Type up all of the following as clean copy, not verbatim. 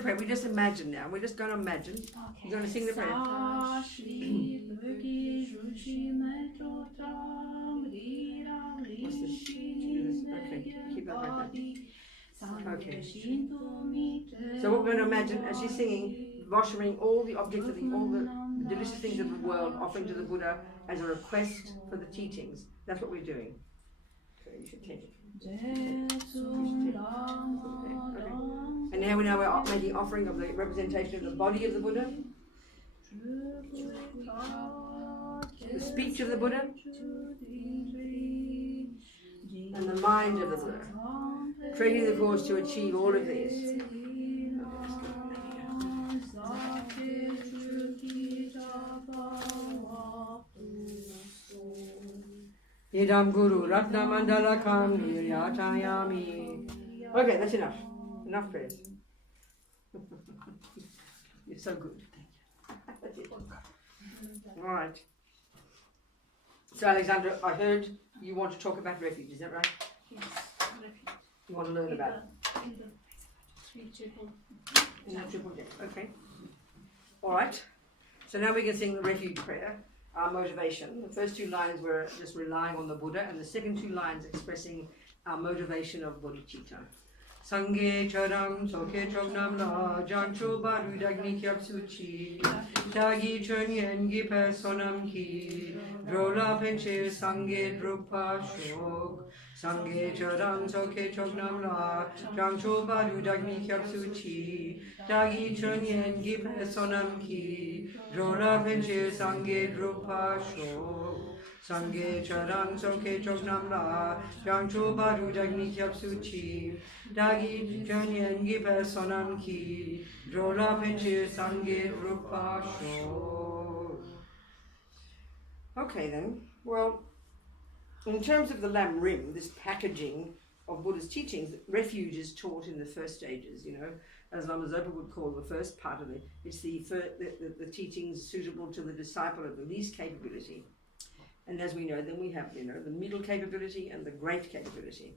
prayer. We just imagine now. We're just going to imagine. Okay. You're going to sing the prayer. What's this? Okay, keep that like that. Okay. So what we're going to imagine as she's singing, washing all the objects of all the delicious things of the world, offering to the Buddha as a request for the teachings. That's what we're doing. So you should take it. Okay. And now we're making offering of the representation of the body of the Buddha, the speech of the Buddha, and the mind of the Buddha, creating the cause to achieve all of these. Idam Guru Ratna Mandala Kam Yatayami. Okay, that's enough. Enough prayers. You're so good. That's it. All right. So, Alexandra, I heard you want to talk about refuge, is that right? Yes, refuge. You want to learn about it? In the triple. In the triple deck. Okay. All right. So now we can sing the refuge prayer. Our motivation. The first two lines were just relying on the Buddha, and the second two lines expressing our motivation of bodhicitta. Sangye charam soke chognam la jancho baru dagni kyap suchi dagi chönyen gipe sonam ki drola penche sangye drupa shok sangye charam soke chognam la jancho baru dagni kyap suchi dagi chönyen gipe sonam ki drola penche sangye drupa shok Sangye charang soke chognam la Jangcho baru dagni kyap suchi Dagi chönyen gipe sonam ki Drola penche sangye rupa sho. Okay then, well, in terms of the Lam Rim, this packaging of Buddha's teachings, refuge is taught in the first stages, you know, as Lama Zopa would call the first part of it. It's the teachings suitable to the disciple of the least capability. And as we know, then we have, you know, the middle capability and the great capability.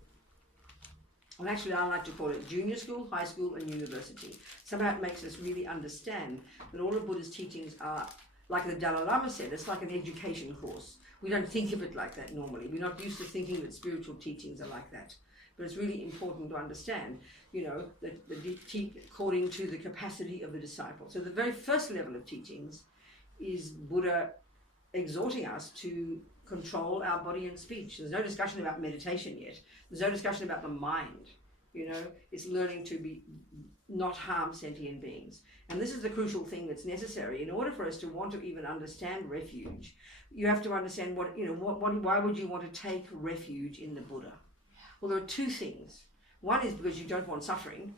And actually, I like to call it junior school, high school, and university. Somehow it makes us really understand that all of Buddha's teachings are, like the Dalai Lama said, it's like an education course. We don't think of it like that normally. We're not used to thinking that spiritual teachings are like that. But it's really important to understand, you know, that according to the capacity of the disciple. So the very first level of teachings is Buddha exhorting us to control our body and speech. There's no discussion about meditation yet. There's no discussion about the mind. You know, it's learning to be not harm sentient beings. And this is the crucial thing that's necessary. In order for us to want to even understand refuge, you have to understand what, you know, why would you want to take refuge in the Buddha? Well, there are two things. One is because you don't want suffering.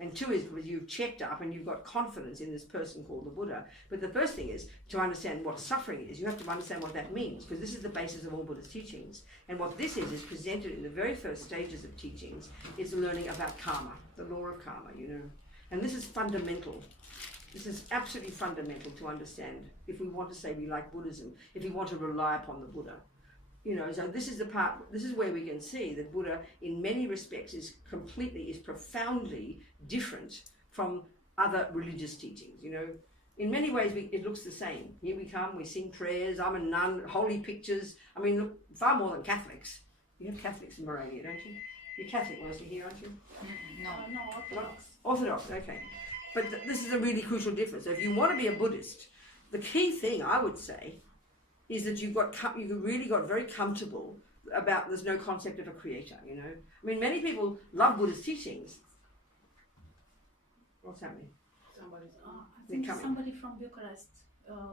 And two is because you've checked up and you've got confidence in this person called the Buddha. But the first thing is to understand what suffering is. You have to understand what that means, because this is the basis of all Buddha's teachings. And what this is presented in the very first stages of teachings. It's learning about karma, the law of karma, you know. And this is fundamental. This is absolutely fundamental to understand if we want to say we like Buddhism, if we want to rely upon the Buddha. You know, so this is the part, this is where we can see that Buddha in many respects is profoundly different from other religious teachings, you know. In many ways it looks the same. Here we come, we sing prayers, I'm a nun, holy pictures. I mean, look, far more than Catholics. You have Catholics in Morania, don't you? You're Catholic mostly here, aren't you? No, Orthodox. Orthodox, okay. But this is a really crucial difference. So if you want to be a Buddhist, the key thing I would say is that you really got very comfortable about there's no concept of a creator, you know. I mean, many people love Buddhist teachings. What's happening? I think somebody from Bucharest,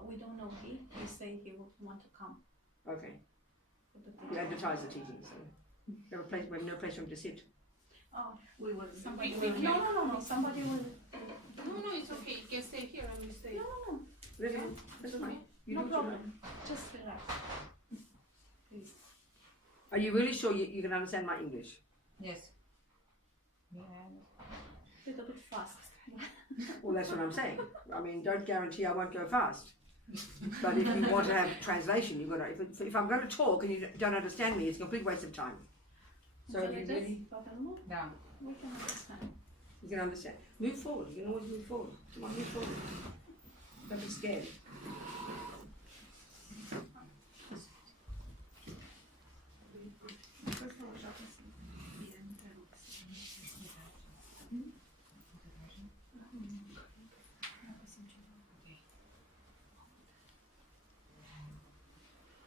we don't know he said he would want to come. Okay. You advertise the teachings, so we have no place for him to sit. Oh, we will. somebody will. No, somebody will. No, it's okay. You can stay here and we stay. No. That's fine. You No do problem. Just relax. Please. Are you really sure you can understand my English? Yes. A little bit fast. Well, that's what I'm saying. I mean, don't guarantee I won't go fast. But if you want to have translation, you've got to. If I'm going to talk and you don't understand me, it's a complete waste of time. So, are you ready? Yeah. We can understand. You can understand. Move forward. You can always move forward. Come on, move forward. Don't be scared.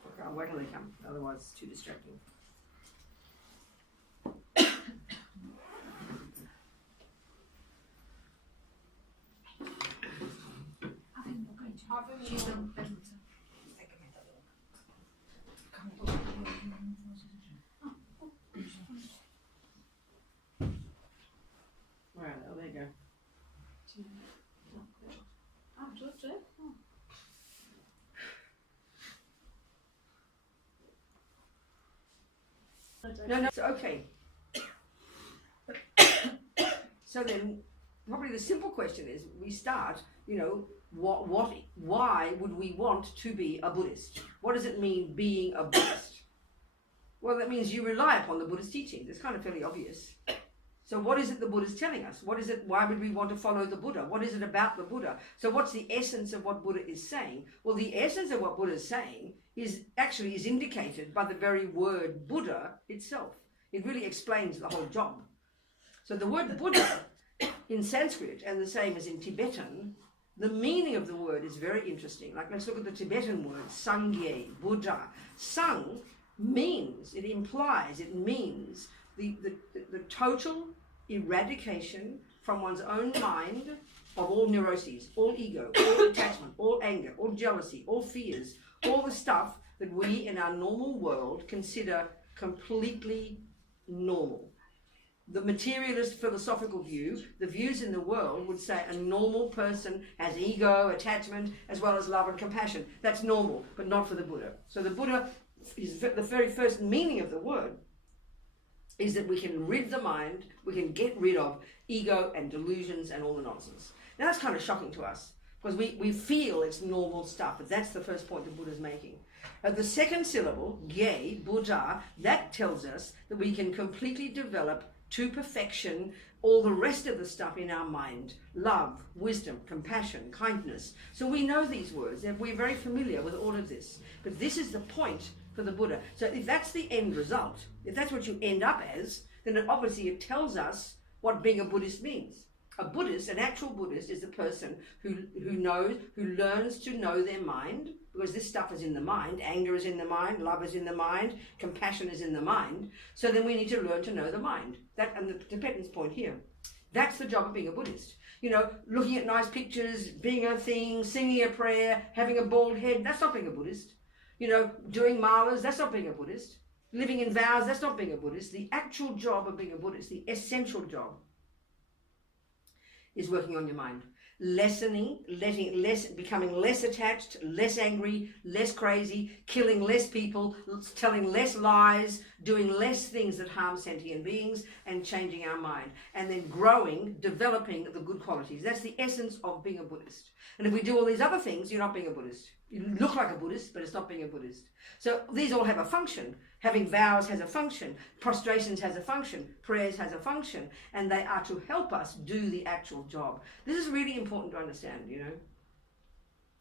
Okay, I'll wait till they come. Otherwise, it's too distracting. Right, oh, there you go. No, so okay. So then, probably the simple question is, we start, why would we want to be a Buddhist? What does it mean being a Buddhist? Well, that means you rely upon the Buddhist teachings. It's kind of fairly obvious. So what is it the Buddha is telling us? What is it? Why would we want to follow the Buddha? What is it about the Buddha? So what's the essence of what Buddha is saying? Well, the essence of what Buddha is saying is indicated by the very word Buddha itself. It really explains the whole job. So the word Buddha in Sanskrit, and the same as in Tibetan, the meaning of the word is very interesting. Like, let's look at the Tibetan word, Sangye, Buddha. Sang means, it means the total eradication from one's own mind of all neuroses, all ego, all attachment, all anger, all jealousy, all fears, all the stuff that we in our normal world consider completely normal. The materialist philosophical view, the views in the world would say a normal person has ego, attachment, as well as love and compassion. That's normal, but not for the Buddha. So the Buddha, the very first meaning of the word is that we can rid the mind, we can get rid of ego and delusions and all the nonsense. Now that's kind of shocking to us, because we feel it's normal stuff, but that's the first point the Buddha's making. The second syllable, Ye, Buddha, that tells us that we can completely develop to perfection all the rest of the stuff in our mind: love, wisdom, compassion, kindness. So we know these words, and we're very familiar with all of this. But this is the point for the Buddha. So if that's the end result, if that's what you end up as, then obviously it tells us what being a Buddhist means. A Buddhist, an actual Buddhist, is the person who learns to know their mind, because this stuff is in the mind. Anger is in the mind, love is in the mind, compassion is in the mind. So then we need to learn to know the mind. That, and the Tibetan's point here, that's the job of being a Buddhist. Looking at nice pictures, being a thing, singing a prayer, having a bald head, that's not being a Buddhist. Doing malas, that's not being a Buddhist. Living in vows, that's not being a Buddhist. The actual job of being a Buddhist, the essential job, is working on your mind. Becoming less attached, less angry, less crazy, killing less people, telling less lies, doing less things that harm sentient beings, and changing our mind. And then growing, developing the good qualities. That's the essence of being a Buddhist. And if we do all these other things, you're not being a Buddhist. You look like a Buddhist, but it's not being a Buddhist. So these all have a function. Having vows has a function. Prostrations has a function. Prayers has a function. And they are to help us do the actual job. This is really important to understand,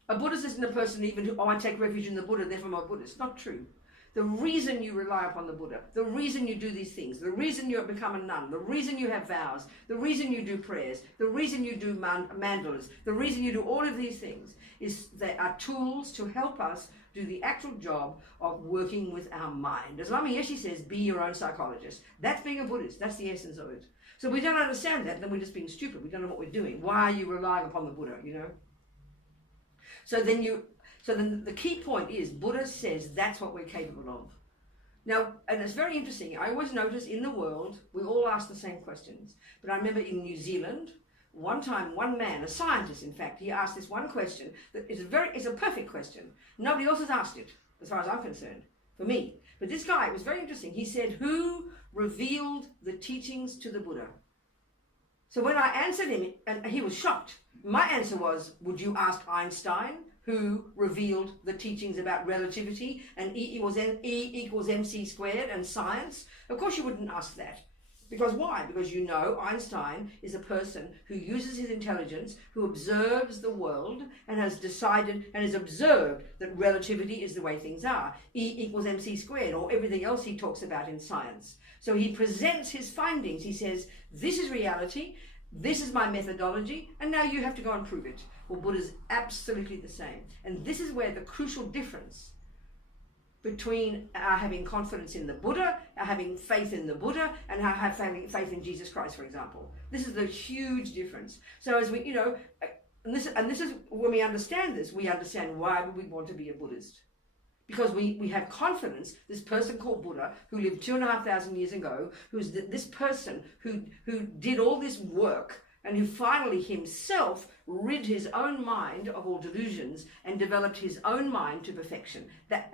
A Buddhist isn't a person even who, I take refuge in the Buddha, therefore I'm a Buddhist. Not true. The reason you rely upon the Buddha, the reason you do these things, the reason you become a nun, the reason you have vows, the reason you do prayers, the reason you do mandalas, the reason you do all of these things is they are tools to help us do the actual job of working with our mind. As Lama Yeshe says, be your own psychologist. That's being a Buddhist. That's the essence of it. So we don't understand that, then we're just being stupid. We don't know what we're doing. Why are you relying upon the Buddha, So then the key point is, Buddha says that's what we're capable of. Now, and it's very interesting, I always notice in the world, we all ask the same questions. But I remember in New Zealand, one time, one man, a scientist in fact, he asked this one question that is it's a perfect question. Nobody else has asked it, as far as I'm concerned, for me. But this guy, it was very interesting. He said, who revealed the teachings to the Buddha? So when I answered him, and he was shocked, my answer was, would you ask Einstein, who revealed the teachings about relativity and E equals mc squared and science? Of course you wouldn't ask that. Because why? Because you know Einstein is a person who uses his intelligence, who observes the world and has decided and has observed that relativity is the way things are. E equals mc squared, or everything else he talks about in science. So he presents his findings. He says, this is reality, this is my methodology, and now you have to go and prove it. Well, Buddha's absolutely the same. And this is where the crucial difference between our having confidence in the Buddha, our having faith in the Buddha, and our having faith in Jesus Christ, for example. This is the huge difference. So as we, you know, and this is when we understand this, we understand why would we want to be a Buddhist. Because we have confidence, this person called Buddha, who lived 2,500 years ago, who's this person who did all this work, and who finally himself rid his own mind of all delusions and developed his own mind to perfection.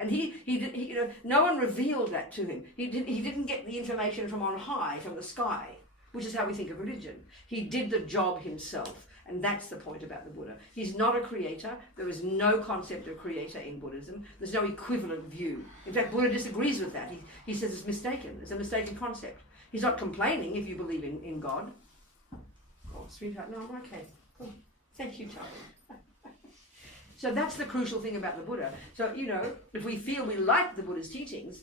He you know, no one revealed that to him. He didn't get the information from on high, from the sky, which is how we think of religion. He did the job himself. And that's the point about the Buddha. He's not a creator. There is no concept of creator in Buddhism. There's no equivalent view. In fact, Buddha disagrees with that. He says it's mistaken. It's a mistaken concept. He's not complaining if you believe in God. Oh, sweetheart, no, I'm okay. Oh, thank you, Charlie. So that's the crucial thing about the Buddha. So, you know, if we feel we like the Buddha's teachings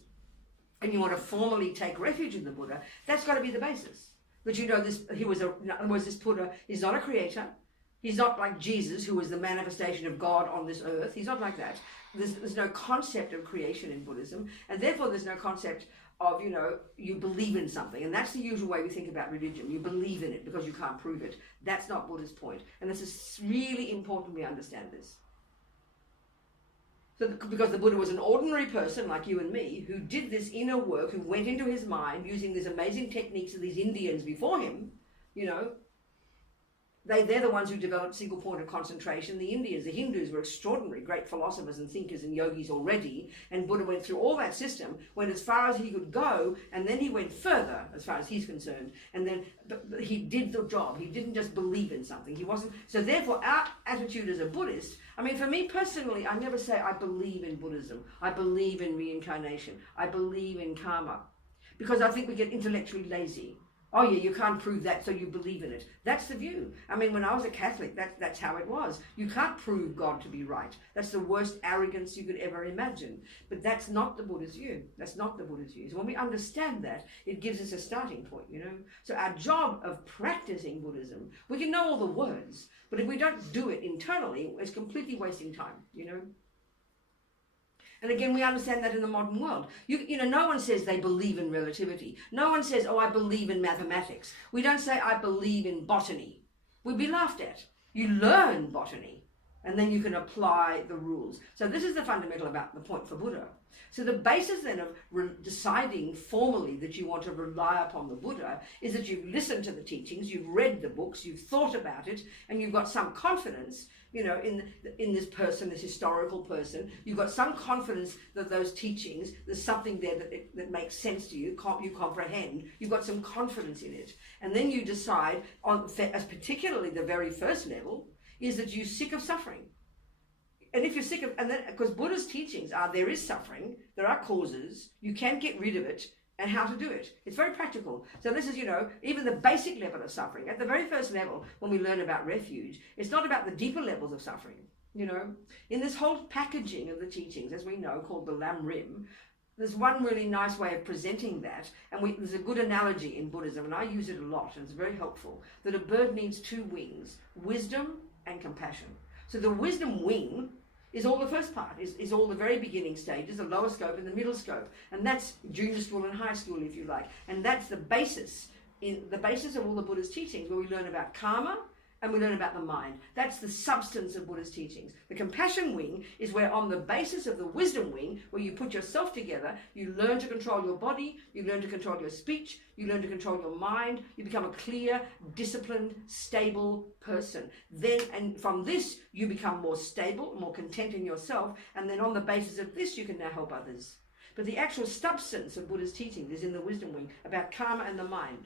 and you want to formally take refuge in the Buddha, that's got to be the basis. That you know this, in other words, this Buddha is not a creator. He's not like Jesus, who was the manifestation of God on this earth. He's not like that. There's no concept of creation in Buddhism, and therefore there's no concept of, you know, you believe in something. And that's the usual way we think about religion. You believe in it because you can't prove it. That's not Buddha's point. And this is really important we understand this. So, because the Buddha was an ordinary person like you and me, who did this inner work, who went into his mind using these amazing techniques of these Indians before him, you know, they're the ones who developed single point of concentration. The Indians, the Hindus were extraordinary, great philosophers and thinkers and yogis already, and Buddha went through all that system, went as far as he could go, and then he went further as far as he's concerned, and then he did the job. He didn't just believe in something. He wasn't. So therefore our attitude as a Buddhist, I mean, for me personally, I never say I believe in Buddhism, I believe in reincarnation, I believe in karma, because I think we get intellectually lazy. Oh yeah, you can't prove that, so you believe in it. That's the view. I mean, when I was a Catholic, that's how it was. You can't prove God to be right. That's the worst arrogance you could ever imagine. But that's not the Buddha's view. That's not the Buddha's view. So when we understand that, it gives us a starting point, you know. So our job of practicing Buddhism, we can know all the words, but if we don't do it internally, it's completely wasting time, you know. And again, we understand that in the modern world. You know, no one says they believe in relativity. No one says, oh, I believe in mathematics. We don't say, I believe in botany. We'd be laughed at. You learn botany, and then you can apply the rules. So this is the fundamental about the point for Buddha. So the basis then of deciding formally that you want to rely upon the Buddha is that you've listened to the teachings, you've read the books, you've thought about it, and you've got some confidence, you know, in this person, this historical person. You've got some confidence that those teachings, there's something there that makes sense to you, you comprehend. You've got some confidence in it. And then you decide, as particularly the very first level, is that you're sick of suffering. And if you're sick of, and then, because Buddha's teachings are, there is suffering, there are causes, you can get rid of it, and how to do it. It's very practical. So this is, you know, even the basic level of suffering. At the very first level, when we learn about refuge, it's not about the deeper levels of suffering, you know. In this whole packaging of the teachings, as we know, called the Lam Rim, there's one really nice way of presenting that, and there's a good analogy in Buddhism, and I use it a lot, and it's very helpful, that a bird needs two wings, wisdom and compassion. So the wisdom wing is all the first part, is all the very beginning stages, the lower scope and the middle scope. And that's junior school and high school, if you like. And that's the basis of all the Buddha's teachings, where we learn about karma and we learn about the mind. That's the substance of Buddha's teachings. The compassion wing is where, on the basis of the wisdom wing, where you put yourself together, you learn to control your body, you learn to control your speech, you learn to control your mind, you become a clear, disciplined, stable person. Then, and from this, you become more stable, more content in yourself, and then on the basis of this, you can now help others. But the actual substance of Buddha's teaching is in the wisdom wing, about karma and the mind.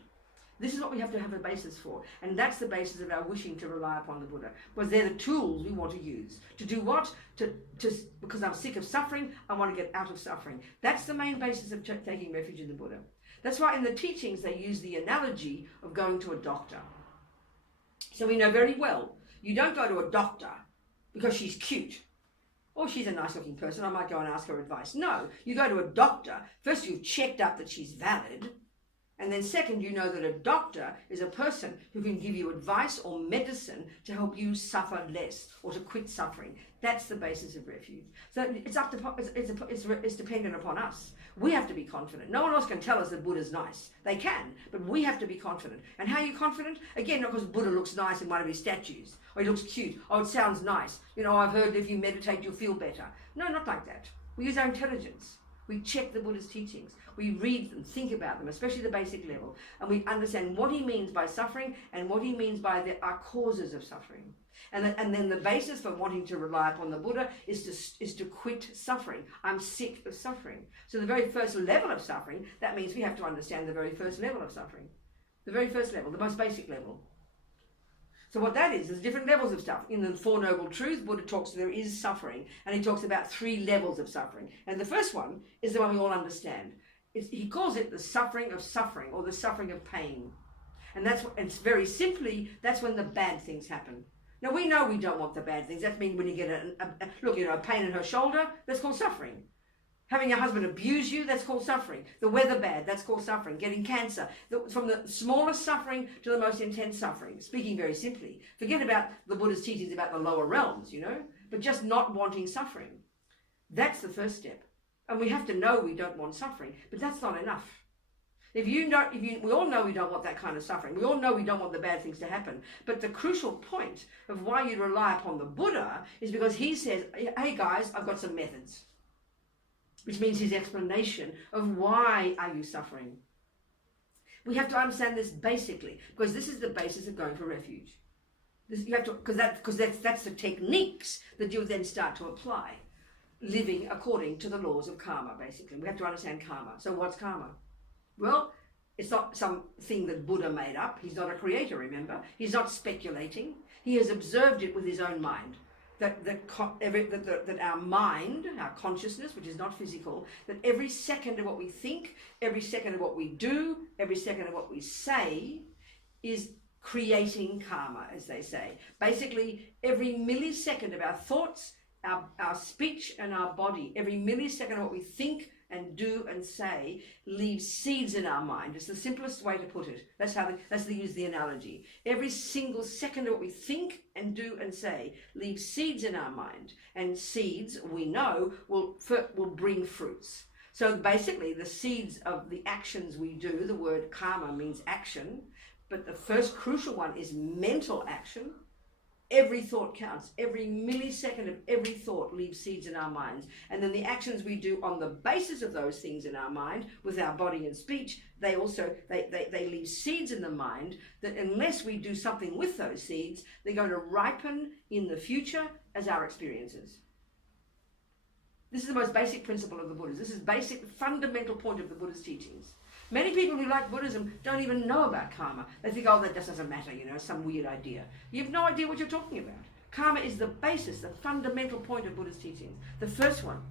This is what we have to have a basis for. And that's the basis of our wishing to rely upon the Buddha. Because they're the tools we want to use. To do what? Because I'm sick of suffering, I want to get out of suffering. That's the main basis of taking refuge in the Buddha. That's why in the teachings they use the analogy of going to a doctor. So we know very well, you don't go to a doctor because she's cute. Or she's a nice looking person, I might go and ask her advice. No, you go to a doctor, first you've checked up that she's valid, and then second, you know that a doctor is a person who can give you advice or medicine to help you suffer less or to quit suffering. That's the basis of refuge. So it's dependent upon us. We have to be confident. No one else can tell us that Buddha's nice. They can, but we have to be confident. And how are you confident? Again, not because Buddha looks nice in one of his statues, or he looks cute, or it sounds nice. You know, I've heard if you meditate, you'll feel better. No, not like that. We use our intelligence. We check the Buddha's teachings. We read them, think about them, especially the basic level, and we understand what he means by suffering and what he means by our causes of suffering. And then the basis for wanting to rely upon the Buddha is to quit suffering. I'm sick of suffering. So the very first level of suffering, that means we have to understand the very first level of suffering. The very first level, the most basic level. So what that is, there's different levels of stuff. In the Four Noble Truths, Buddha talks there is suffering, and he talks about 3 levels of suffering. And the first one is the one we all understand. He calls it the suffering of suffering, or the suffering of pain. And it's very simply, that's when the bad things happen. Now we know we don't want the bad things. That means when you get a pain in her shoulder, that's called suffering. Having your husband abuse you, that's called suffering. The weather bad, that's called suffering. Getting cancer, from the smallest suffering to the most intense suffering. Speaking very simply, forget about the Buddha's teachings about the lower realms, but just not wanting suffering. That's the first step. And we have to know we don't want suffering, but that's not enough. We all know we don't want that kind of suffering. We all know we don't want the bad things to happen. But the crucial point of why you rely upon the Buddha is because he says, hey guys, I've got some methods. Which means his explanation of why are you suffering. We have to understand this basically, because this is the basis of going for refuge. Because that's the techniques that you then start to apply, living according to the laws of karma, basically. We have to understand karma. So what's karma? Well, it's not something that Buddha made up. He's not a creator, remember? He's not speculating. He has observed it with his own mind. That our mind, our consciousness, which is not physical, that every second of what we think, every second of what we do, every second of what we say is creating karma, as they say. Basically, every millisecond of our thoughts, our speech and our body, every millisecond of what we think and do and say leaves seeds in our mind. It's the simplest way to put it. That's they use the analogy. Every single second of what we think and do and say leaves seeds in our mind, and seeds, we know, will bring fruits. So basically the seeds of the actions we do, the word karma means action, but the first crucial one is mental action. Every thought counts. Every millisecond of every thought leaves seeds in our minds. And then the actions we do on the basis of those things in our mind, with our body and speech, they leave seeds in the mind that unless we do something with those seeds, they're going to ripen in the future as our experiences. This is the most basic principle of the Buddha. This is basic, fundamental point of the Buddha's teachings. Many people who like Buddhism don't even know about karma. They think, oh, that just doesn't matter, some weird idea. You have no idea what you're talking about. Karma is the basis, the fundamental point of Buddha's teachings. The first one.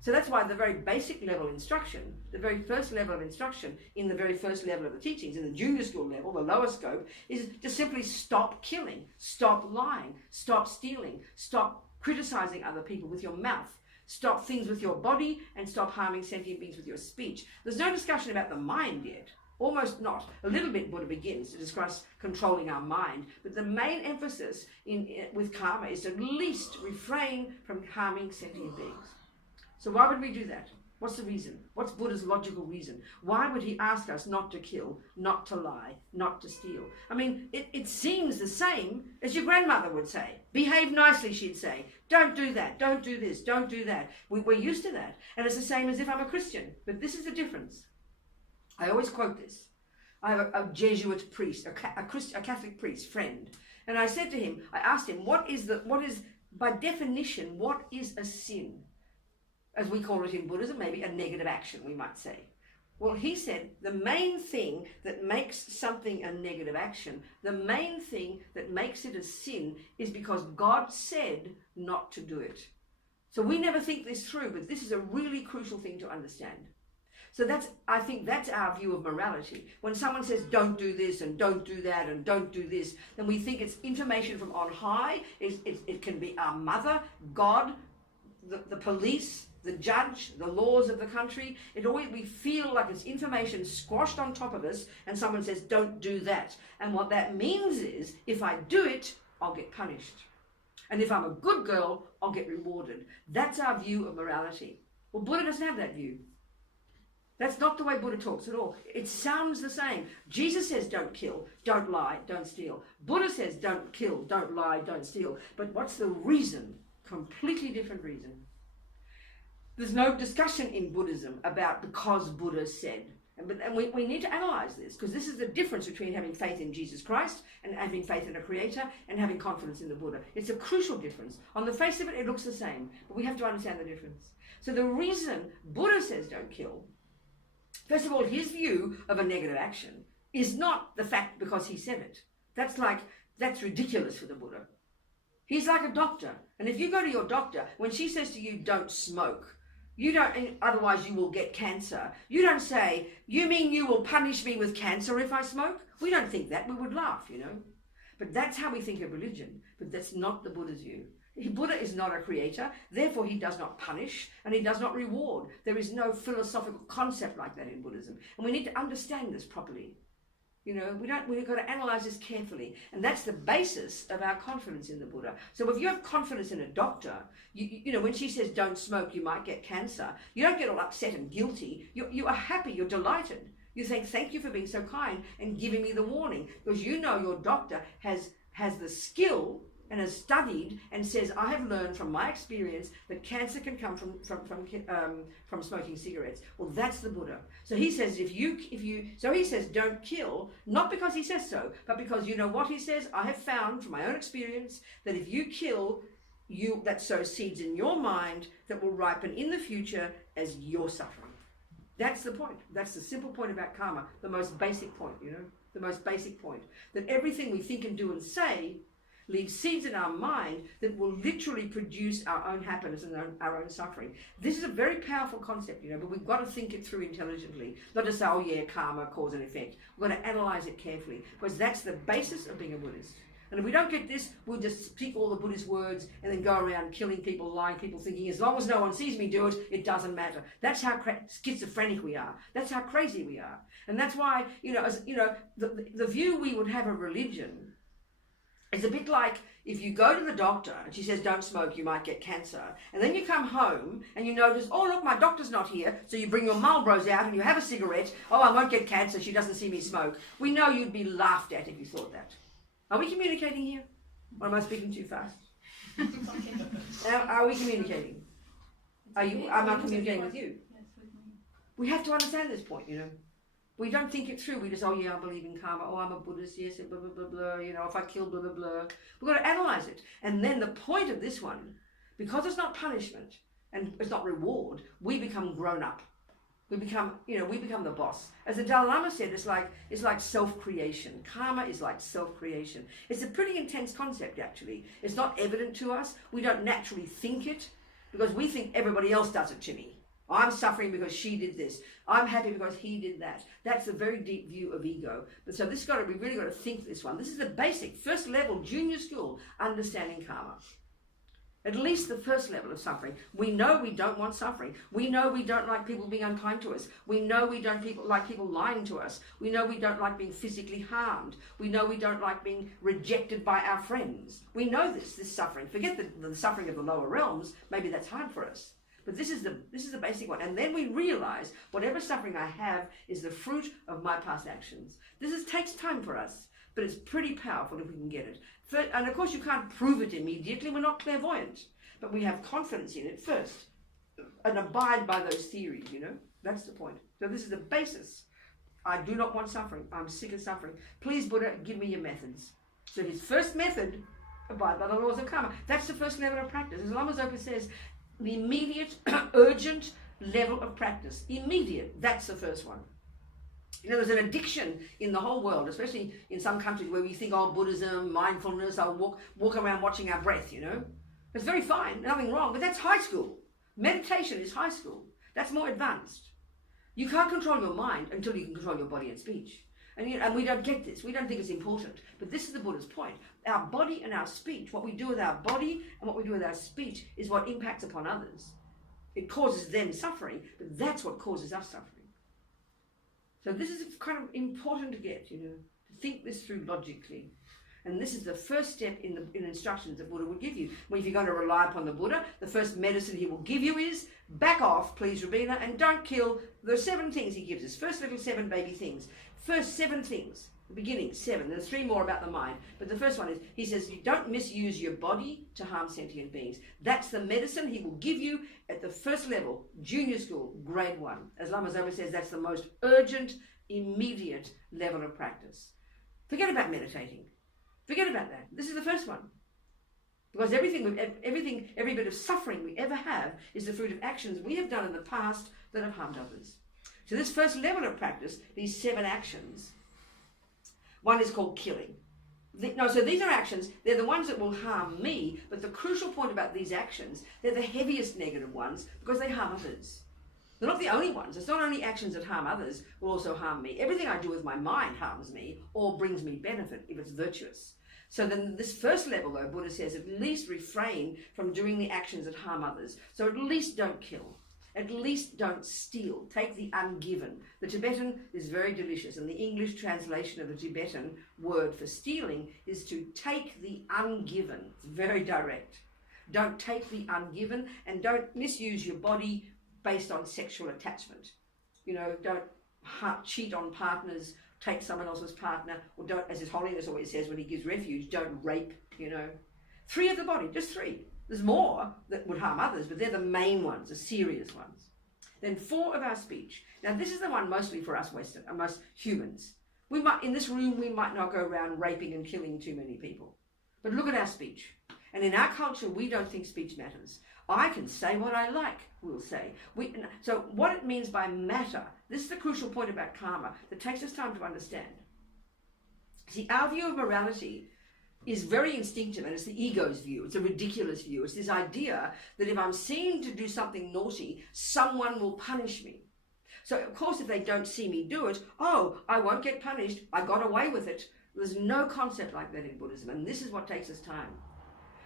So that's why the very basic level instruction, the very first level of instruction in the very first level of the teachings, in the junior school level, the lower scope, is to simply stop killing, stop lying, stop stealing, stop criticizing other people with your mouth. Stop things with your body and stop harming sentient beings with your speech. There's no discussion about the mind yet. Almost not. A little bit Buddha begins to discuss controlling our mind, but the main emphasis with karma is to at least refrain from harming sentient beings. So why would we do that? What's the reason? What's Buddha's logical reason? Why would he ask us not to kill, not to lie, not to steal? I mean, it seems the same as your grandmother would say. Behave nicely, she'd say. Don't do that, don't do this, don't do that. We're used to that. And it's the same as if I'm a Christian. But this is the difference. I always quote this. I have a Jesuit priest, a Catholic priest, friend. And I asked him, what is, by definition, what is a sin? As we call it in Buddhism, maybe a negative action, we might say. Well, he said the main thing that makes something a negative action, the main thing that makes it a sin is because God said not to do it. So we never think this through, but this is a really crucial thing to understand. So I think that's our view of morality. When someone says don't do this and don't do that and don't do this, then we think it's information from on high. It can be our mother, God, the police, the judge, the laws of the country. We feel like it's information squashed on top of us, and someone says don't do that. And what that means is if I do it, I'll get punished. And if I'm a good girl, I'll get rewarded. That's our view of morality. Well, Buddha doesn't have that view. That's not the way Buddha talks at all. It sounds the same. Jesus says don't kill, don't lie, don't steal. Buddha says don't kill, don't lie, don't steal. But what's the reason? Completely different reason. There's no discussion in Buddhism about because Buddha said. And we need to analyze this, because this is the difference between having faith in Jesus Christ and having faith in a creator and having confidence in the Buddha. It's a crucial difference. On the face of it, it looks the same, but we have to understand the difference. So the reason Buddha says don't kill, first of all, his view of a negative action is not the fact because he said it. That's ridiculous for the Buddha. He's like a doctor. And if you go to your doctor, when she says to you, don't smoke, you don't, otherwise you will get cancer. You don't say, you mean you will punish me with cancer if I smoke? We don't think that. We would laugh, But that's how we think of religion. But that's not the Buddha's view. Buddha is not a creator, therefore he does not punish and he does not reward. There is no philosophical concept like that in Buddhism. And we need to understand this properly. We've got to analyze this carefully. And that's the basis of our confidence in the Buddha. So if you have confidence in a doctor, when she says don't smoke, you might get cancer, you don't get all upset and guilty. You are happy, you're delighted. You think, thank you for being so kind and giving me the warning, because your doctor has the skill and has studied and says, I have learned from my experience that cancer can come from smoking cigarettes. Well, that's the Buddha. So he says, so he says, don't kill, not because he says so, but because what he says, I have found from my own experience that if you kill, that sows seeds in your mind that will ripen in the future as your suffering. That's the point. That's the simple point about karma, the most basic point, the most basic point. That everything we think and do and say leave seeds in our mind that will literally produce our own happiness and our own suffering. This is a very powerful concept, but we've got to think it through intelligently. Not just say, oh yeah, karma, cause and effect. We've got to analyze it carefully, because that's the basis of being a Buddhist. And if we don't get this, we'll just speak all the Buddhist words and then go around killing people, lying people, thinking as long as no one sees me do it, it doesn't matter. That's how schizophrenic we are. That's how crazy we are. And that's why, the view we would have of religion, it's a bit like if you go to the doctor and she says, don't smoke, you might get cancer. And then you come home and you notice, oh, look, my doctor's not here. So you bring your Marlboros out and you have a cigarette. Oh, I won't get cancer. She doesn't see me smoke. We know you'd be laughed at if you thought that. Are we communicating here? Or am I speaking too fast? Are we communicating? Am I communicating with you? Yes, with me. We have to understand this point, We don't think it through. We just, oh yeah, I believe in karma. Oh, I'm a Buddhist, yes, blah, blah, blah, blah. If I kill, blah, blah, blah. We've got to analyze it. And then the point of this one, because it's not punishment and it's not reward, we become grown up. We become the boss. As the Dalai Lama said, it's like self-creation. Karma is like self-creation. It's a pretty intense concept, actually. It's not evident to us. We don't naturally think it, because we think everybody else does it to me. I'm suffering because she did this. I'm happy because he did that. That's a very deep view of ego. But so we really got to think this one. This is the basic, first level, junior school, understanding karma. At least the first level of suffering. We know we don't want suffering. We know we don't like people being unkind to us. We know we don't like people lying to us. We know we don't like being physically harmed. We know we don't like being rejected by our friends. We know this suffering. Forget the suffering of the lower realms. Maybe that's hard for us. But this is the basic one. And then we realize whatever suffering I have is the fruit of my past actions. Takes time for us, but it's pretty powerful if we can get it. And of course you can't prove it immediately. We're not clairvoyant. But we have confidence in it first and abide by those theories, That's the point. So this is the basis. I do not want suffering. I'm sick of suffering. Please, Buddha, give me your methods. So his first method, abide by the laws of karma. That's the first level of practice. As Lama Zopa says, the immediate, urgent level of practice. Immediate, that's the first one. There's an addiction in the whole world, especially in some countries where we think, oh, Buddhism, mindfulness, I'll walk around watching our breath, It's very fine, nothing wrong, but that's high school. Meditation is high school. That's more advanced. You can't control your mind until you can control your body and speech. And we don't get this. We don't think it's important. But this is the Buddha's point. Our body and our speech, what we do with our body and what we do with our speech is what impacts upon others. It causes them suffering, but that's what causes us suffering. So this is kind of important to get, to think this through logically. And this is the first step in instructions that Buddha would give you. Well, if you're going to rely upon the Buddha, the first medicine he will give you is back off, please, Robina, and don't kill. There are 7 things he gives us. First little 7 baby things. First 7 things. The beginning, 7. There's 3 more about the mind. But the first one is, he says, you don't misuse your body to harm sentient beings. That's the medicine he will give you at the first level, junior school, grade 1. As Lama Zopa says, that's the most urgent, immediate level of practice. Forget about meditating. Forget about that. This is the first one. Because every bit of suffering we ever have is the fruit of actions we have done in the past that have harmed others. So this first level of practice, these 7 actions, one is called killing. So these are actions, they're the ones that will harm me, but the crucial point about these actions, they're the heaviest negative ones because they harm others. They're not the only ones. It's not only actions that harm others will also harm me. Everything I do with my mind harms me or brings me benefit if it's virtuous. So then this first level, though, Buddha says, at least refrain from doing the actions that harm others. So at least don't kill. At least don't steal. Take the ungiven. The Tibetan is very delicious, and the English translation of the Tibetan word for stealing is to take the ungiven. It's very direct. Don't take the ungiven, and don't misuse your body based on sexual attachment. Don't cheat on partners, take someone else's partner, or don't, as His Holiness always says when he gives refuge, don't rape, 3 of the body, just 3. There's more that would harm others, but they're the main ones, the serious ones. Then 4 of our speech. Now this is the one mostly for us Western, most humans. In this room, we might not go around raping and killing too many people. But look at our speech. And in our culture, we don't think speech matters. I can say what I like, we'll say. So what it means by matter, this is the crucial point about karma that takes us time to understand. See, our view of morality is very instinctive, and it's the ego's view. It's a ridiculous view. It's this idea that if I'm seen to do something naughty, someone will punish me. So, of course, if they don't see me do it, I won't get punished. I got away with it. There's no concept like that in Buddhism, and this is what takes us time.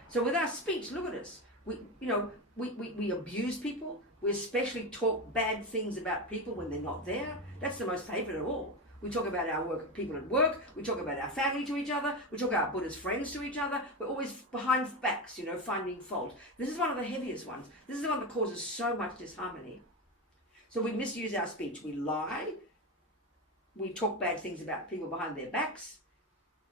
So with our speech, look at us. We abuse people. We especially talk bad things about people when they're not there. That's the most favourite of all. We talk about our people at work. We talk about our family to each other. We talk about Buddha's friends to each other. We're always behind backs, finding fault. This is one of the heaviest ones. This is the one that causes so much disharmony. So we misuse our speech. We lie. We talk bad things about people behind their backs,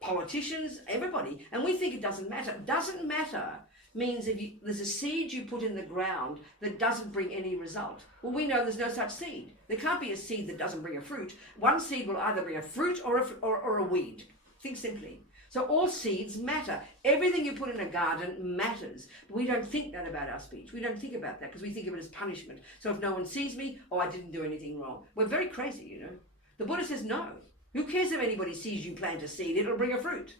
politicians, everybody. And we think it doesn't matter. It doesn't matter means there's a seed you put in the ground that doesn't bring any result. Well, we know there's no such seed. There can't be a seed that doesn't bring a fruit. One seed will either bring a fruit or a weed. Think simply. So all seeds matter. Everything you put in a garden matters. But we don't think that about our speech. We don't think about that because we think of it as punishment. So if no one sees me, I didn't do anything wrong. We're very crazy, The Buddha says no. Who cares if anybody sees you plant a seed? It'll bring a fruit.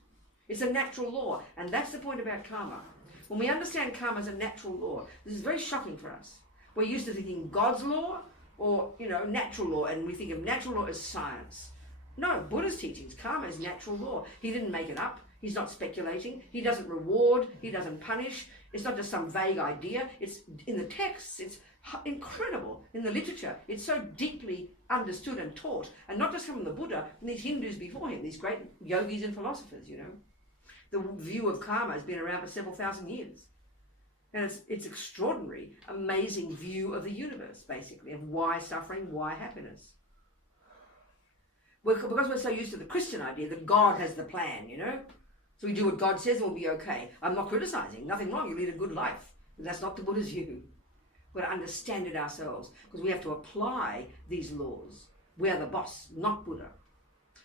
It's a natural law. And that's the point about karma. When we understand karma as a natural law, this is very shocking for us. We're used to thinking God's law or, natural law, and we think of natural law as science. No, Buddha's teachings, karma is natural law. He didn't make it up. He's not speculating. He doesn't reward. He doesn't punish. It's not just some vague idea. It's in the texts. It's incredible. In the literature, it's so deeply understood and taught. And not just from the Buddha, and these Hindus before him, these great yogis and philosophers, The view of karma has been around for several thousand years. And it's extraordinary, amazing view of the universe, basically, of why suffering, why happiness. Because we're so used to the Christian idea that God has the plan, So we do what God says and we'll be okay. I'm not criticizing, nothing wrong, you lead a good life. But that's not the Buddha's view. We've got to understand it ourselves, because we have to apply these laws. We are the boss, not Buddha.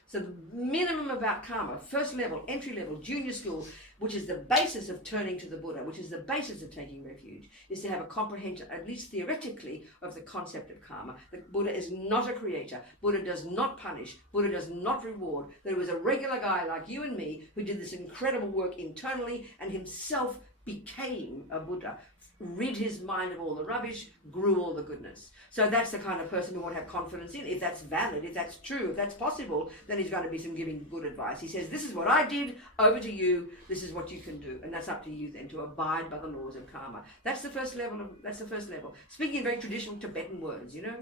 So the minimum about karma, first level, entry level, junior school, which is the basis of turning to the Buddha, which is the basis of taking refuge, is to have a comprehension, at least theoretically, of the concept of karma. That Buddha is not a creator. Buddha does not punish. Buddha does not reward. That it was a regular guy like you and me who did this incredible work internally and himself became a Buddha, rid his mind of all the rubbish, grew all the goodness. So that's the kind of person we want to have confidence in. If that's valid, if that's true, if that's possible, then he's going to be some giving good advice. He says, this is what I did, over to you, this is what you can do. And that's up to you then, to abide by the laws of karma. That's the first level. Speaking in very traditional Tibetan words, you know.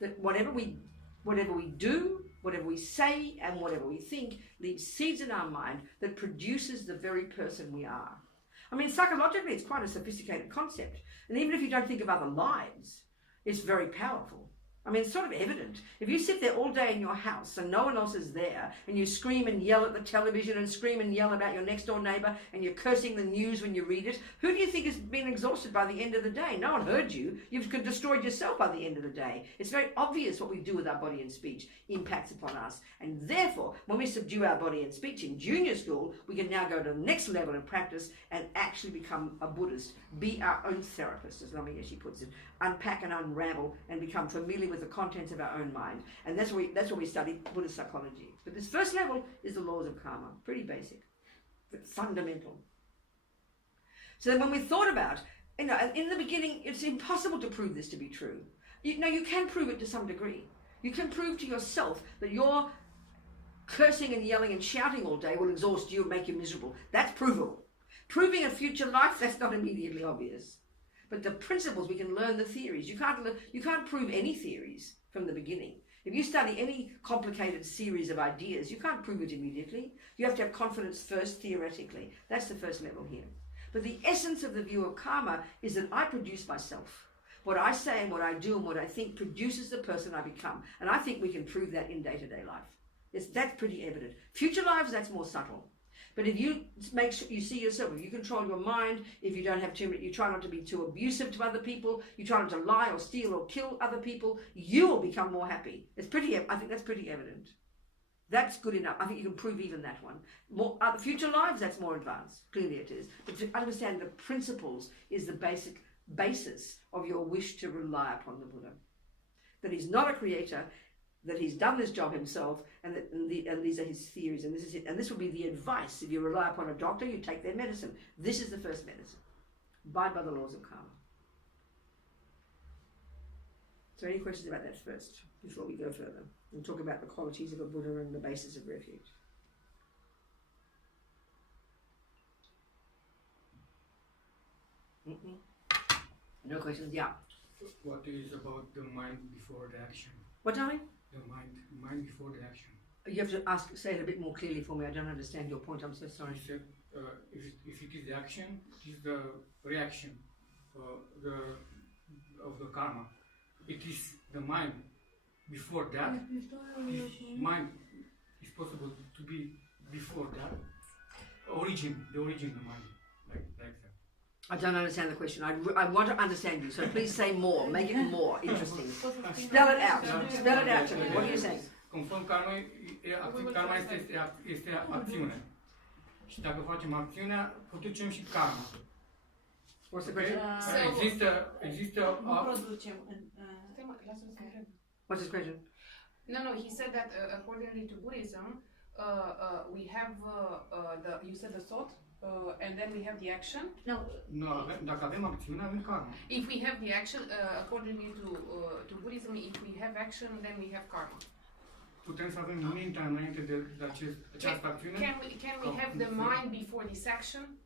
That whatever we do, whatever we say, and whatever we think leaves seeds in our mind that produces the very person we are. I mean, psychologically, it's quite a sophisticated concept. And even if you don't think of other lives, it's very powerful. I mean, it's sort of evident. If you sit there all day in your house and no one else is there, and you scream and yell at the television and scream and yell about your next door neighbour, and you're cursing the news when you read it, who do you think has been exhausted by the end of the day? No one heard you. You've destroyed yourself by the end of the day. It's very obvious what we do with our body and speech impacts upon us. And therefore, when we subdue our body and speech in junior school, we can now go to the next level in practice and actually become a Buddhist, be our own therapist, as Ramayeshi puts it, unpack and unravel and become familiar with the contents of our own mind. And that's where we study Buddhist psychology. But this first level is the laws of karma. Pretty basic, but fundamental. So then when we thought about, you know, in the beginning, it's impossible to prove this to be true. You can prove it to some degree. You can prove to yourself that your cursing and yelling and shouting all day will exhaust you and make you miserable. That's provable. Proving a future life, that's not immediately obvious. But the principles, we can learn the theories. You can't prove any theories from the beginning. If you study any complicated series of ideas, you can't prove it immediately. You have to have confidence first theoretically. That's the first level here. But the essence of the view of karma is that I produce myself. What I say and what I do and what I think produces the person I become. And I think we can prove that in day-to-day life. That's pretty evident. Future lives, that's more subtle. But if you make sure you see yourself, if you control your mind, if you don't have too many, you try not to be too abusive to other people, you try not to lie or steal or kill other people, you will become more happy. I think that's pretty evident. That's good enough. I think you can prove even that one. Future lives, that's more advanced. Clearly it is. But to understand the principles is the basic basis of your wish to rely upon the Buddha. That he's not a creator, that he's done this job himself, and these are his theories, and this is it. And this will be the advice. If you rely upon a doctor, you take their medicine. This is the first medicine. Abide by the laws of karma. So any questions about that first, before we go further? We'll talk about the qualities of a Buddha and the basis of refuge. No questions? Yeah. What is about the mind before the action? What, darling? The mind before the action. You have to say it a bit more clearly for me. I don't understand your point. I'm so sorry. You said, if it is the action, it is the reaction of the karma. It is the mind before that. Mind is possible to be before that. The origin of the mind, like that. I don't understand the question. I want to understand you, so please say more. Make it more interesting. Spell it out. Spell it out to me. What are you saying? Conform karma este acțiune. Și dacă facem acțiunea, producem și karma. What's the question? Există What's his question? No, he said that accordingly to Buddhism, we have you said the thought, and then we have the action. No, dacă avem acțiune, avem karma. If we have the action, accordingly to Buddhism, if we have action, then we have karma. Putem să avem mintea înainte de această acțiune? Can we have the mind before this action?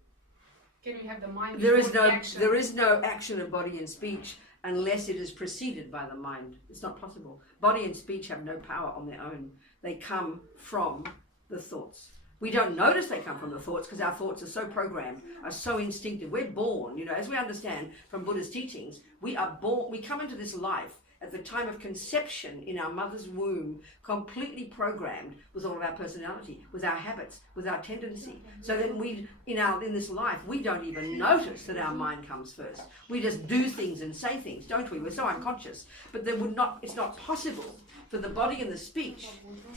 Can we have the mind before the action? There is no action of body and speech unless it is preceded by the mind. It's not possible. Body and speech have no power on their own. They come from the thoughts. We don't notice they come from the thoughts because our thoughts are so programmed, are so instinctive. We're born, as we understand from Buddha's teachings, we are born, we come into this life at the time of conception in our mother's womb, completely programmed with all of our personality, with our habits, with our tendency. So that in this life, we don't even notice that our mind comes first. We just do things and say things, don't we? We're so unconscious. But it's not possible for the body and the speech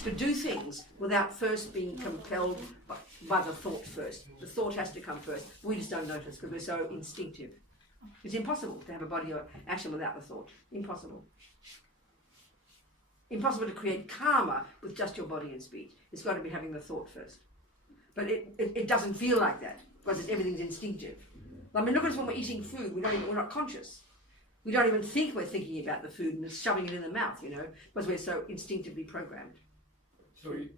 to do things without first being compelled by the thought first. The thought has to come first. We just don't notice because we're so instinctive. It's impossible to have a body or action without the thought. Impossible. Impossible to create karma with just your body and speech. It's got to be having the thought first. But it doesn't feel like that. because everything's instinctive. I mean, look at us when we're eating food, we're not conscious. We don't even think we're thinking about the food and it's shoving it in the mouth, you know, because we're so instinctively programmed. So it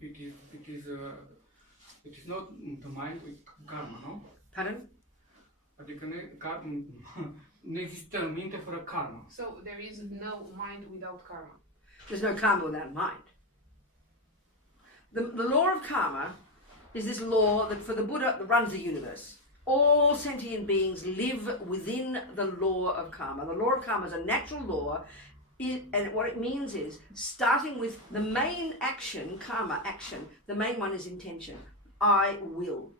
is not the mind with karma, no? Pardon? Adică nu există minte fără karma. So there is no mind without karma. There's no karma without mind. The law of karma is this law that for the Buddha that runs the universe. All sentient beings live within the law of karma. The law of karma is a natural law, and what it means is, starting with the main action, karma action, the main one is intention. I will.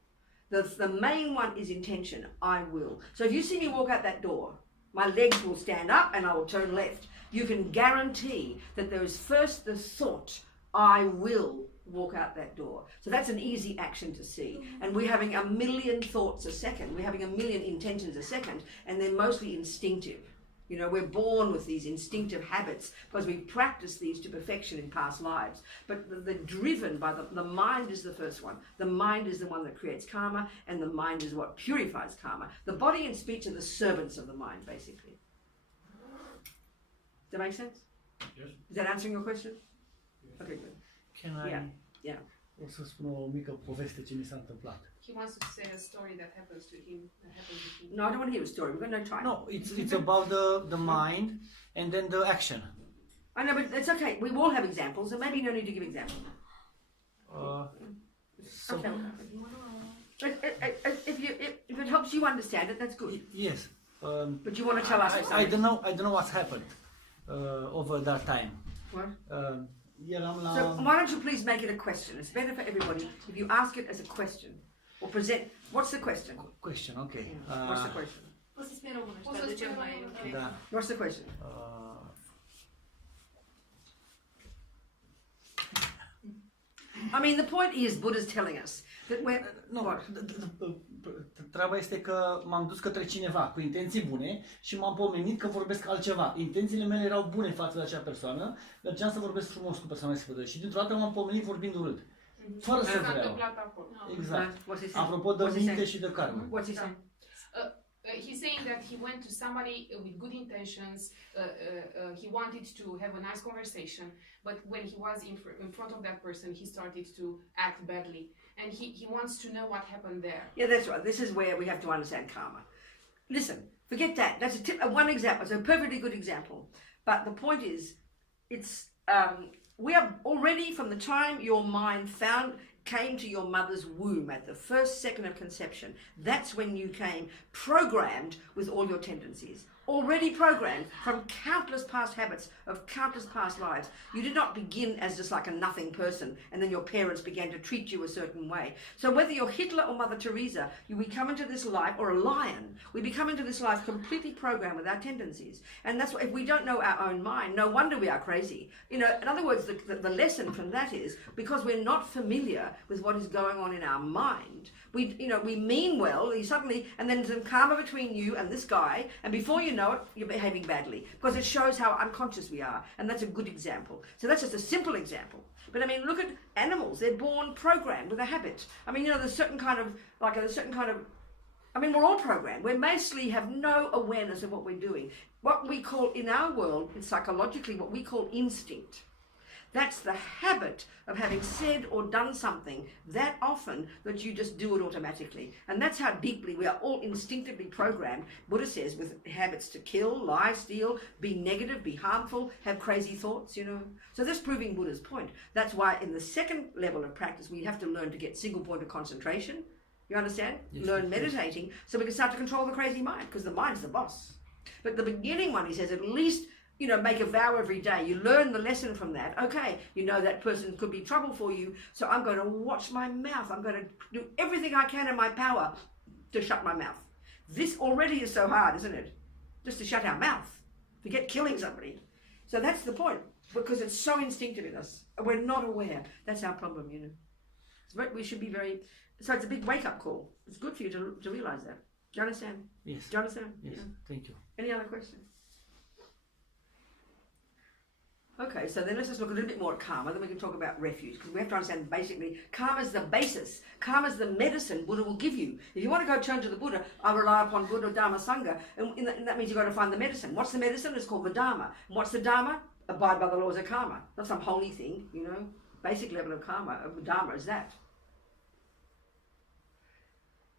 The main one is intention. I will. So if you see me walk out that door, my legs will stand up and I will turn left. You can guarantee that there is first the thought, I will walk out that door. So that's an easy action to see. And we're having a million thoughts a second. We're having a million intentions a second, and they're mostly instinctive. You know, we're born with these instinctive habits because we practice these to perfection in past lives. But they're driven by the mind is the first one. The mind is the one that creates karma, and the mind is what purifies karma. The body and speech are the servants of the mind, basically. Does that make sense? Yes. Is that answering your question? Okay, good. Can I? Yeah. O să spun o mică poveste ce mi s-a întâmplat. He wants to say a story that happens to him. No, I don't want to hear a story. We've got no time. No, it's about the mind and then the action. I know, but it's okay. We all have examples, and maybe you don't need to give examples. Okay. If it helps you understand it, that's good. Yes. But you want to tell us. I don't know what's happened over that time. What? Eram la... So why don't you please make it a question? It's better for everybody if you ask it as a question or present. What's the question? Question, okay. What's the question? Poți să spui în română și traducem mai ok. Da. What's the question? I mean, the point is, Buddha's telling us that we're... Nu, treaba este că m-am dus către cineva cu intenții bune și m-am pomenit că vorbesc altceva. Intențiile mele erau bune față de acea persoană, mergeam să vorbesc frumos cu persoana respectivă și dintr-o dată m-am pomenit vorbind urât. Fără să vreau. Exact. Apropo de minte și de karma. What's he saying? He's saying that he went to somebody with good intentions, he wanted to have a nice conversation, but when he was in front of that person, he started to act badly. And he wants to know what happened there. Yeah, that's right. This is where we have to understand karma. Listen, forget that. That's one example. It's a perfectly good example. But the point is, it's we are already, from the time your mind came to your mother's womb at the first second of conception, that's when you came programmed with all your tendencies. Already programmed from countless past habits of countless past lives. You did not begin as just like a nothing person and then your parents began to treat you a certain way. So whether you're Hitler or Mother Teresa, we come into this life, or a lion, we become into this life completely programmed with our tendencies. And that's why if we don't know our own mind, no wonder we are crazy. You know, in other words, the lesson from that is because we're not familiar with what is going on in our mind, we mean well, and then some karma between you and this guy, and before you know it, you're behaving badly because it shows how unconscious we are, and that's a good example. So that's just a simple example. But I mean, look at animals; they're born programmed with a habit. I mean, there's a certain kind of. I mean, we're all programmed. We mostly have no awareness of what we're doing. What we call in our world, psychologically, what we call instinct. That's the habit of having said or done something that often that you just do it automatically. And that's how deeply we are all instinctively programmed, Buddha says, with habits to kill, lie, steal, be negative, be harmful, have crazy thoughts, So that's proving Buddha's point. That's why in the second level of practice, we have to learn to get single point of concentration. You understand? Yes, learn meditating so we can start to control the crazy mind, because the mind's the boss. But the beginning one, he says, at least make a vow every day. You learn the lesson from that. Okay, that person could be trouble for you, so I'm going to watch my mouth. I'm going to do everything I can in my power to shut my mouth. This already is so hard, isn't it? Just to shut our mouth. Forget killing somebody. So that's the point, because it's so instinctive in us. We're not aware. That's our problem, We should be very... So it's a big wake-up call. It's good for you to realize that. Do you understand? Yes. Do you understand? Yes, Yeah. thank you. Any other questions? Okay, so then let's just look a little bit more at karma, then we can talk about refuge, because we have to understand basically karma is the basis. Karma is the medicine Buddha will give you. If you want to go turn to the Buddha, I rely upon Buddha, Dharma, Sangha, and that means you've got to find the medicine. What's the medicine? It's called the Dharma. And what's the Dharma? Abide by the laws of karma. Not some holy thing, you know. Basic level of karma, of Dharma is that.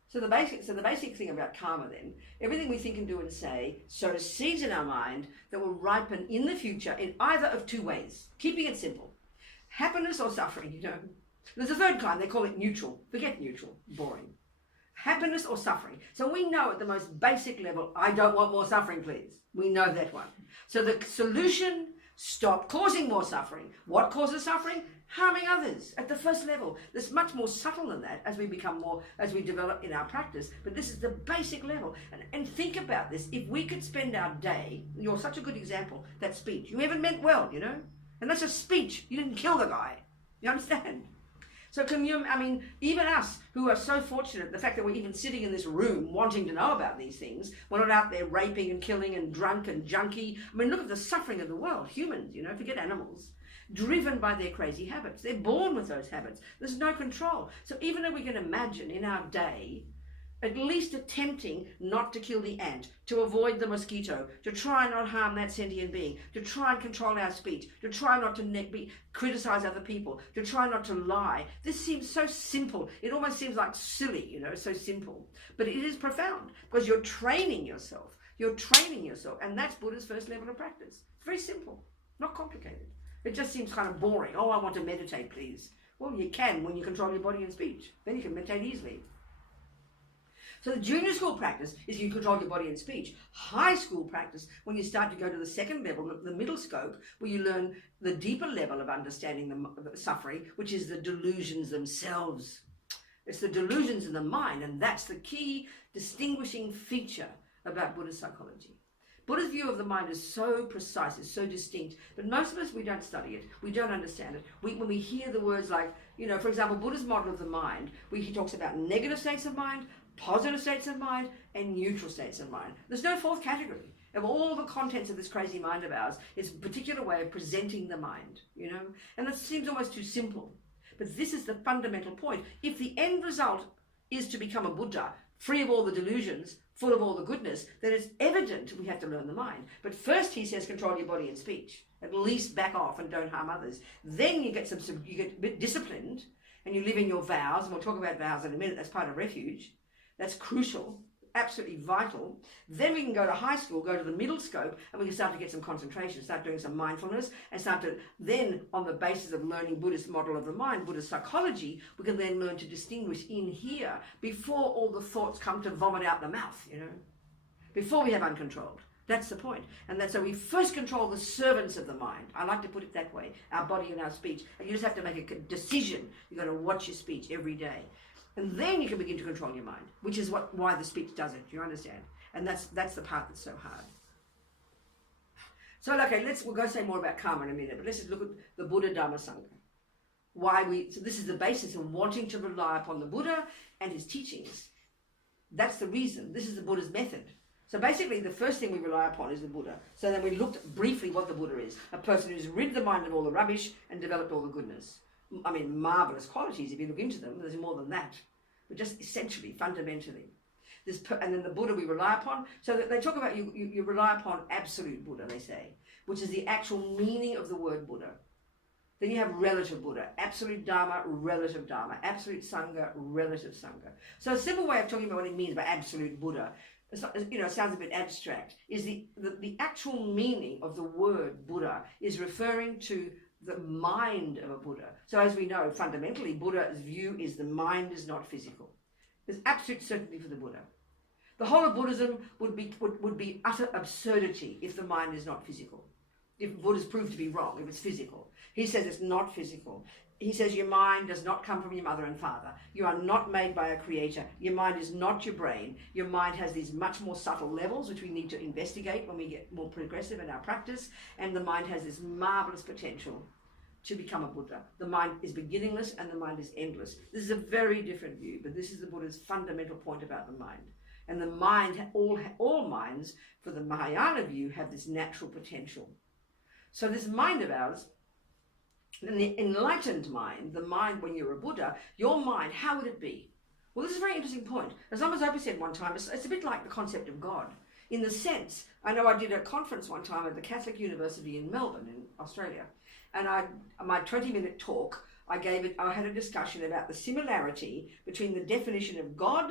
So the basic thing about karma then, everything we think and do and say, sow seeds in our mind that will ripen in the future in either of two ways. Keeping it simple. Happiness or suffering, you know. There's a third kind, they call it neutral. Forget neutral, boring. Happiness or suffering. So we know at the most basic level, I don't want more suffering, please. We know that one. So the solution, stop causing more suffering. What causes suffering? Harming others at the first level. There's much more subtle than that as we become more, as we develop in our practice. But this is the basic level. And think about this. If we could spend our day, you're such a good example, that speech. You haven't meant well, you know? And that's a speech. You didn't kill the guy. You understand? So can you, I mean, even us who are so fortunate, the fact that we're even sitting in this room wanting to know about these things, we're not out there raping and killing and drunk and junkie. I mean, look at the suffering of the world. Humans, you know, forget animals. Driven by their crazy habits. They're born with those habits. There's no control. So even if we can imagine in our day, at least attempting not to kill the ant, to avoid the mosquito, to try not harm that sentient being, to try and control our speech, to try not to criticize other people, to try not to lie. This seems so simple. It almost seems like silly, you know, so simple. But it is profound because you're training yourself. You're training yourself. And that's Buddha's first level of practice. It's very simple, not complicated. It just seems kind of boring. Oh, I want to meditate, please. Well, you can when you control your body and speech. Then you can meditate easily. So the junior school practice is you control your body and speech. High school practice, when you start to go to the second level, the middle scope, where you learn the deeper level of understanding the suffering, which is the delusions themselves. It's the delusions in the mind, and that's the key distinguishing feature about Buddhist psychology. Buddha's view of the mind is so precise, it's so distinct, but most of us, we don't study it, we don't understand it. When we hear the words like, you know, for example, Buddha's model of the mind, where he talks about negative states of mind, positive states of mind, and neutral states of mind. There's no fourth category. Of all the contents of this crazy mind of ours, it's a particular way of presenting the mind, you know, and that seems almost too simple. But this is the fundamental point. If the end result is to become a Buddha, free of all the delusions, full of all the goodness, then it's evident we have to learn the mind. But first he says control your body and speech. At least back off and don't harm others. Then you get a bit disciplined and you live in your vows, and we'll talk about vows in a minute, that's part of refuge. That's crucial, absolutely vital. Then we can go to high school, go to the middle scope, and we can start to get some concentration, start doing some mindfulness, and start to then, on the basis of learning Buddhist model of the mind, Buddhist psychology, we can then learn to distinguish in here before all the thoughts come to vomit out the mouth, you know, before we have uncontrolled. That's the point. And that's so we first control the servants of the mind. I like to put it that way, our body and our speech. And you just have to make a decision. You've got to watch your speech every day. And then you can begin to control your mind, which is why the speech does it, you understand? And that's the part that's so hard. So, okay, we'll go say more about karma in a minute, but let's just look at the Buddha, Dharma, Sangha. So this is the basis of wanting to rely upon the Buddha and his teachings. That's the reason. This is the Buddha's method. So basically, the first thing we rely upon is the Buddha. So then we looked briefly what the Buddha is. A person who's rid the mind of all the rubbish and developed all the goodness. I mean, marvelous qualities. If you look into them, there's more than that. But just essentially, fundamentally. And then the Buddha we rely upon. So that they talk about you rely upon absolute Buddha, they say, which is the actual meaning of the word Buddha. Then you have relative Buddha, absolute Dharma, relative Dharma, absolute Sangha, relative Sangha. So a simple way of talking about what it means by absolute Buddha, it sounds a bit abstract, is the actual meaning of the word Buddha is referring to the mind of a Buddha. So as we know, fundamentally, Buddha's view is the mind is not physical. There's absolute certainty for the Buddha. The whole of Buddhism would be utter absurdity if the mind is not physical. If Buddha's proved to be wrong, if it's physical. He says it's not physical. He says your mind does not come from your mother and father. You are not made by a creator. Your mind is not your brain. Your mind has these much more subtle levels, which we need to investigate when we get more progressive in our practice. And the mind has this marvelous potential to become a Buddha. The mind is beginningless and the mind is endless. This is a very different view, but this is the Buddha's fundamental point about the mind. And the mind, all minds, for the Mahayana view, have this natural potential. So this mind of ours, the enlightened mind, the mind when you're a Buddha, your mind, how would it be? Well, this is a very interesting point. As Lama said one time, it's a bit like the concept of God. In the sense, I know I did a conference one time at the Catholic University in Melbourne, in Australia, and my 20-minute talk, I had a discussion about the similarity between the definition of God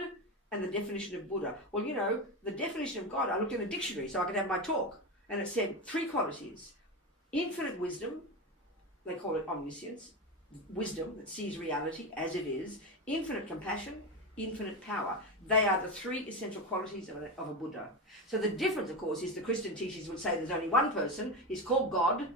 and the definition of Buddha. Well, you know, the definition of God, I looked in a dictionary so I could have my talk, and it said 3 qualities: infinite wisdom, they call it omniscience, wisdom that sees reality as it is, infinite compassion, infinite power. They are the 3 essential qualities of a Buddha. So the difference, of course, is the Christian teachings would say there's only one person, he's called God,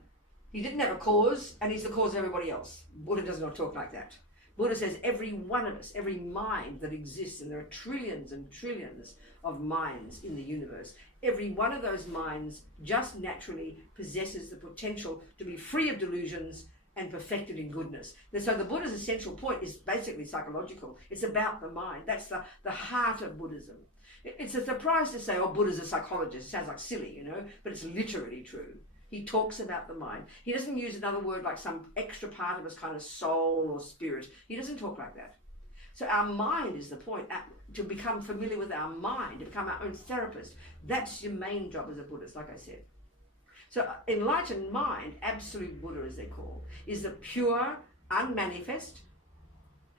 he didn't have a cause, and he's the cause of everybody else. Buddha does not talk like that. Buddha says every one of us, every mind that exists, and there are trillions and trillions of minds in the universe, every one of those minds just naturally possesses the potential to be free of delusions and perfected in goodness. And so the Buddha's essential point is basically psychological. It's about the mind. That's the heart of Buddhism. It's a surprise to say, oh, Buddha's a psychologist. It sounds like silly, you know, but it's literally true. He talks about the mind. He doesn't use another word like some extra part of us, kind of soul or spirit. He doesn't talk like that. So our mind is the point, to become familiar with our mind, to become our own therapist. That's your main job as a Buddhist, like I said. So enlightened mind, absolute Buddha as they call, is the pure, unmanifest,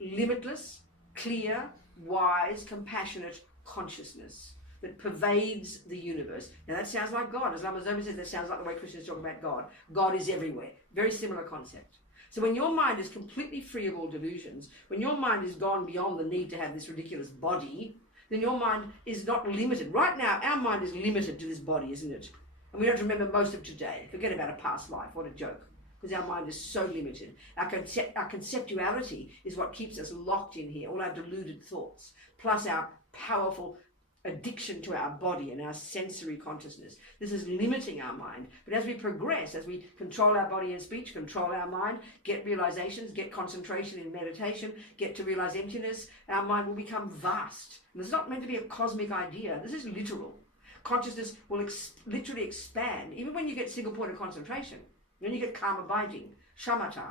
limitless, clear, wise, compassionate consciousness that pervades the universe. Now that sounds like God. As Lama Zopa says, that sounds like the way Christians talk about God. God is everywhere. Very similar concept. So when your mind is completely free of all delusions, when your mind is gone beyond the need to have this ridiculous body, then your mind is not limited. Right now, our mind is limited to this body, isn't it? And we don't remember most of today. Forget about a past life. What a joke. Because our mind is so limited. Our conceptuality is what keeps us locked in here. All our deluded thoughts, plus our powerful addiction to our body and our sensory consciousness. This is limiting our mind. But as we progress, as we control our body and speech, control our mind, get realizations, get concentration in meditation, get to realize emptiness, our mind will become vast. And this is not meant to be a cosmic idea. This is literal. Consciousness will literally expand. Even when you get single point of concentration, when you get calm abiding, shamatha,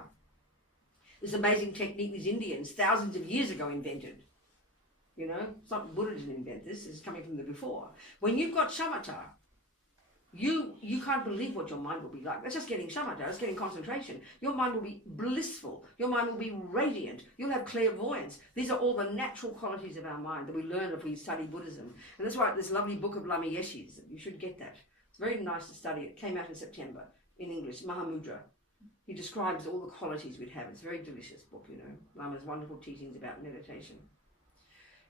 this amazing technique these Indians thousands of years ago invented. You know, it's not Buddha didn't invent this, it's coming from the before. When you've got shamatha, you can't believe what your mind will be like. That's just getting shamatha, that's getting concentration. Your mind will be blissful, your mind will be radiant, you'll have clairvoyance. These are all the natural qualities of our mind that we learn if we study Buddhism. And that's why this lovely book of Lama Yeshe's, you should get that. It's very nice to study. It came out in September in English, Mahamudra. He describes all the qualities we'd have. It's a very delicious book, you know. Lama's wonderful teachings about meditation.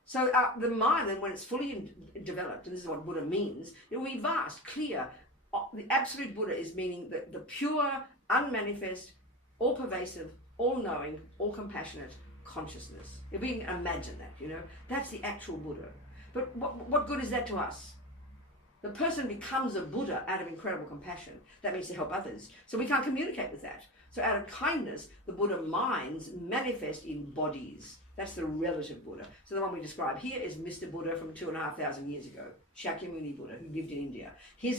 So the mind, then, when it's fully developed, and this is what Buddha means, it will be vast, clear. The absolute Buddha is meaning the pure, unmanifest, all-pervasive, all-knowing, all-compassionate consciousness. If we can imagine that, you know, that's the actual Buddha. But what good is that to us? The person becomes a Buddha out of incredible compassion. That means to help others. So we can't communicate with that. So out of kindness, the Buddha minds manifest in bodies. That's the relative Buddha. So the one we describe here is Mr. Buddha from 2,500 years ago, Shakyamuni Buddha, who lived in India. He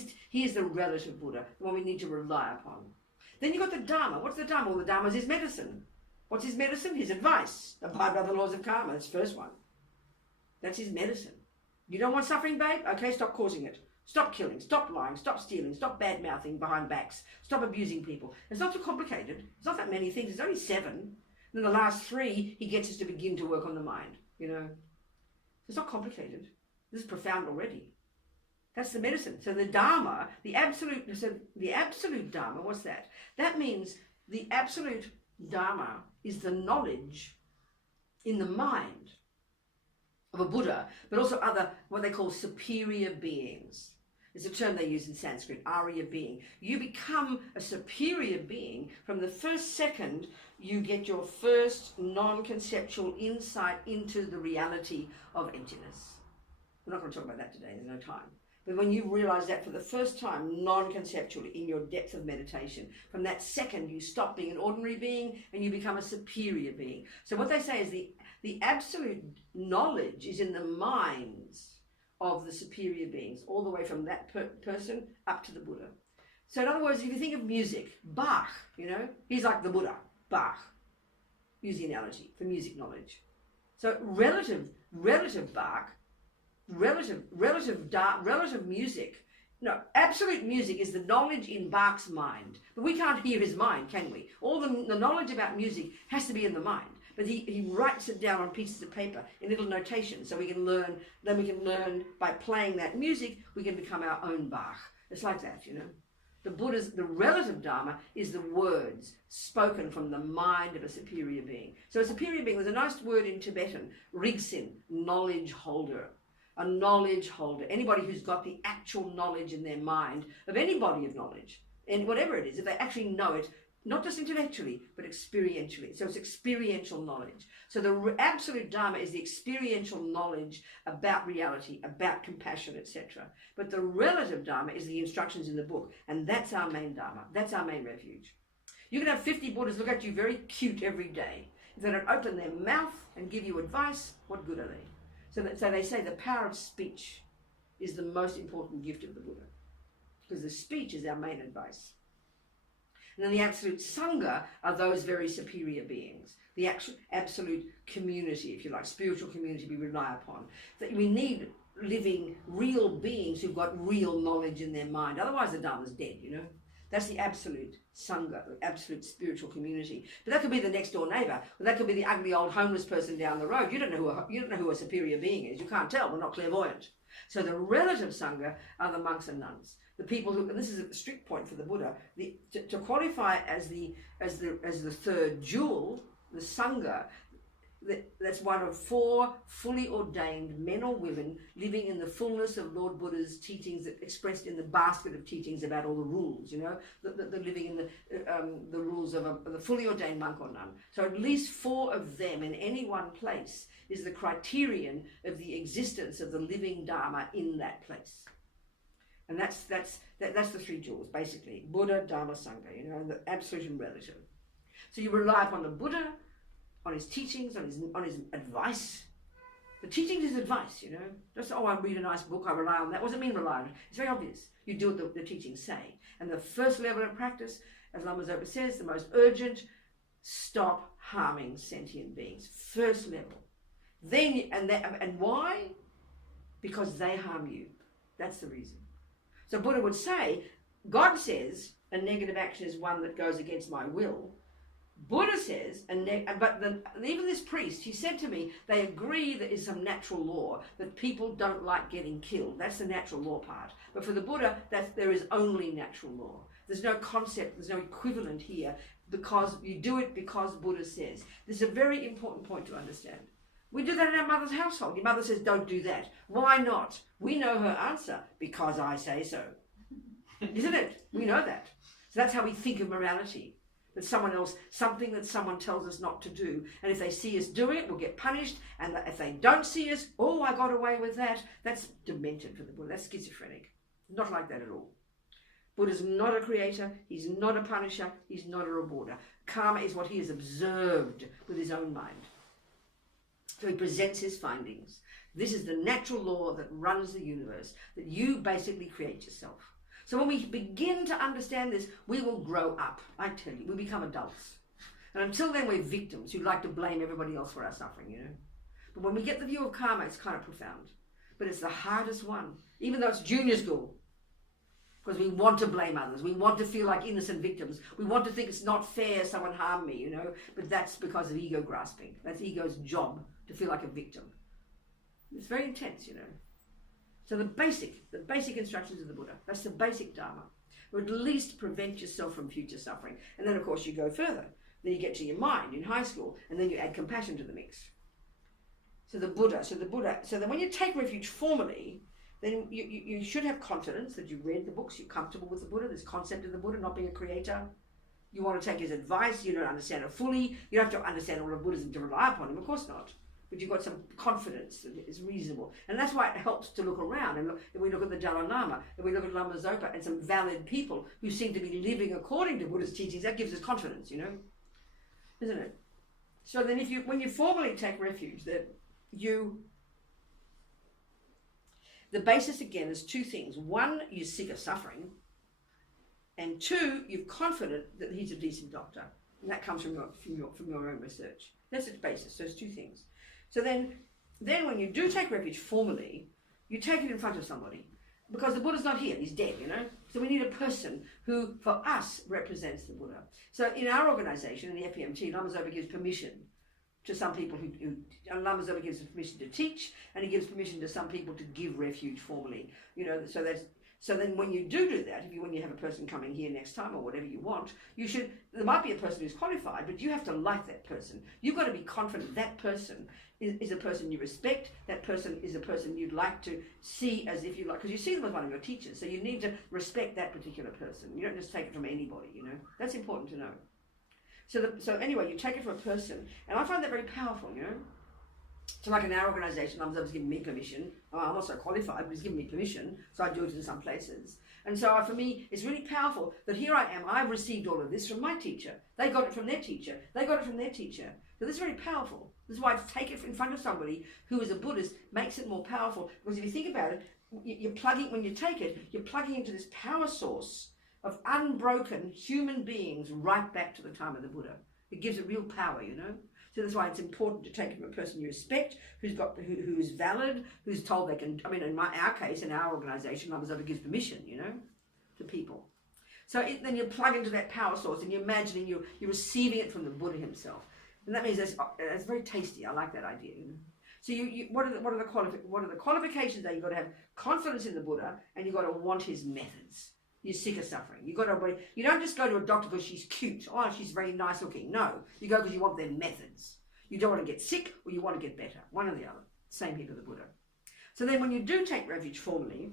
is the relative Buddha, the one we need to rely upon. Then you've got the Dharma. What's the Dharma? Well, the Dharma is his medicine. What's his medicine? His advice. Abide by the laws of karma. That's the first one. That's his medicine. You don't want suffering, babe? Okay, stop causing it. Stop killing, stop lying, stop stealing, stop bad-mouthing behind backs, stop abusing people. It's not too complicated. It's not that many things. It's only 7. And then the last 3, he gets us to begin to work on the mind, you know. It's not complicated. This is profound already. That's the medicine. So the Dharma, the absolute Dharma, what's that? That means the absolute Dharma is the knowledge in the mind of a Buddha, but also other, what they call superior beings. It's a term they use in Sanskrit, Arya being. You become a superior being from the first second you get your first non-conceptual insight into the reality of emptiness. We're not going to talk about that today, there's no time. But when you realize that for the first time, non-conceptually, in your depth of meditation, from that second you stop being an ordinary being and you become a superior being. So what they say is the absolute knowledge is in the minds of the superior beings, all the way from that person up to the Buddha. So in other words, if you think of music, Bach, you know, he's like the Buddha, Bach. Use the analogy for music knowledge. So relative Bach, relative music. No, absolute music is the knowledge in Bach's mind. But we can't hear his mind, can we? All the knowledge about music has to be in the mind. But he writes it down on pieces of paper in little notations so we can learn. Then we can learn by playing that music, we can become our own Bach. It's like that, you know. The relative Dharma is the words spoken from the mind of a superior being. So a superior being, there's a nice word in Tibetan, rigsin, knowledge holder. A knowledge holder, anybody who's got the actual knowledge in their mind of any body of knowledge, and whatever it is, if they actually know it, not just intellectually, but experientially. So it's experiential knowledge. So the absolute Dharma is the experiential knowledge about reality, about compassion, etc. But the relative Dharma is the instructions in the book, and that's our main Dharma. That's our main refuge. You can have 50 Buddhas look at you very cute every day. If they don't open their mouth and give you advice, what good are they? So they say the power of speech is the most important gift of the Buddha, because the speech is our main advice. And then the absolute Sangha are those very superior beings, the absolute community, if you like, spiritual community we rely upon. That we need living, real beings who've got real knowledge in their mind. Otherwise the Dharma's dead, you know. That's the absolute Sangha, the absolute spiritual community. But that could be the next door neighbour, or that could be the ugly old homeless person down the road. You don't know who a superior being is. You can't tell. We're not clairvoyant. So the relative Sangha are the monks and nuns, the people who, and this is a strict point for the Buddha, to qualify as the third jewel, the Sangha. That's one of 4 fully ordained men or women living in the fullness of Lord Buddha's teachings, expressed in the basket of teachings about all the rules, you know, the living in the rules of the fully ordained monk or nun. So at least 4 of them in any one place is the criterion of the existence of the living Dharma in that place. And that's the 3 jewels, basically. Buddha, Dharma, Sangha, you know, and the absolute and relative. So you rely upon the Buddha, on his teachings, on his advice. The teaching is advice, you know. Just, I read a nice book, I rely on that. What does it mean rely on it? It's very obvious. You do what the teachings say. And the first level of practice, as Lama Zopa says, the most urgent, stop harming sentient beings. First level. Then, and why? Because they harm you. That's the reason. So Buddha would say, God says a negative action is one that goes against my will. Buddha says, even this priest, he said to me, they agree there is some natural law, that people don't like getting killed. That's the natural law part. But for the Buddha, there is only natural law. There's no concept, there's no equivalent here, because you do it because Buddha says. This is a very important point to understand. We do that in our mother's household. Your mother says, don't do that. Why not? We know her answer, because I say so. Isn't it? We know that. So that's how we think of morality. That something that someone tells us not to do. And if they see us doing it, we'll get punished. And if they don't see us, oh, I got away with that. That's demented for the Buddha. That's schizophrenic. Not like that at all. Buddha's not a creator. He's not a punisher. He's not a rewarder. Karma is what he has observed with his own mind. So he presents his findings. This is the natural law that runs the universe, that you basically create yourself. So when we begin to understand this, we will grow up. I tell you, we become adults. And until then, we're victims who like to blame everybody else for our suffering, you know. But when we get the view of karma, it's kind of profound. But it's the hardest one, even though it's junior school. Because we want to blame others. We want to feel like innocent victims. We want to think it's not fair someone harmed me, you know. But that's because of ego grasping. That's ego's job, to feel like a victim. It's very intense, you know. So the basic instructions of the Buddha, that's the basic Dharma. Or at least prevent yourself from future suffering. And then of course you go further. Then you get to your mind in high school, and then you add compassion to the mix. So then when you take refuge formally, then you should have confidence that you've read the books, you're comfortable with the Buddha, this concept of the Buddha not being a creator. You want to take his advice, you don't understand it fully, you don't have to understand all of Buddhism to rely upon him, of course not. But you've got some confidence that it's reasonable. And that's why it helps to look around. And if we look at the Dalai Lama, if we look at Lama Zopa and some valid people who seem to be living according to Buddha's teachings, that gives us confidence, you know? Isn't it? So then when you formally take refuge, the basis again is 2 things. One, you're sick of suffering. And two, you're confident that he's a decent doctor. And that comes from your own research. That's its basis, those two things. So then when you do take refuge formally, you take it in front of somebody. Because the Buddha's not here, he's dead, you know. So we need a person who, for us, represents the Buddha. So in our organisation, in the FPMT, Lama Zopa gives permission to some people Lama Zopa gives permission to teach, and he gives permission to some people to give refuge formally. You know, so then when you do that, when you have a person coming here next time or whatever you want, there might be a person who's qualified, but you have to like that person. You've got to be confident that person is a person you respect, that person is a person you'd like to see as if you like, because you see them as one of your teachers, so you need to respect that particular person. You don't just take it from anybody, you know. That's important to know. So anyway, you take it from a person, and I find that very powerful, you know. So like in our organisation, Lama's given me permission. I'm also qualified, but he's given me permission, so I do it in some places. And so for me, it's really powerful that here I am, I've received all of this from my teacher. They got it from their teacher. They got it from their teacher. So this is very powerful. This is why to take it in front of somebody who is a Buddhist makes it more powerful. Because if you think about it, when you take it, you're plugging into this power source of unbroken human beings right back to the time of the Buddha. It gives it real power, you know. So that's why it's important to take it from a person you respect, who is valid, who's told they can. I mean, in our case, in our organisation, Lama Zopa gives permission, you know, to people. So then you plug into that power source, and you're imagining you're receiving it from the Buddha himself, and that means that's very tasty. I like that idea. You know? So what are the qualifications? That you've got to have confidence in the Buddha, and you've got to want his methods. You're sick of suffering. You don't just go to a doctor because she's cute. Oh, she's very nice looking. No, you go because you want their methods. You don't want to get sick or you want to get better. One or the other. Same here with the Buddha. So then when you do take refuge formally,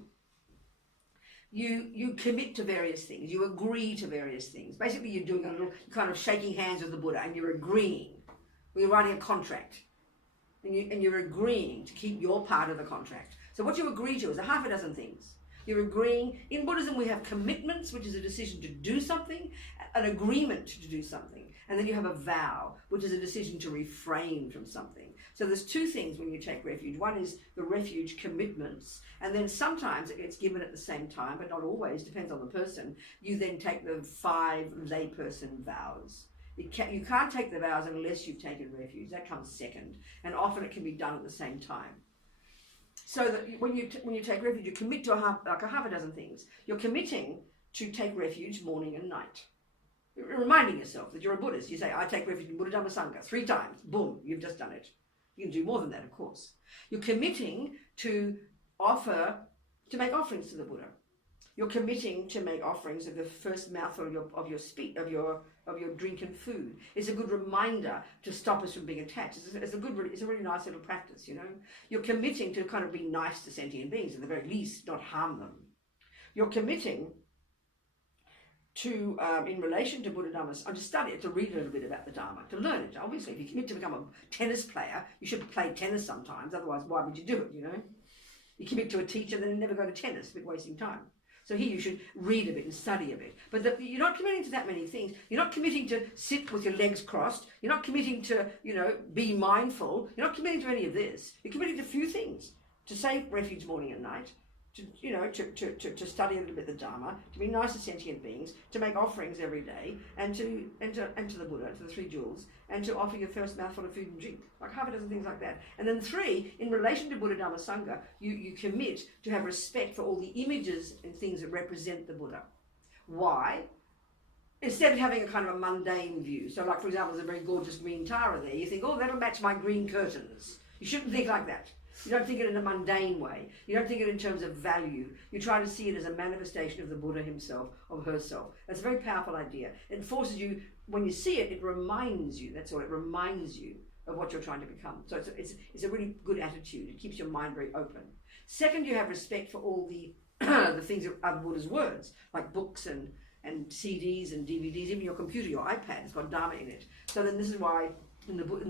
you commit to various things. You agree to various things. Basically, you're doing a little kind of shaking hands with the Buddha, and you're agreeing. You're writing a contract, and you're agreeing to keep your part of the contract. So what you agree to is a half a dozen things. You're agreeing. In Buddhism, we have commitments, which is a decision to do something, an agreement to do something, and then you have a vow, which is a decision to refrain from something. So there's two things when you take refuge. One is the refuge commitments, and then sometimes it gets given at the same time, but not always, depends on the person. You then take the 5 layperson vows. You can't take the vows unless you've taken refuge. That comes second, and often it can be done at the same time. So that when you take refuge, you commit to a half a dozen things. You're committing to take refuge morning and night. You're reminding yourself that you're a Buddhist. You say, I take refuge in Buddha Dhamma Sangha 3 times. Boom, you've just done it. You can do more than that, of course. You're committing to make offerings to the Buddha. You're committing to make offerings of the first mouthful of your drink and food. It's a good reminder to stop us from being attached. It's a really nice little practice, you know. You're committing to kind of be nice to sentient beings, at the very least, not harm them. You're committing to, in relation to Buddha Dhamma, to study it, to read a little bit about the Dharma, to learn it. Obviously, if you commit to become a tennis player, you should play tennis sometimes. Otherwise, why would you do it? You know, you commit to a teacher, then never go to tennis. A bit wasting time. So here you should read a bit and study a bit. But you're not committing to that many things. You're not committing to sit with your legs crossed. You're not committing to, be mindful. You're not committing to any of this. You're committing to a few things. To say refuge morning and night. To study a little bit the Dharma, to be nice to sentient beings, to make offerings every day, and to the Buddha, to the 3 jewels, and to offer your first mouthful of food and drink, like half a dozen things like that. And then 3, in relation to Buddha Dhamma Sangha, you commit to have respect for all the images and things that represent the Buddha. Why? Instead of having a kind of a mundane view. So like, for example, there's a very gorgeous green Tara there. You think, oh, that'll match my green curtains. You shouldn't think like that. You don't think it in a mundane way. You don't think it in terms of value. You try to see it as a manifestation of the Buddha himself, of herself. That's a very powerful idea. It forces you, when you see it, it reminds you, that's all, it reminds you of what you're trying to become. So it's a really good attitude. It keeps your mind very open. Second, you have respect for all the the things of Buddha's words, like books and CDs and DVDs, even your computer, your iPad, it's got Dharma in it. So then this is why,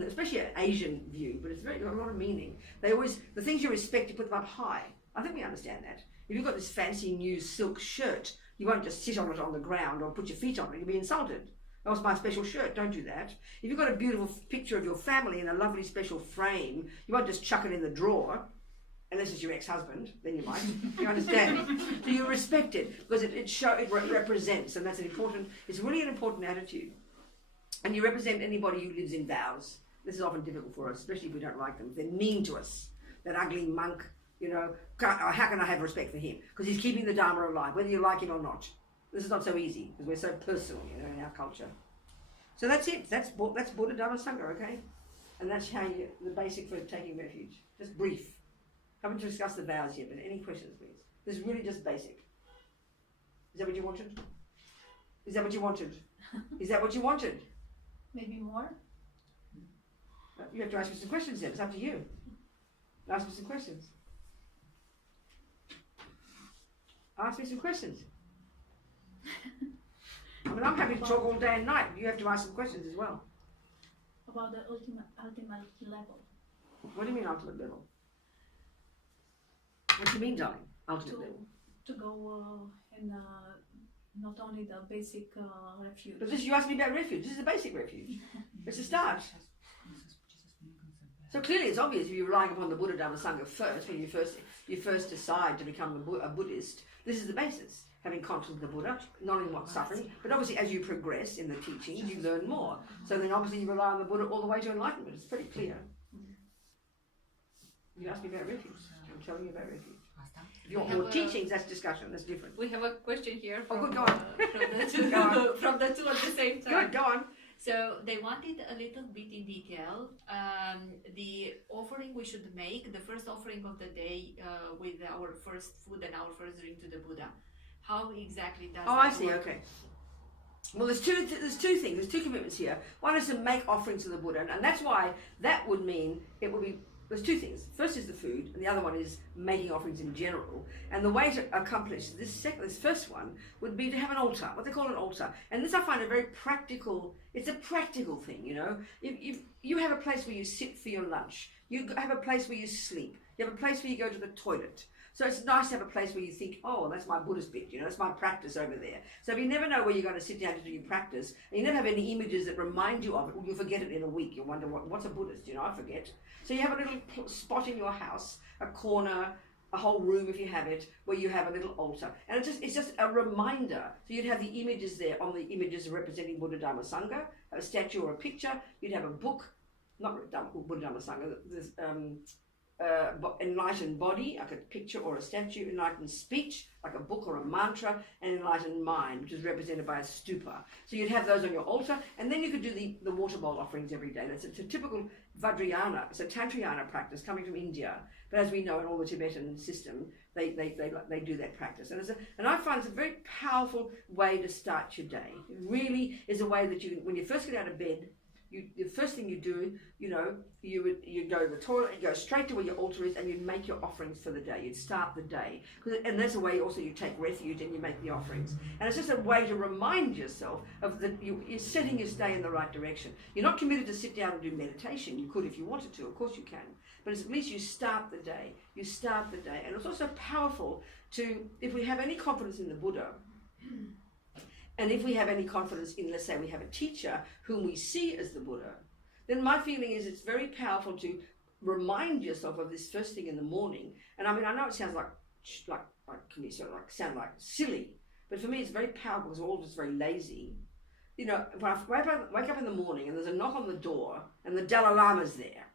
especially an Asian view, but it's a lot of meaning. The things you respect, you put them up high. I think we understand that. If you've got this fancy new silk shirt, you won't just sit on it on the ground or put your feet on it. You'll be insulted. That was my special shirt. Don't do that. If you've got a beautiful picture of your family in a lovely special frame, you won't just chuck it in the drawer. unless it's your ex-husband, then you might. You understand? So you respect it because it represents, and that's it's really an important attitude. And you represent anybody who lives in vows. This is often difficult for us, especially if we don't like them. They're mean to us. That ugly monk, how can I have respect for him? Because he's keeping the Dharma alive, whether you like him or not. This is not so easy because we're so personal, in our culture. So that's it. That's Buddha Dhamma Sangha, okay? And that's the basic for taking refuge. Just brief. Haven't discussed the vows yet, but any questions, please? This is really just basic. Is that what you wanted? Is that what you wanted? Is that what you wanted? Maybe more? You have to ask me some questions then. It's up to you. Ask me some questions. Ask me some questions. I'm happy to talk all day and night. You have to ask some questions as well. About the ultimate level. What do you mean ultimate level? What do you mean, darling? Ultimate level? To go in not only the basic refuge. But you asked me about refuge. This is a basic refuge. It's a start. So clearly it's obvious if you're relying upon the Buddha Dhamma Sangha first, when you first decide to become a Buddhist, this is the basis. Having conscience of the Buddha, knowing what's suffering, but obviously as you progress in the teachings, you learn more. So then obviously you rely on the Buddha all the way to enlightenment. It's pretty clear. You asked me about refuge. I'm telling you about refuge. If you want more teachings, that's discussion, that's different. We have a question here from, good, go on. From the two at the same time. Good, go on. So they wanted a little bit in detail the offering we should make, the first offering of the day with our first food and our first drink to the Buddha. How exactly does that I see, work? okay. Well, there's two things, there's two commitments here. One is to make offerings to the Buddha, and that's why that would mean there's two things. First is the food, and the other one is making offerings in general. And the way to accomplish this first one would be to have an altar, what they call an altar. And this I find it's a practical thing, If you have a place where you sit for your lunch, you have a place where you sleep, you have a place where you go to the toilet. So it's nice to have a place where you think, oh, that's my Buddhist bit, that's my practice over there. So if you never know where you're going to sit down to do your practice, and you never have any images that remind you of it, you'll forget it in a week. You'll wonder, what's a Buddhist? I forget. So you have a little spot in your house, a corner, a whole room if you have it, where you have a little altar. And it's just a reminder. So you'd have the images there, on the images representing Buddha Dhamma Sangha, a statue or a picture. You'd have a book, not Buddha Dhamma Sangha, there's enlightened body, like a picture or a statue, enlightened speech, like a book or a mantra, and enlightened mind, which is represented by a stupa. So you'd have those on your altar, and then you could do the water bowl offerings every day. It's a typical Vajrayana, it's a Tantrayana practice coming from India, but as we know in all the Tibetan system, they do that practice. And I find it's a very powerful way to start your day. It really is a way that when you first get out of bed, the first thing you do, you go to the toilet, you go straight to where your altar is, and you make your offerings for the day. You'd start the day, and that's a way also you take refuge and you make the offerings. And it's just a way to remind yourself of that you're setting your day in the right direction. You're not committed to sit down and do meditation. You could if you wanted to, of course you can. But at least you start the day. You start the day, and it's also powerful if we have any confidence in the Buddha. And if we have any confidence in, let's say we have a teacher whom we see as the Buddha, then my feeling is it's very powerful to remind yourself of this first thing in the morning. And I know it sounds sound like silly, but for me it's very powerful because we're all just very lazy. When I wake up in the morning and there's a knock on the door and the Dalai Lama's there,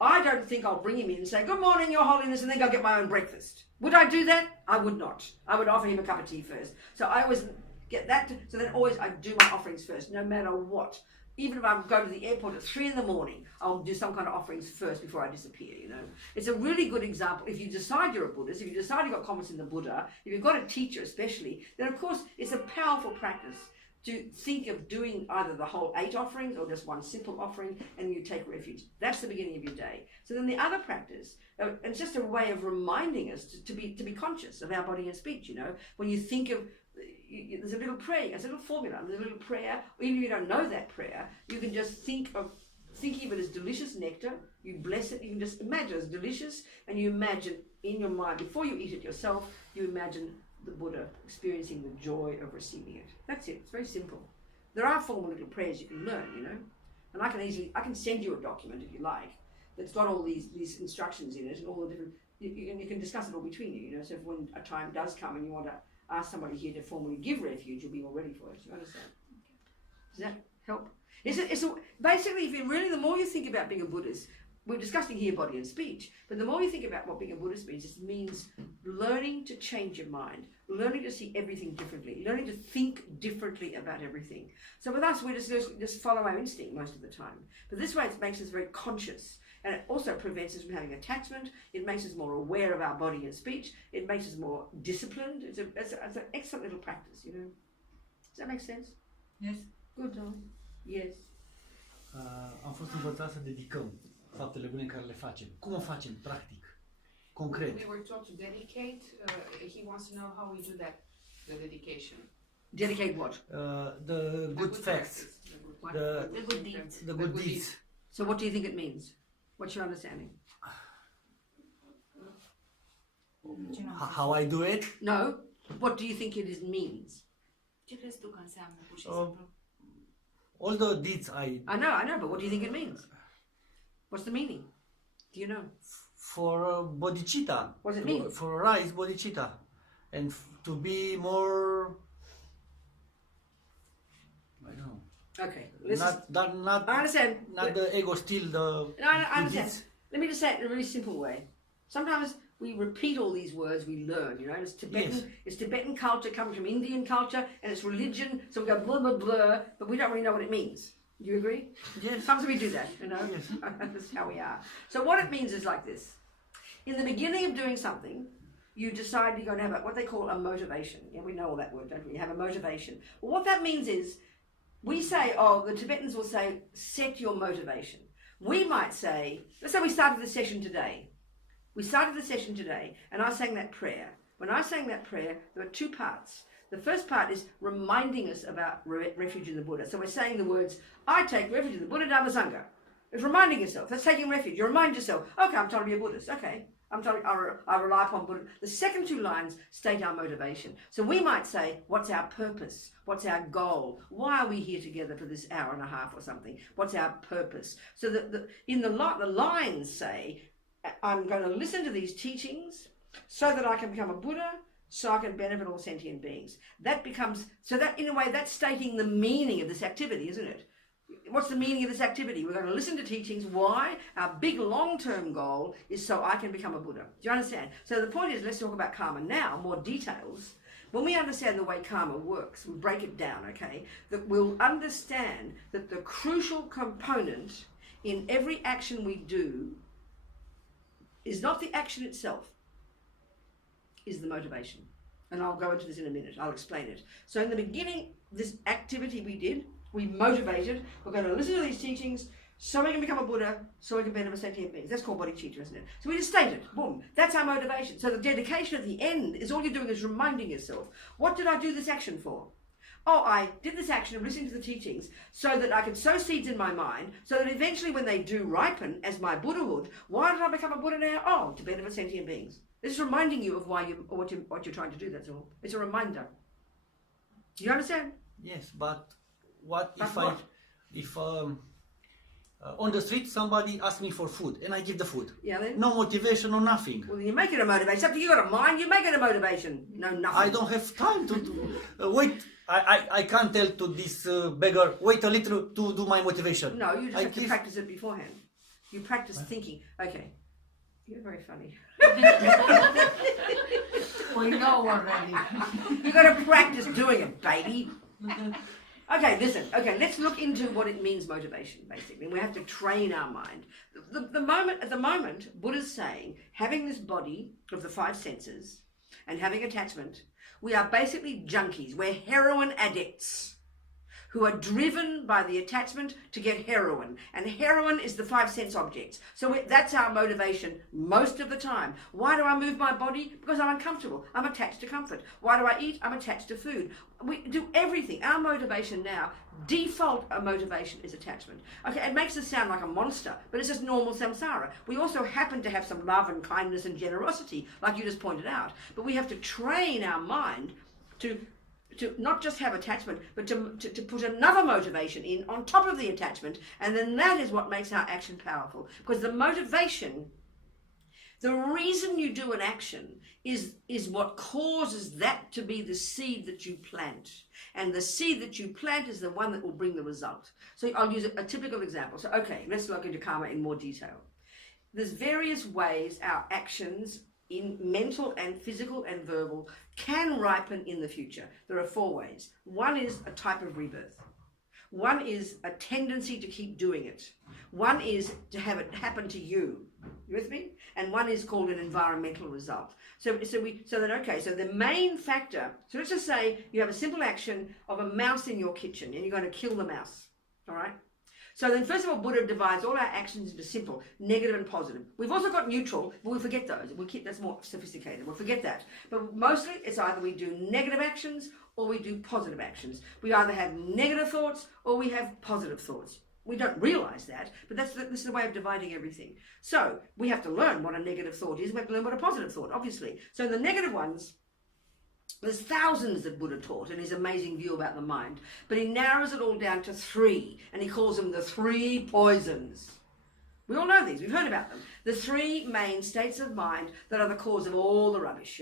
I don't think I'll bring him in and say, "Good morning, Your Holiness," and then go get my own breakfast. Would I do that? I would not. I would offer him a cup of tea first. So I always get that. So then always I do my offerings first, no matter what. Even if I go to the airport at 3 a.m, I'll do some kind of offerings first before I disappear, It's a really good example. If you decide you're a Buddhist, if you decide you've got confidence in the Buddha, if you've got a teacher especially, then of course it's a powerful practice to think of doing either the whole 8 offerings or just one simple offering, and you take refuge. That's the beginning of your day. So then the other practice, it's just a way of reminding us to be conscious of our body and speech, When you think of, there's a little prayer, there's a little formula, there's a little prayer, or even if you don't know that prayer, you can just think of it as delicious nectar, you bless it, you can just imagine it's delicious, and you imagine in your mind, before you eat it yourself, you imagine the Buddha experiencing the joy of receiving it. That's it. It's very simple. There are formal little prayers you can learn, And I can send you a document if you like. that's got all these instructions in it and all the different. You can discuss it all between you. You know, so if when a time does come and you want to ask somebody here to formally give refuge, you'll be all ready for it. You understand? Does that help? Basically, if you really, the more you think about being a Buddhist, we're discussing here body and speech, but the more you think about what being a Buddhist means, it means learning to change your mind, learning to see everything differently, learning to think differently about everything. So with us, we just follow our instinct most of the time. But this way, it makes us very conscious. And it also prevents us from having attachment. It makes us more aware of our body and speech. It makes us more disciplined. It's an excellent little practice, you know. Does that make sense? Yes. Good, darling. Yes. Am fost învățați să dedicăm faptele bune care le facem. Cum o facem, practic, concret? We were taught to dedicate. He wants to know how we do that, the dedication. Dedicate what? The good facts, practices, the good deeds. the good deeds. So what do you think it means? What's your understanding? How I do it? No. What do you think it means? Ce crezi tu că înseamnă, pur și simplu? All the deeds I know, but what do you think it means? What's the meaning? Do you know? for bodhicitta. What does it mean? For rise bodhicitta, and to be more. I don't know. Okay. Listen. Not I understand. Not the ego still the. No, I understand. deeds. Let me just say it in a really simple way. Sometimes we repeat all these words we learn, you know, it's Tibetan, Yes. it's Tibetan culture coming from Indian culture, and it's religion, so we go blah, blah, blah, but we don't really know what it means. Do you agree? Yes. Sometimes we do that, you know? Yes. That's how we are. So what it means is like this. In the beginning of doing something, you decide you're going to have what they call a motivation. Yeah, we know all that word, don't we? You have a motivation. Well, what that means is, we say, the Tibetans will say, set your motivation. We might say, let's say we started the session today. We started the session today, and I sang that prayer. When I sang that prayer, there were two parts. The first part is reminding us about refuge in the Buddha. So we're saying the words, I take refuge in the Buddha, Dhamma, Sangha. It's reminding yourself. That's taking refuge. You remind yourself, okay, I'm trying to be a Buddhist. Okay, I rely upon Buddha. The second two lines state our motivation. So we might say, what's our purpose? What's our goal? Why are we here together for this hour and a half or something? What's our purpose? So the lines say, I'm going to listen to these teachings so that I can become a Buddha, so I can benefit all sentient beings. That becomes, so that in a way, that's stating the meaning of this activity, isn't it? What's the meaning of this activity? We're going to listen to teachings. Why? Our big long-term goal is so I can become a Buddha. Do you understand? So the point is, let's talk about karma now, more details. When we understand the way karma works, we break it down, okay, that we'll understand that the crucial component in every action we do is not the action itself, is the motivation. And I'll go into this in a minute. I'll explain it. So in the beginning, this activity we did, we motivated, we're going to listen to these teachings so we can become a Buddha, so we can benefit sentient beings. That's called bodhicitta, isn't it? So we just state it. Boom. That's our motivation. So the dedication at the end is all you're doing is reminding yourself, what did I do this action for? Oh, I did this action of listening to the teachings so that I could sow seeds in my mind, so that eventually when they do ripen as my Buddhahood, why did I become a Buddha now? Oh, to benefit sentient beings. This is reminding you of what you're trying to do, that's all. It's a reminder. Do you understand? Yes, but what if on the street somebody asks me for food and I give the food? Yeah, then? No motivation or nothing. Well, then you make it a motivation. It's up to you. Got a mind, you make it a motivation. No, nothing. I don't have time to wait. I can't tell to this beggar, wait a little to do my motivation. No, you just have to practice it beforehand. You practice thinking. Okay. You're very funny. We know already. You've got to practice doing it, baby. Okay, listen. Okay, let's look into what it means, motivation, basically. We have to train our mind. At the moment, Buddha's saying, having this body of the five senses and having attachment, we are basically junkies. We're heroin addicts who are driven by the attachment to get heroin. And heroin is the five sense objects. So that's our motivation most of the time. Why do I move my body? Because I'm uncomfortable. I'm attached to comfort. Why do I eat? I'm attached to food. We do everything. Our motivation now, default motivation is attachment. Okay, it makes us sound like a monster, but it's just normal samsara. We also happen to have some love and kindness and generosity, like you just pointed out. But we have to train our mind to to not just have attachment, but to put another motivation in on top of the attachment, and then that is what makes our action powerful. Because the motivation, the reason you do an action is what causes that to be the seed that you plant. And the seed that you plant is the one that will bring the result. So I'll use a typical example. So, okay, let's look into karma in more detail. There's various ways our actions in mental and physical and verbal can ripen in the future. There are 4 ways. One is a type of rebirth. One is a tendency to keep doing it. One is to have it happen to you. You with me? And one is called an environmental result. So the main factor, so let's just say you have a simple action of a mouse in your kitchen and you're going to kill the mouse. All right? So then first of all, Buddha divides all our actions into simple, negative and positive. We've also got neutral, but we forget those. That's more sophisticated. We'll forget that. But mostly it's either we do negative actions or we do positive actions. We either have negative thoughts or we have positive thoughts. We don't realize that, but this is the way of dividing everything. So we have to learn what a negative thought is. We have to learn what a positive thought, obviously. So the negative ones, there's thousands that Buddha taught in his amazing view about the mind, but he narrows it all down to 3, and he calls them the 3 poisons. We all know these, we've heard about them. The 3 main states of mind that are the cause of all the rubbish,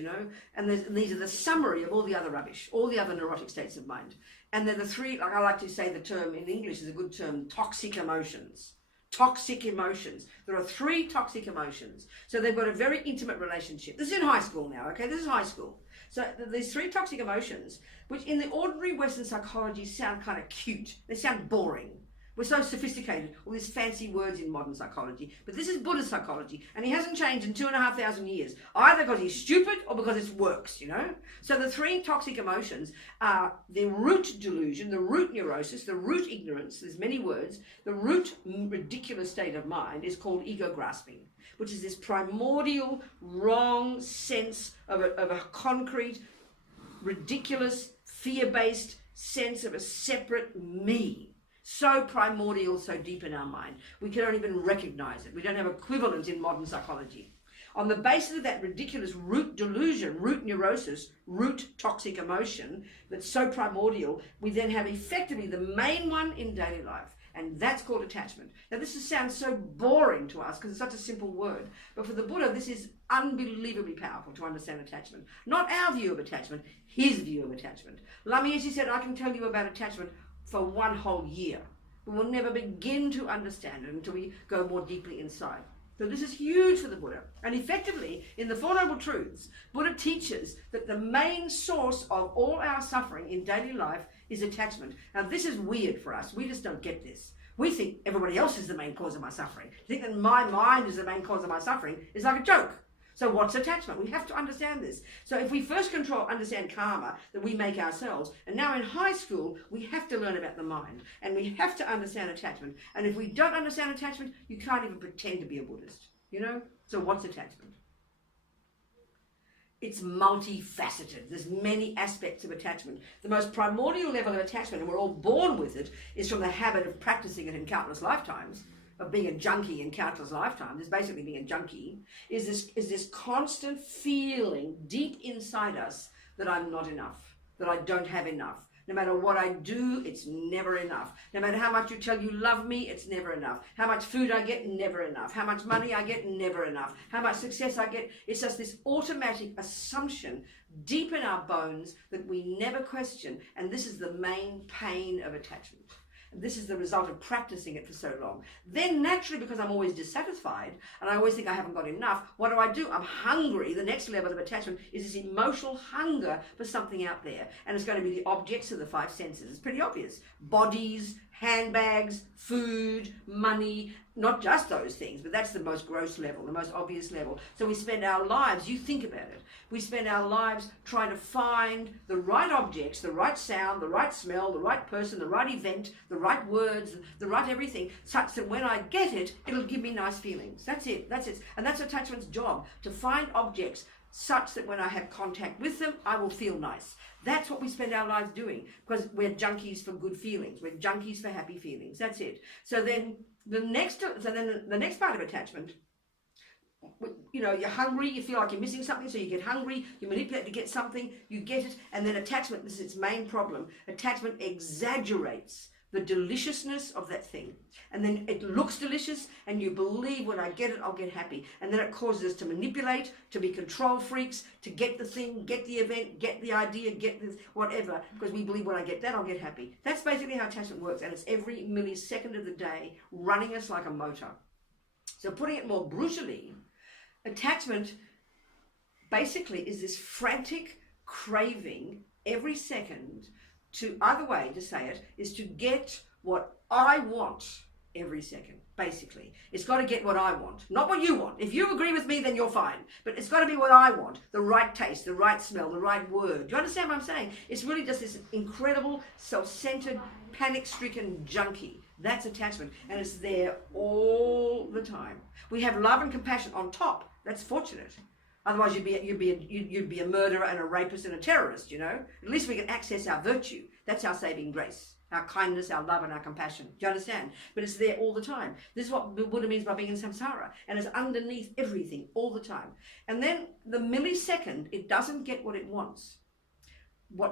and these are the summary of all the other rubbish, all the other neurotic states of mind. And they're the 3, like I like to say the term in English is a good term, toxic emotions. Toxic emotions. There are 3 toxic emotions. So they've got a very intimate relationship. This is in high school now, okay? This is high school. So these 3 toxic emotions, which in the ordinary Western psychology sound kind of cute. They sound boring. We're so sophisticated, all these fancy words in modern psychology. But this is Buddhist psychology, and he hasn't changed in 2,500 years, either because he's stupid or because it works, So the 3 toxic emotions are the root delusion, the root neurosis, the root ignorance, there's many words. The root ridiculous state of mind is called ego grasping, which is this primordial, wrong sense of a concrete, ridiculous, fear-based sense of a separate me. So primordial, so deep in our mind. We cannot even recognize it. We don't have equivalent in modern psychology. On the basis of that ridiculous root delusion, root neurosis, root toxic emotion that's so primordial, we then have effectively the main one in daily life. And that's called attachment. Now this sounds so boring to us because it's such a simple word. But for the Buddha, this is unbelievably powerful to understand attachment. Not our view of attachment, his view of attachment. Lama Yeshe said, I can tell you about attachment for 1 whole year. We will never begin to understand it until we go more deeply inside. So this is huge for the Buddha. And effectively, in the Four Noble Truths, Buddha teaches that the main source of all our suffering in daily life is attachment. Now this is weird for us. We just don't get this. We think everybody else is the main cause of my suffering. To think that my mind is the main cause of my suffering is like a joke. So what's attachment? We have to understand this. So if we first understand karma that we make ourselves, and now in high school, we have to learn about the mind, and we have to understand attachment. And if we don't understand attachment, you can't even pretend to be a Buddhist, So what's attachment? It's multifaceted. There's many aspects of attachment. The most primordial level of attachment, and we're all born with it, is from the habit of practicing it in countless lifetimes, of being a junkie in countless lifetimes, is basically being a junkie, is this constant feeling deep inside us that I'm not enough, that I don't have enough. No matter what I do, it's never enough. No matter how much you tell you love me, it's never enough. How much food I get, never enough. How much money I get, never enough. How much success I get, it's just this automatic assumption deep in our bones that we never question. And this is the main pain of attachment. This is the result of practicing it for so long. Then naturally, because I'm always dissatisfied and I always think I haven't got enough, what do? I'm hungry. The next level of attachment is this emotional hunger for something out there. And it's going to be the objects of the 5 senses. It's pretty obvious. Bodies, handbags, food, money, not just those things, but that's the most gross level, the most obvious level. So we spend our lives, you think about it, we spend our lives trying to find the right objects, the right sound, the right smell, the right person, the right event, the right words, the right everything, such that when I get it, it'll give me nice feelings. That's it. And that's attachment's job, to find objects such that when I have contact with them, I will feel nice. That's what we spend our lives doing, because we're junkies for good feelings. We're junkies for happy feelings. That's it. So then the next part of attachment, You know, you're hungry, you feel like you're missing something, so you get hungry, you manipulate to get something, you get it, and then attachment, this is its main problem. Attachment exaggerates the deliciousness of that thing. And then it looks delicious, and you believe when I get it, I'll get happy. And then it causes us to manipulate, to be control freaks, to get the thing, get the event, get the idea, get this, whatever, because we believe when I get that, I'll get happy. That's basically how attachment works, and it's every millisecond of the day running us like a motor. So putting it more brutally, attachment basically is this frantic craving every second to, other way to say it, is to get what I want every second, basically. It's got to get what I want, not what you want. If you agree with me, then you're fine. But it's got to be what I want, the right taste, the right smell, the right word. Do you understand what I'm saying? It's really just this incredible, self-centered, panic-stricken junkie. That's attachment, and it's there all the time. We have love and compassion on top. That's fortunate. Otherwise, you'd be a murderer and a rapist and a terrorist. You know. At least we can access our virtue. That's our saving grace, our kindness, our love, and our compassion. Do you understand? But it's there all the time. This is what Buddha means by being in samsara, and it's underneath everything all the time. And then the millisecond it doesn't get what it wants.